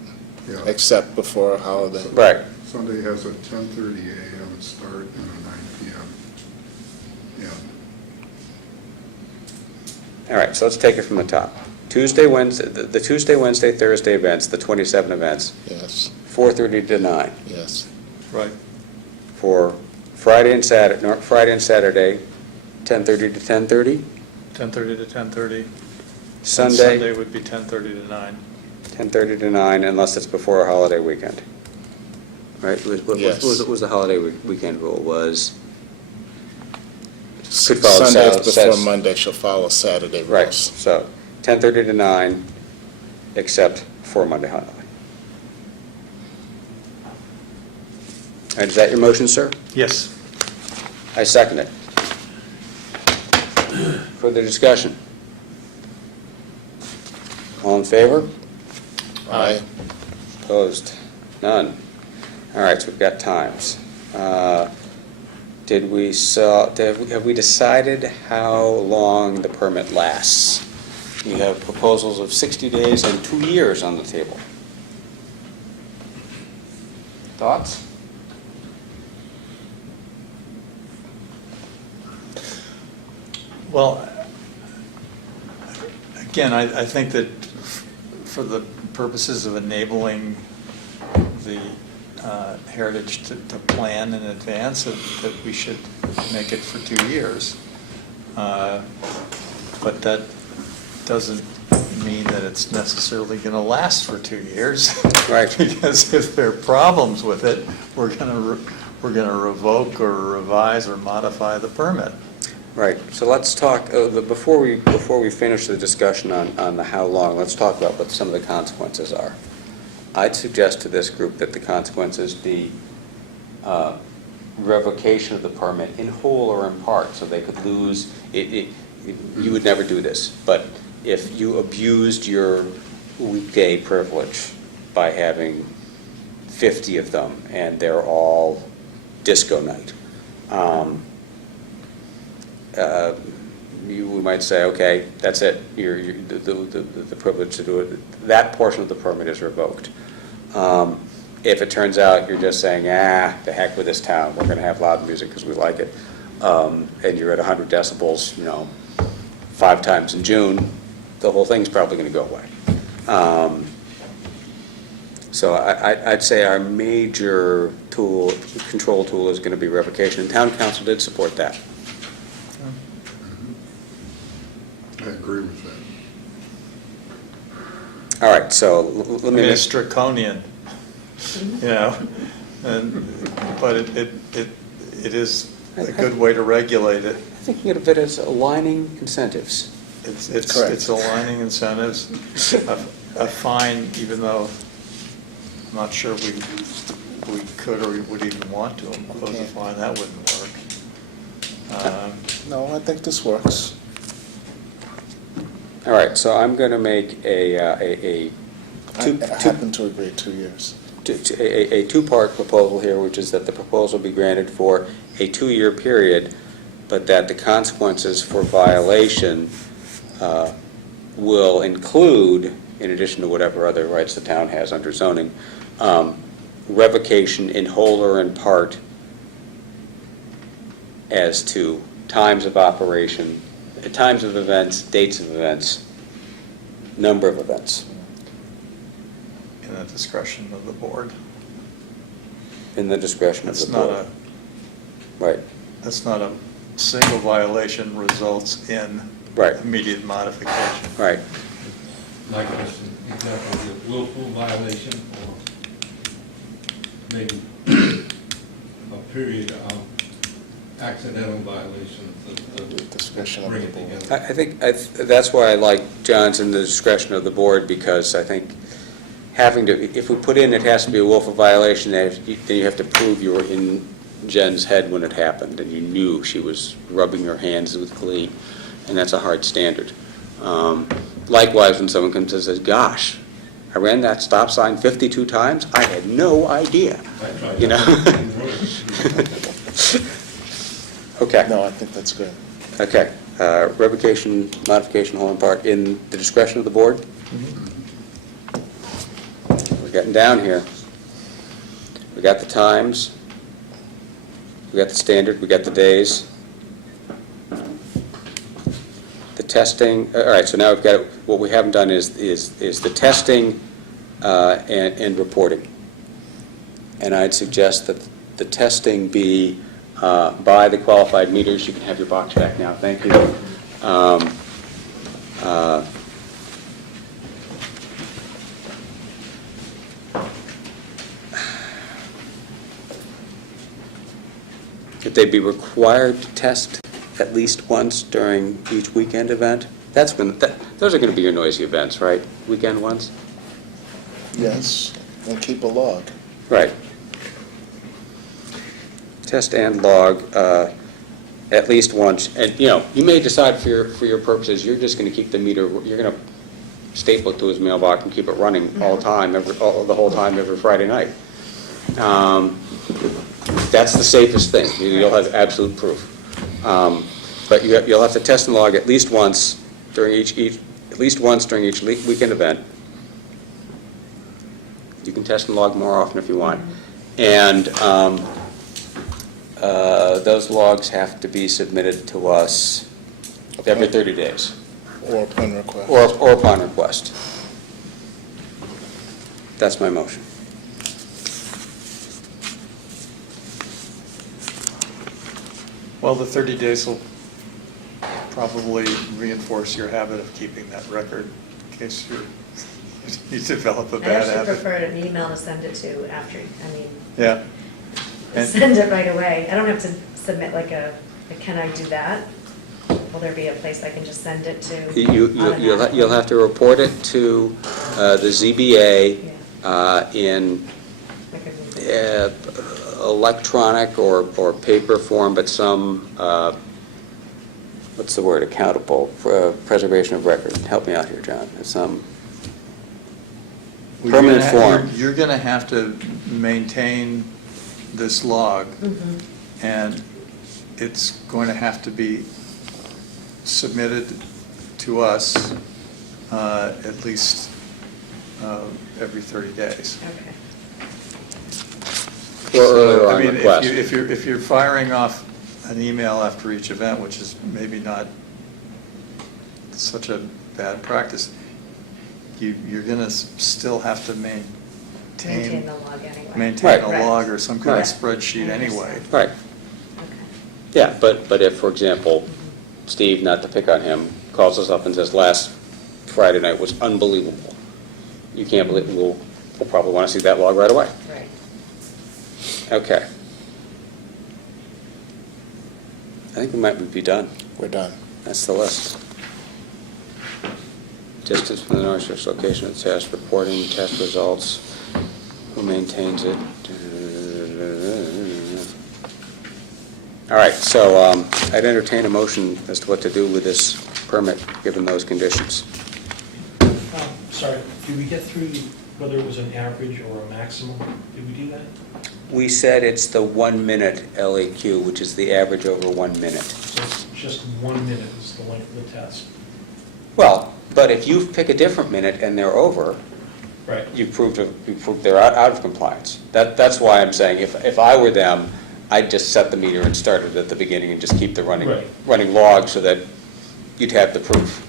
Yeah. except before a holiday. right. Sunday has a 10:30 a.m. start and a 9 p.m. Yeah. All right, so let's take it from the top. Tuesday, Wednesday, the Tuesday, Wednesday, Thursday events, the 27 events, Yes, 4:30 to 9. yes. Right. For Friday and Saturday, 10:30 to 10:30. 10:30 to 10:30. Sunday, Sunday would be 10:30 to 9. 10:30 to 9, unless it's before a holiday weekend. Right? Yes. What was the holiday weekend rule? Was, Sundays follow before Monday shall follow Saturday right, rules. so 10:30 to 9, except for Monday holiday. All right, is that your motion, sir? Yes. I second it. Further discussion? All in favor? Aye. Opposed? None. All right, so we've got times. Have we decided how long the permit lasts? We have proposals of 60 days and 2 years on the table. Thoughts? Well, again, I think that for the purposes of enabling the Heritage to plan in advance, that we should make it for 2 years. But that doesn't mean that it's necessarily going to last for 2 years. Right. Because if there are problems with it, we're going to revoke or revise or modify the permit. Right, so let's talk, before we finish the discussion on the how long, let's talk about what some of the consequences are. I'd suggest to this group that the consequences be revocation of the permit in whole or in part, so they could lose, you would never do this, but if you abused your weekday privilege by having 50 of them and they're all disco night, we might say, okay, that's it. The privilege to do it, that portion of the permit is revoked. If it turns out you're just saying, the heck with this town, we're going to have loud music because we like it, and you're at 100 decibels, 5 times in June, the whole thing's probably going to go away. So I'd say our major control tool is going to be revocation, and town council did support that. I agree with that. All right, so let me... It's draconian, but it is a good way to regulate it. I think of it as aligning incentives. It's aligning incentives. A fine, even though I'm not sure we could or we would even want to impose a fine, that wouldn't work. No, I think this works. All right, so I'm going to make I happen to agree 2 years. a two-part proposal here, which is that the proposal be granted for a 2-year period, but that the consequences for violation will include, in addition to whatever other rights the town has under zoning, revocation in whole or in part as to times of operation, times of events, dates of events, number of events. In the discretion of the board. In the discretion of the board. Right. That's not a single violation results in immediate modification. Right. My question, example, is a willful violation or maybe a period of accidental violations of discretion bring of the it board. together. I think that's why I like John's in the discretion of the board, because I think having to, if we put in it has to be a willful violation, then you have to prove you were in Jen's head when it happened and you knew she was rubbing her hands with glee, and that's a hard standard. Likewise, when someone comes and says, gosh, I ran that stop sign 52 times, I had no idea, you know? Okay. No, I think that's good. Okay. Revocation, modification, whole and part, in the discretion of the board? We're getting down here. We got the times, we got the standard, we got the days. The testing, all right, so now we've got, what we haven't done is the testing and reporting. And I'd suggest that the testing be by the qualified meters. You can have your box back now, thank you. That they be required to test at least once during each weekend event. That's when, those are going to be your noisy events, right? Weekend ones? Yes, and keep a log. Right. Test and log at least once, and, you know, you may decide for your purposes, you're just gonna keep the meter, you're gonna staple it to his mailbox and keep it running all the time, the whole time, every Friday night. That's the safest thing, you'll have absolute proof. But you'll have to test and log at least once during each weekend event. You can test and log more often if you want. And those logs have to be submitted to us every 30 days. Or upon request. Or upon request. That's my motion. Well, the 30 days will probably reinforce your habit of keeping that record in case you develop a I bad actually habit. prefer an email to send it to after, Yeah. And- send it right away. I don't have to submit like can I do that? Will there be a place I can just send it to? You'll have to report it to the ZBA in electronic or paper form, but some, what's the word, accountable, preservation of record. Help me out here, John. It's some Well, permanent form. You're going to have to maintain this log, and it's going to have to be submitted to us at least every 30 days. Okay. Or earlier So, on I mean, request. if you're firing off an email after each event, which is maybe not such a bad practice, you're going to still have to Maintain the log anyway. maintain a Right. log or some kind of Right. spreadsheet I anyway. understand. Right. Okay. Yeah, but if, for example, Steve, not to pick on him, calls us up and says, last Friday night was unbelievable, you can't believe, we'll probably want to see that log right away. Right. Okay. I think we might be done. We're done. That's the list. Distance from the north location of the test, reporting test results, who maintains it. All right, so I'd entertain a motion as to what to do with this permit, given those conditions. Sorry, did we get through whether it was an average or a maximum? Did we do that? We said it's the 1 minute LAQ, which is the average over 1 minute. So it's just 1 minute is the length of the test. Well, but if you pick a different minute and they're over, Right. you've proved they're out of compliance. That's why I'm saying, if I were them, I'd just set the meter and start it at the beginning and just keep the Right. running log so that you'd have the proof.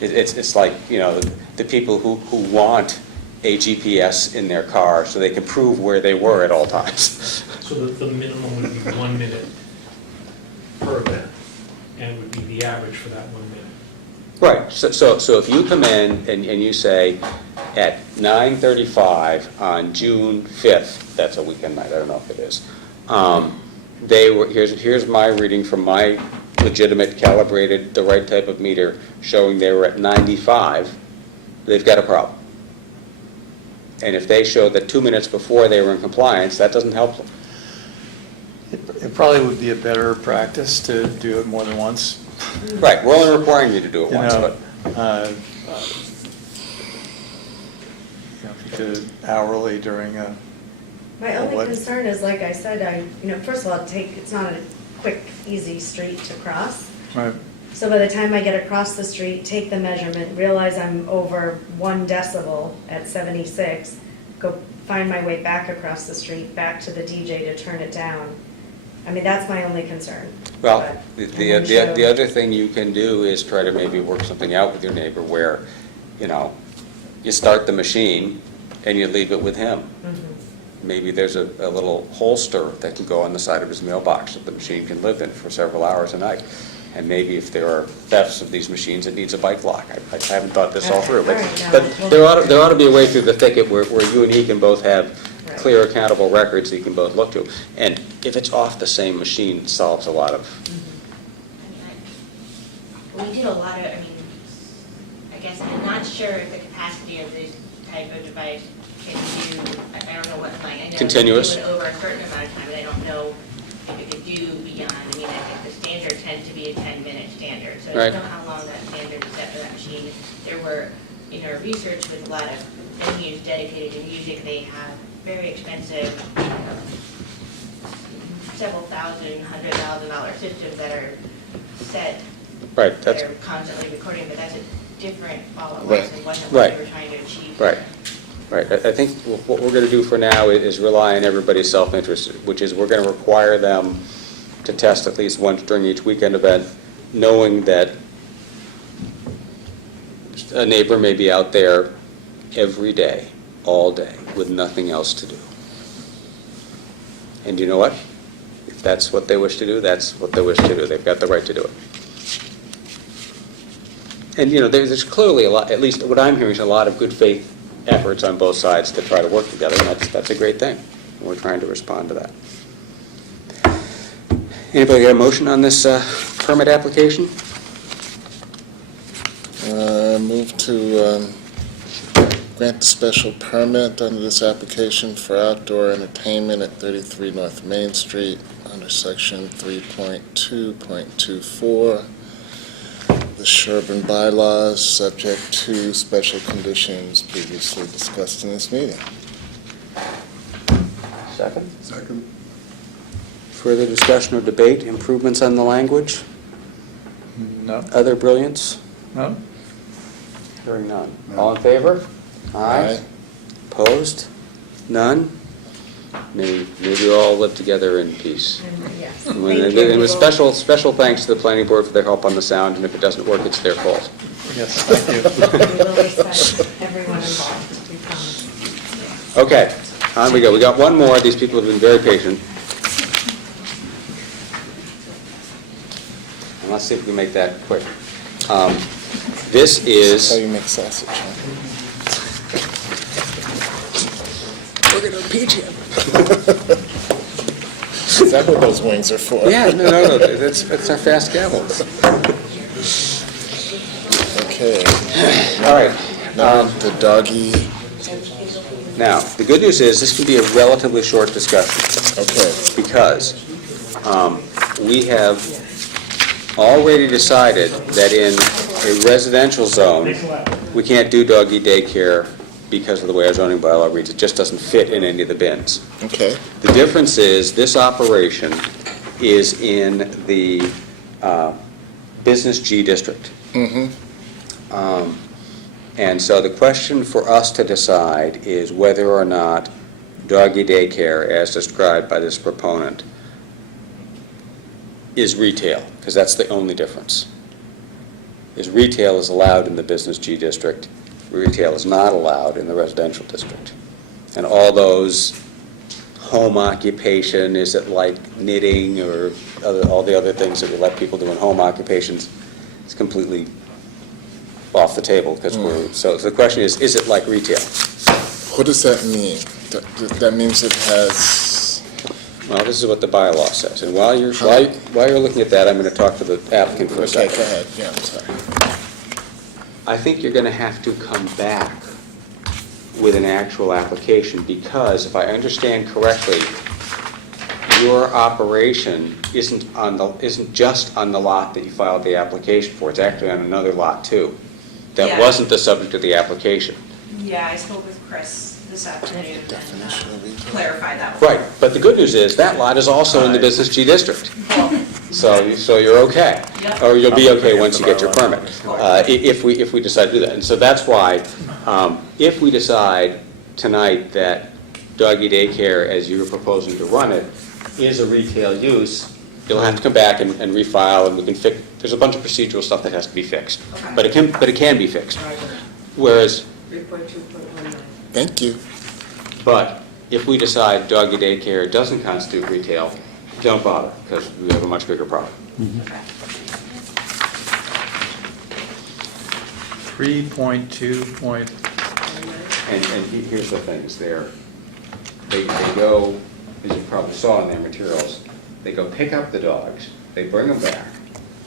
It's like, you know, the people who want a GPS in their car so they can prove where they were at all times. So the minimum would be 1 minute per event, and it would be the average for that 1 minute. Right, so if you come in and you say, at 9:35 on June 5th, that's a weekend night, I don't know if it is, here's my reading from my legitimate, calibrated, the right type of meter, showing they were at 95, they've got a problem. And if they show that 2 minutes before they were in compliance, that doesn't help them. It probably would be a better practice to do it more than once. Right, we're only requiring you to do it once, but... If you did it hourly during a... My only concern is, like I said, first of all, it's not a quick, easy street to cross. Right. So by the time I get across the street, take the measurement, realize I'm over 1 decibel at 76, go find my way back across the street, back to the DJ to turn it down. I mean, that's my only concern. Well, But the other thing you can do is try to maybe work something out with your neighbor where, you start the machine and you leave it with him. Maybe there's a little holster that can go on the side of his mailbox that the machine can live in for several hours a night. And maybe if there are thefts of these machines, it needs a bike lock. I haven't thought this all through, but there ought to be a way through the thicket where you and he can both have clear, accountable records that you can both look to. And if it's off the same machine, it solves a lot of... We do a lot of, I guess I'm not sure if the capacity of this type of device can do, I don't know what, I know Continuous. it can do it over a certain amount of time, but I don't know if it could do beyond. I mean, I think the standard tends to be a 10-minute standard, so I Right. don't know how long that standard is set for that machine. There were, in our research with a lot of venues dedicated to music, they have very expensive, several thousand, $100,000 systems that are set, Right, that that's, are constantly recording, but that's a different follow-up Right. and wasn't Right. what we were trying to achieve. right, right. I think what we're going to do for now is rely on everybody's self-interest, which is we're going to require them to test at least once during each weekend event, knowing that a neighbor may be out there every day, all day, with nothing else to do. And you know what? If that's what they wish to do, that's what they wish to do. They've got the right to do it. And, you know, there's clearly a lot, at least what I'm hearing is a lot of good faith efforts on both sides to try to work together, and that's a great thing. We're trying to respond to that. Anybody got a motion on this permit application? Move to grant the special permit under this application for outdoor entertainment at 33 North Main Street under section 3.2.24. The Sherborn bylaws, subject to special conditions previously discussed in this meeting. Second. Second? Further discussion or debate, improvements on the language? No? Other brilliance? No? Hearing none. No. All in favor? Aye. Opposed? None? May we all live together in peace. Yes. And with special thanks to the planning board for their help on the sound, and if it doesn't work, it's their fault. Yes, thank you. We will respect everyone involved, we promise. Okay, on we go. We got one more. These people have been very patient. And let's see if we can make that quick. This That's how is, you make sausage, huh? We're going to impeach him. Is that what those wings are for? yeah, no, that's our fast gavels. Okay. All right. Now, the doggy, Now, the good news is this can be a relatively short discussion. okay. Because we have already decided that in a residential zone, we can't do doggy daycare because of the way our zoning bylaw reads. It just doesn't fit in any of the bins. Okay. The difference is this operation is in the Business G district. Mm-hmm. And so the question for us to decide is whether or not doggy daycare, as described by this proponent, is retail, because that's the only difference. Is retail is allowed in the Business G district, retail is not allowed in the residential district. And all those home occupation, is it like knitting or all the other things that we let people do in home occupations, it's completely off the table, because so the question is it like retail? What does that mean? That means it has, Well, this is what the bylaw says, and while you're looking at that, I'm going to talk to the applicant for a okay, second. go ahead, yeah, I'm sorry. I think you're going to have to come back with an actual application, because if I understand correctly, your operation isn't just on the lot that you filed the application for, it's actually on another lot too. That Yeah. wasn't the subject of the application. Yeah, I spoke with Chris this afternoon Definition of retail. clarified that. Right, but the good news is, that lot is also in the Business G district. So you're okay. Yep. Or you'll be okay once you get your permit, if we decide to do that. And so that's why, if we decide tonight that doggy daycare, as you were proposing to run it, is a retail use, you'll have to come back and refile, and we can fix, there's a bunch of procedural stuff that has to be fixed. Okay. But it can be fixed. Whereas, Thank you. but if we decide doggy daycare doesn't constitute retail, don't bother, because we have a much bigger problem. 3.2. And here's the thing, is they go, as you probably saw in their materials, they go pick up the dogs, they bring them back,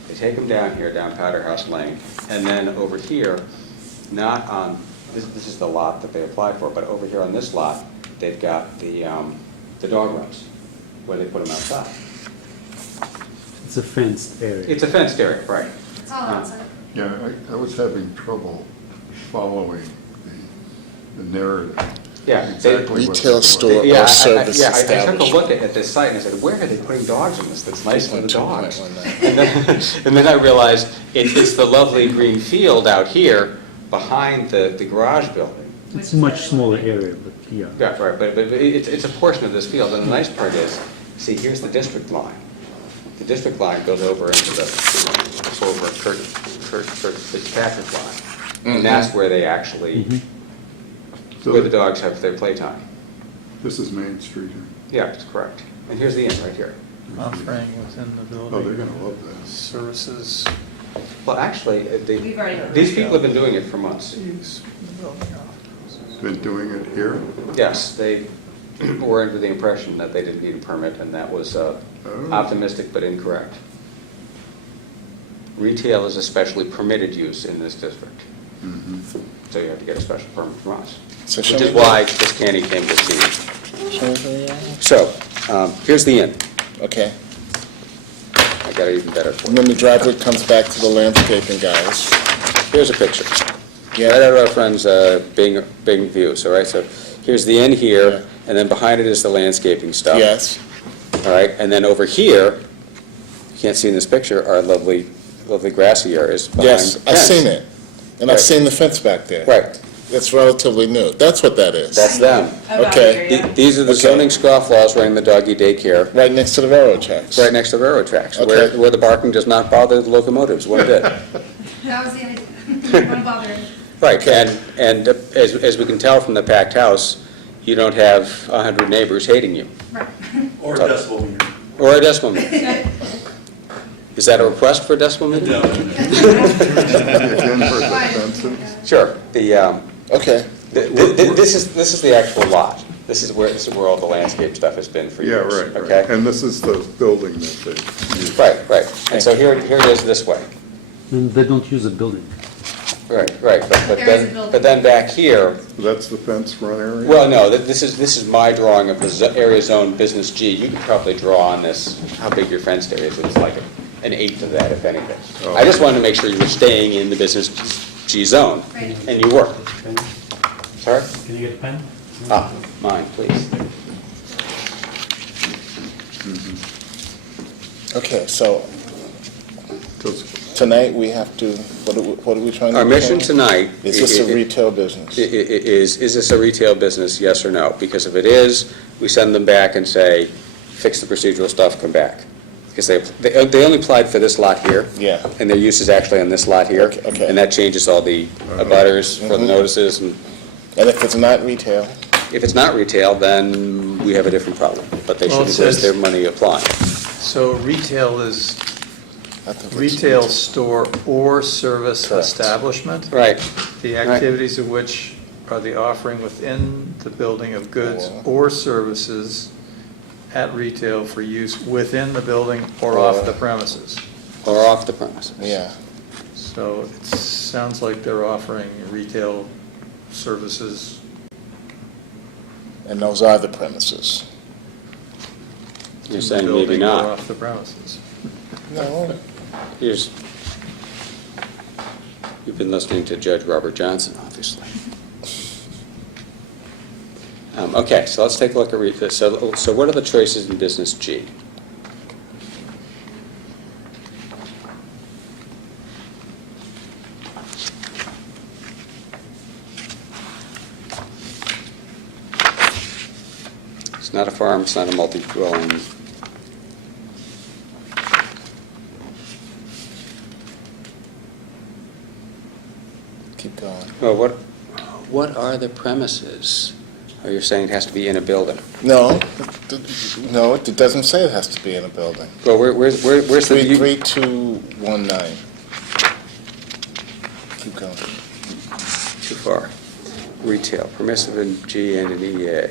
they take them down here, down Powder House Lane, and then over here, not on, this is the lot that they applied for, but over here on this lot, they've got the dog runs, where they put them outside. It's a fenced area. It's a fenced area, right. It's all outside. Yeah, I was having trouble following the narrative. Yeah. Exactly what Retail it was. store. Yeah, or service I took a establishment. look at this site and I said, where are they putting dogs in this that's nice for the dogs? 2.19. And then I realized it's the lovely green field out here behind the garage building. It's a much smaller area, but yeah. Yeah, right, but it's a portion of this field, and the nice part is, see, here's the district line. The district line goes over into over Kurt Fitzpatrick line. And that's where they actually, So where the dogs have their playtime. This is Main Street. Yeah, that's correct. And here's the inn right here. Offering within the building. Oh, they're gonna love that. Services. Well, actually, We've already- these people have been doing it for months. Been doing it here? Yes, they were under the impression that they didn't need a permit, and that was optimistic but incorrect. Retail is a specially permitted use in this district, so you have to get a special permit from us, So which show is me why Miss Candy came to see you. Show me where you are. So, here's the inn. Okay. I got it even better for And you. then the driveway comes back to the landscaping guys. Here's a picture. Yeah. Right out of our friend's Bing View, so, right, so here's the inn here, and then behind it is the landscaping stuff. Yes. All right, and then over here, you can't see in this picture, are lovely grassy areas behind Yes, the I've fence. seen it. And I've Right. seen the fence back there. Right, It's relatively new. That's what that is. that's them. Okay. These are the zoning scofflaws running the doggy daycare, Right next to the railroad tracks. right next to the railroad tracks, Okay. where the barking does not bother the locomotives one bit. That was the idea. Don't wanna bother him. Right, and as we can tell from the packed house, you don't have 100 neighbors hating you. Right. Or a decibel meter. Or a decimal meter. Is that a request for a decimal meter? No. Again for the fences? Sure. Okay. This is the actual lot. This is where all the landscape stuff has been for Yeah, years. right, right. Okay? And this is the building that they use. Right, right. And so here it is this way. And they don't use a building. Right, but There is a building. then back here, That's the fence run area? well, no, this is my drawing of the area zone business G. You could probably draw on this how big your fenced area is. It's like an eighth of that, if anything. Oh. I just wanted to make sure you were staying in the business G zone, Right. and you were. Sorry? Can you get a pen? Mine, please. Okay, so Does- tonight we have to, what are we trying to do? Our mission tonight Is this a retail business? is this a retail business, yes or no? Because if it is, we send them back and say, fix the procedural stuff, come back. Because they only applied for this lot here. Yeah. And their use is actually on this lot here. Okay. And that changes all the abutters for the notices. And And if it's not retail? if it's not retail, then we have a different problem. But they Well, it shouldn't waste says- their money applying. So retail is I think it's retail store or service Correct. establishment? Right. The Right. activities of which are the offering within the building of goods or services at retail for use within the building or off the premises. Or off the premises. Yeah. So it sounds like they're offering retail services. And those are the premises? You're in the saying maybe building or not. off the premises. No. You've been listening to Judge Robert Johnson, obviously. Okay, so let's take a look at this. So what are the choices in business G? It's not a farm, it's not a multi-dwelling. Keep going. Well, what are the premises? Are you saying it has to be in a building? No, no, it doesn't say it has to be in a building. Well, where's the... 33219. Keep going. Too far. Retail, permissive in G and in EA.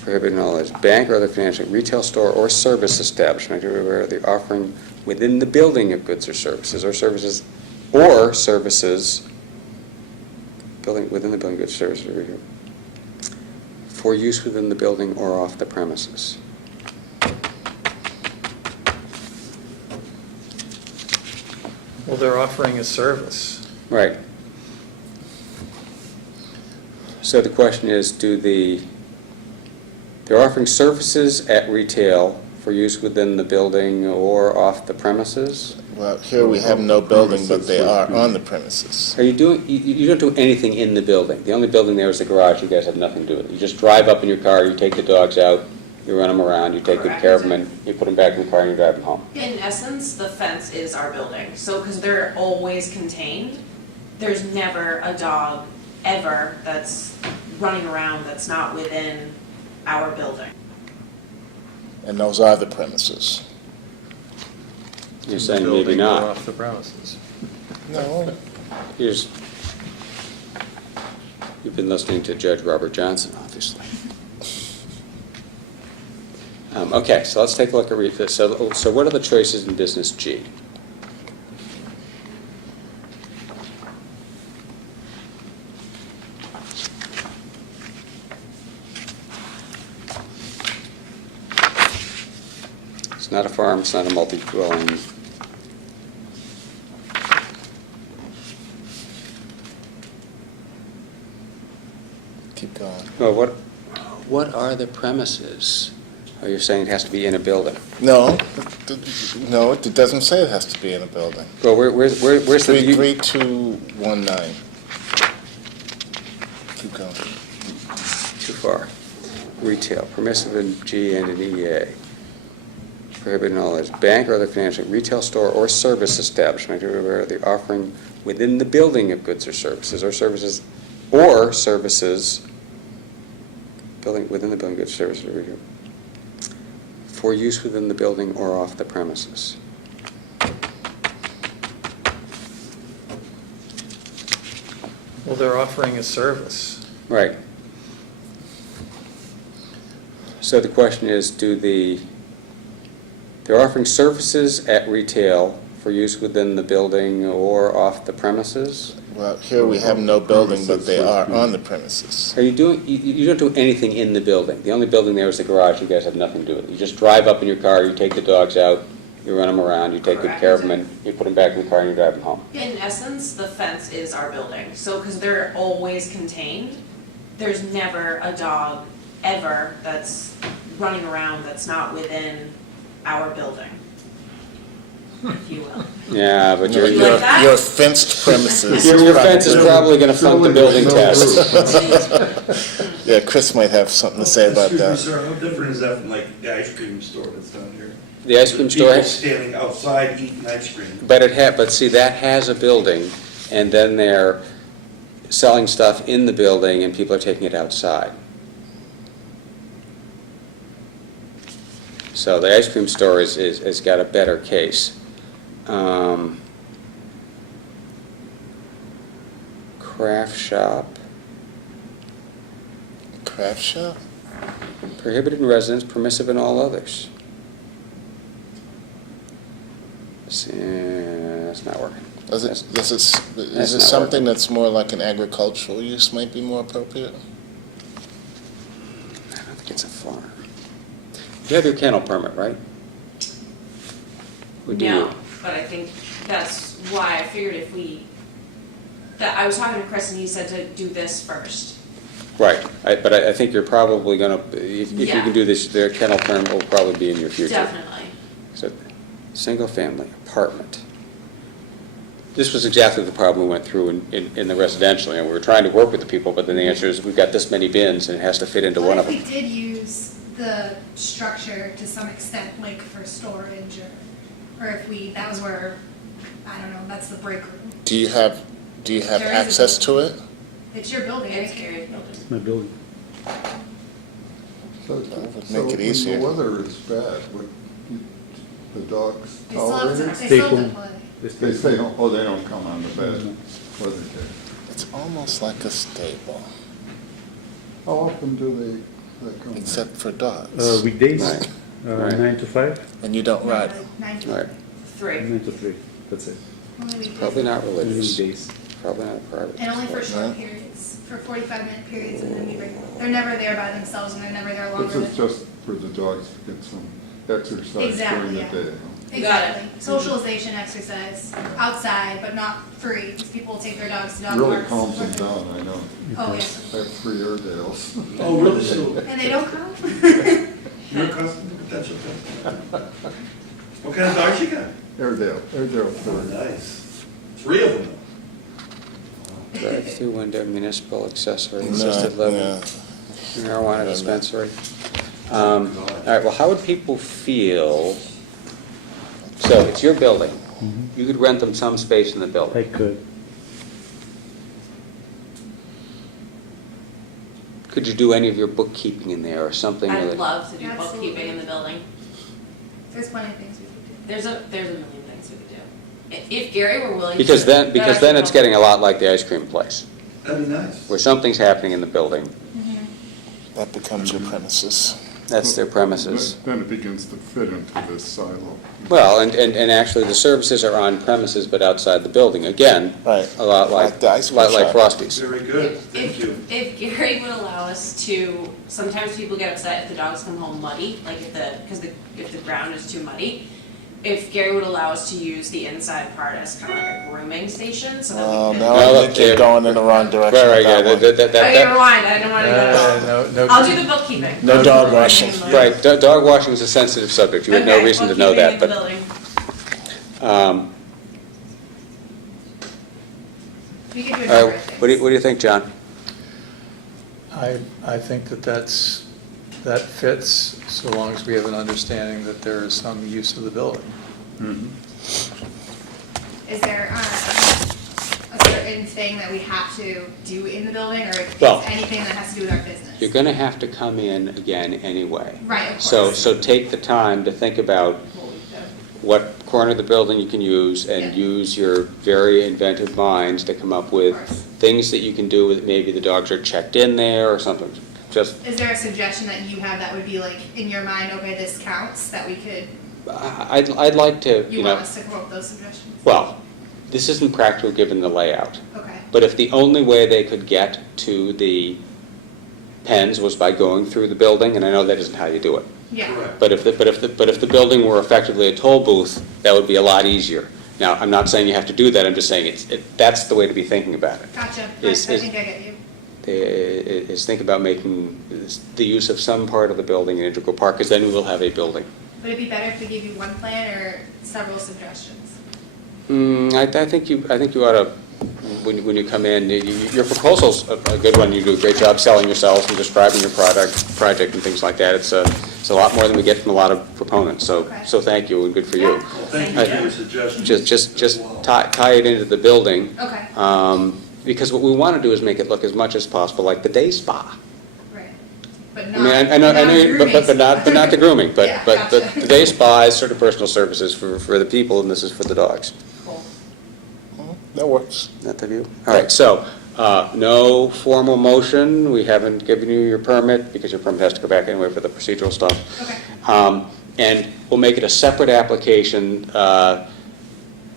Prohibited knowledge, bank or other financial, retail store or service establishment, where the offering within the building of goods or services, building, within the building, goods, services, for use within the building or off the premises. Well, they're offering a service. Right. So the question is, they're offering services at retail for use within the building or off the premises? Well, here we have no building, but they are on the premises. Are you doing, you don't do anything in the building. The only building there is the garage. You guys have nothing to do with it. You just drive up in your car, you take the dogs out, you run them around, you take good care of them, and you put them back in the car and you drive them home. In essence, the fence is our building, so, because they're always contained, there's never a dog ever that's running around that's not within our building. And those are the premises. You're saying maybe Building or not. off the premises. No. You've been listening to Judge Robert Johnson, obviously. Okay, so let's take a look at this. So what are the choices in business G? It's not a farm, it's not a multi-dwelling. Keep going. Well, what are the premises? Oh, you're saying it has to be in a building? No, no, it doesn't say it has to be in a building. Well, where's the... 3219. Keep going. Too far. Retail, permissive in G and in EA. Prohibited in all others. Bank or other financial, retail store or service establishment, where the offering within the building of goods or services, building within the building, goods, services, for use within the building or off the premises. Well, they're offering a service. Right. So the question is, they're offering services at retail for use within the building or off the premises? Well, here we have no building, but they are on the premises. Are you doing, you don't do anything in the building. The only building there is the garage. You guys have nothing to do with it. You just drive up in your car, you take the dogs out, you run them around, you take good care of them, and you put them back in the car and you drive them home. In essence, the fence is our building, so, because they're always contained, there's never a dog ever that's running around that's not within our building, if you will. Yeah, but You like that? Your fenced premises. Your fence is probably going to flunk the building test. Yeah, Chris might have something to say about that. Excuse me, sir, how different is that from like the ice cream store that's down here? The ice cream store? People standing outside eating ice cream. But see, that has a building, and then they're selling stuff in the building, and people are taking it outside. So the ice cream store has got a better case. Craft shop. Craft shop? Prohibited in residence, permissive in all others. That's not working. Is That's it not something that's more like an agricultural use might be more appropriate? I don't think it's a farm. You have your kennel permit, right? Or do you? No, but I think that's why I figured I was talking to Chris and he said to do this first. Right, but I think you're probably going to, if you Yeah. can do this, their kennel permit will probably be in your future. Definitely. So, single-family apartment. This was exactly the problem we went through in the residential, and we were trying to work with the people, but then the answer is, we've got this many bins, and it has to fit into one of them. What if we did use the structure to some extent, like for storage, or if that was where, I don't know, that's the break room. Do you have There is a access to it? It's your building, It's right? Gary's building. My building. So make it easier. when the weather is bad, would the dogs They still have tolerate to, it? they still have to play. They stay home, oh, they don't come on the bed weather day. It's almost like a stable, How often do they come? except for dogs. Weekdays, Right. Right. 9 to 5, And you don't ride. Like 9 Right. 3. 9 to 3, that's it. Only weekdays. Probably not religious. Weekdays. Probably not a private. And only for short Right. periods, for 45-minute periods, and then we bring them. They're never there by themselves, and they're never there longer This than. is just for the dogs to get some exercise during Exactly, the yeah. day. Exactly. Socialization exercise outside, but not free, because people take their dogs to dog Really parks. calms them down, I know. Oh, yeah. I have 3 Airedales. Oh, really? So And they don't come? you're a customer, potential customer. What kind of dogs you got? Airedale, Oh, 3. nice. 3 of them. Drive-through window, municipal accessory, No, assisted living, yeah. marijuana dispensary. All right, well, how would people feel? So it's your building. You could rent them some space in the I building. could. Could you do any of your bookkeeping in there or something? I'd really? love to do Absolutely. bookkeeping in the building. There's plenty of things we could do. There's a million things we could do. If Gary were willing to. Because then it's go- getting a lot like the ice cream place, That'd be nice. where something's happening in the building. That becomes your premises. That's their premises. Then it begins to fit into this silo. Well, and actually, the services are on premises but outside the building. Again, Right. a lot Like the ice cream like shop. Frosty's. Very good, thank you. If Gary would allow us to, sometimes people get upset if the dogs come home muddy, like if the ground is too muddy. If Gary would allow us to use the inside part as kind of like a grooming station, so that we could. Now Well, I think you're going in the wrong direction Right, with yeah, that one. Okay, rewind, I didn't want to do that. No, I'll do the bookkeeping. No dog washing. Right, dog washing is a sensitive subject. You had no Okay, reason to know that, bookkeeping in the but. building. We could do a All number right, of things. what do you think, John? I think that fits, so long as we have an understanding that there is some use of the building. Is there a certain thing that we have to do in the building, or is Well- anything that has to do with our business? You're gonna have to come in again anyway. Right, of So, course. so take the time to think about what corner of the building you can use and Yeah. use your very inventive minds to come up with Of course. things that you can do with, maybe the dogs are checked in there or something. Just, Is there a suggestion that you have that would be like, in your mind, okay, this counts, that we could, I'd like to, you you want know, us to come up with those suggestions? well, this isn't practical given the layout. Okay. But if the only way they could get to the pens was by going through the building, and I know that isn't how you do it. Yeah. Correct. But if the building were effectively a toll booth, that would be a lot easier. Now, I'm not saying you have to do that, I'm just saying that's the way to be thinking about it. Gotcha. Is- I is- think I get you. Is think about making the use of some part of the building an integral part, because then we will have a building. Would it be better if we gave you one plan or several suggestions? I think you ought to, when you come in, your proposal's a good one. You do a great job selling yourselves and describing your project and things like that. It's a lot more than we get from a lot of proponents, so thank you and good for you. Yeah. Well, thank you for your suggestions. Just tie it into the building. Okay. Because what we want to do is make it look as much as possible like the day spa. Right. But I not, mean, I know, you- but not the grooming, but, Yeah, but gotcha. the day spa is sort of personal services for the people, and this is for the dogs. Cool. That works. Is that the view? All right, so, no formal motion, we haven't given you your permit, because your permit has to go back anyway for the procedural stuff. Okay. And we'll make it a separate application.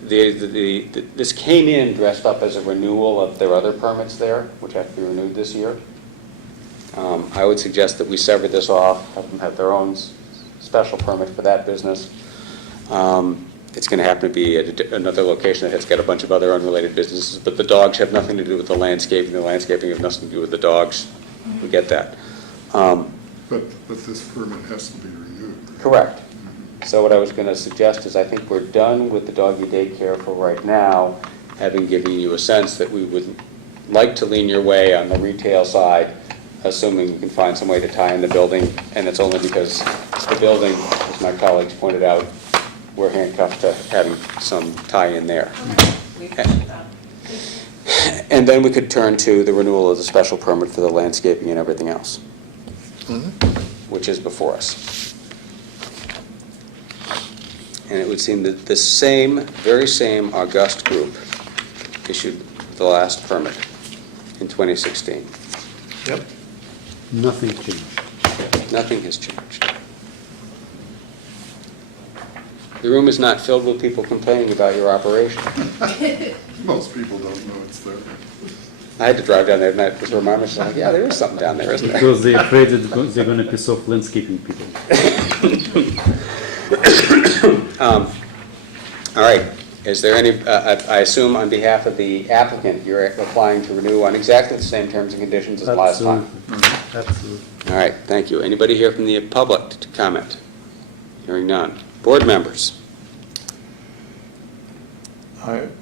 This came in dressed up as a renewal of their other permits there, which have to be renewed this year. I would suggest that we sever this off, have them have their own special permit for that business. It's going to happen to be at another location that has got a bunch of other unrelated businesses, but the dogs have nothing to do with the landscaping has nothing to do with the dogs. We get that. But this permit has to be renewed. Correct. So what I was going to suggest is I think we're done with the doggy daycare for right now, having given you a sense that we would like to lean your way on the retail side, assuming we can find some way to tie in the building, and it's only because the building, as my colleagues pointed out, we're handcuffed to having some tie-in there. We appreciate that. And then we could turn to the renewal of the special permit for the landscaping and everything else, which is before us. And it would seem that the very same august group issued the last permit in 2016. Yep. Nothing changed. Nothing has changed. The room is not filled with people complaining about your operation. Most people don't know it's there. I had to drive down there tonight to remind myself, like, yeah, there is something down there, isn't there? Because they're afraid that they're going to piss off landscaping people. All right, is there any, I assume on behalf of the applicant, you're applying to renew on exactly the same terms and conditions as last time? Absolutely. All right, thank you. Anybody here from the public to comment? Hearing none. Board members?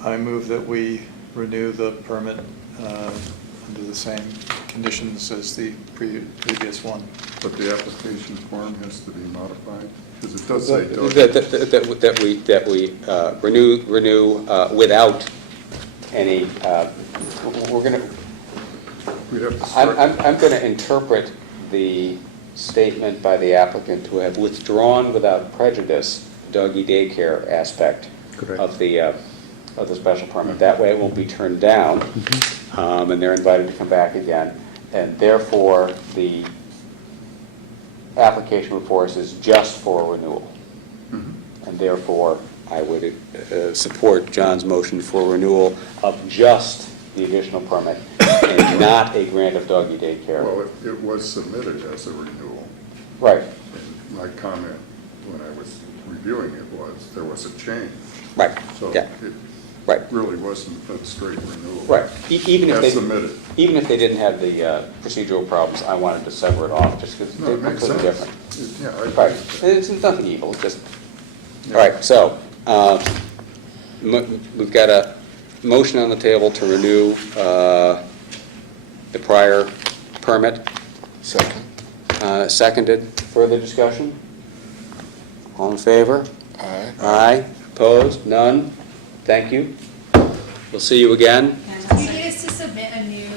I move that we renew the permit under the same conditions as the previous one. But the application form has to be modified, because it does say dog. That we renew without any, we're going to, We'd have to start. I'm going to interpret the statement by the applicant to have withdrawn without prejudice doggy daycare aspect of the special permit. That way it won't be turned down, and they're invited to come back again. And therefore, the application before us is just for renewal. And therefore, I would support John's motion for renewal of just the additional permit and not a grant of doggy daycare. Well, it was submitted as a renewal. Right. And my comment when I was reviewing it was, there was a change. Right, So yeah. it Right. really wasn't a straight renewal. Right. Even if As submitted. even if they didn't have the procedural problems, I wanted to sever it off just because No, they're it makes completely sense. different. Yeah, I agree Right. with that. It's nothing evil, it's just, Yeah. all right, so, we've got a motion on the table to renew the prior permit. Second. Seconded. Further discussion? All in favor? Aye. Aye. Opposed? None? Thank you. We'll see you again. Do you need us to submit a new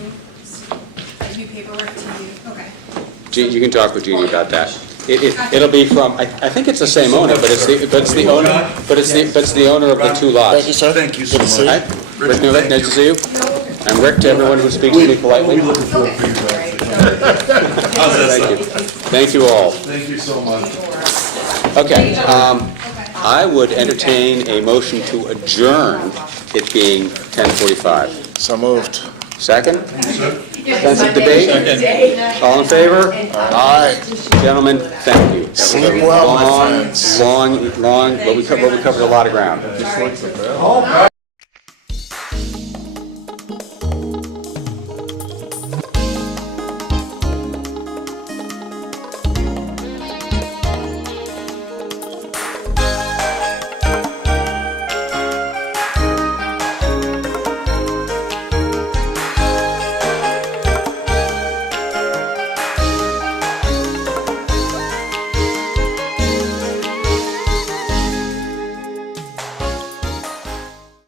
paperwork to you? Okay. You can talk with Jeannie about that. It'll be from, I think it's the same owner, but it's the owner, but it's the owner of the two lots. Thank you, sir. Thank you so Good to see much. you. Hi, Rick Newlett, nice to see you. I'm Rick to everyone who speaks to me politely. We'll be looking forward for you guys. How's that Thank you. sound? Thank you all. Thank you so much. Okay, I would entertain a motion to adjourn, it being 10:45. So moved. Second? Extensive debate? All in favor? Aye. Gentlemen, thank you. That was a Sleep well, my friends. long, but we covered a lot of ground. Just like the bell.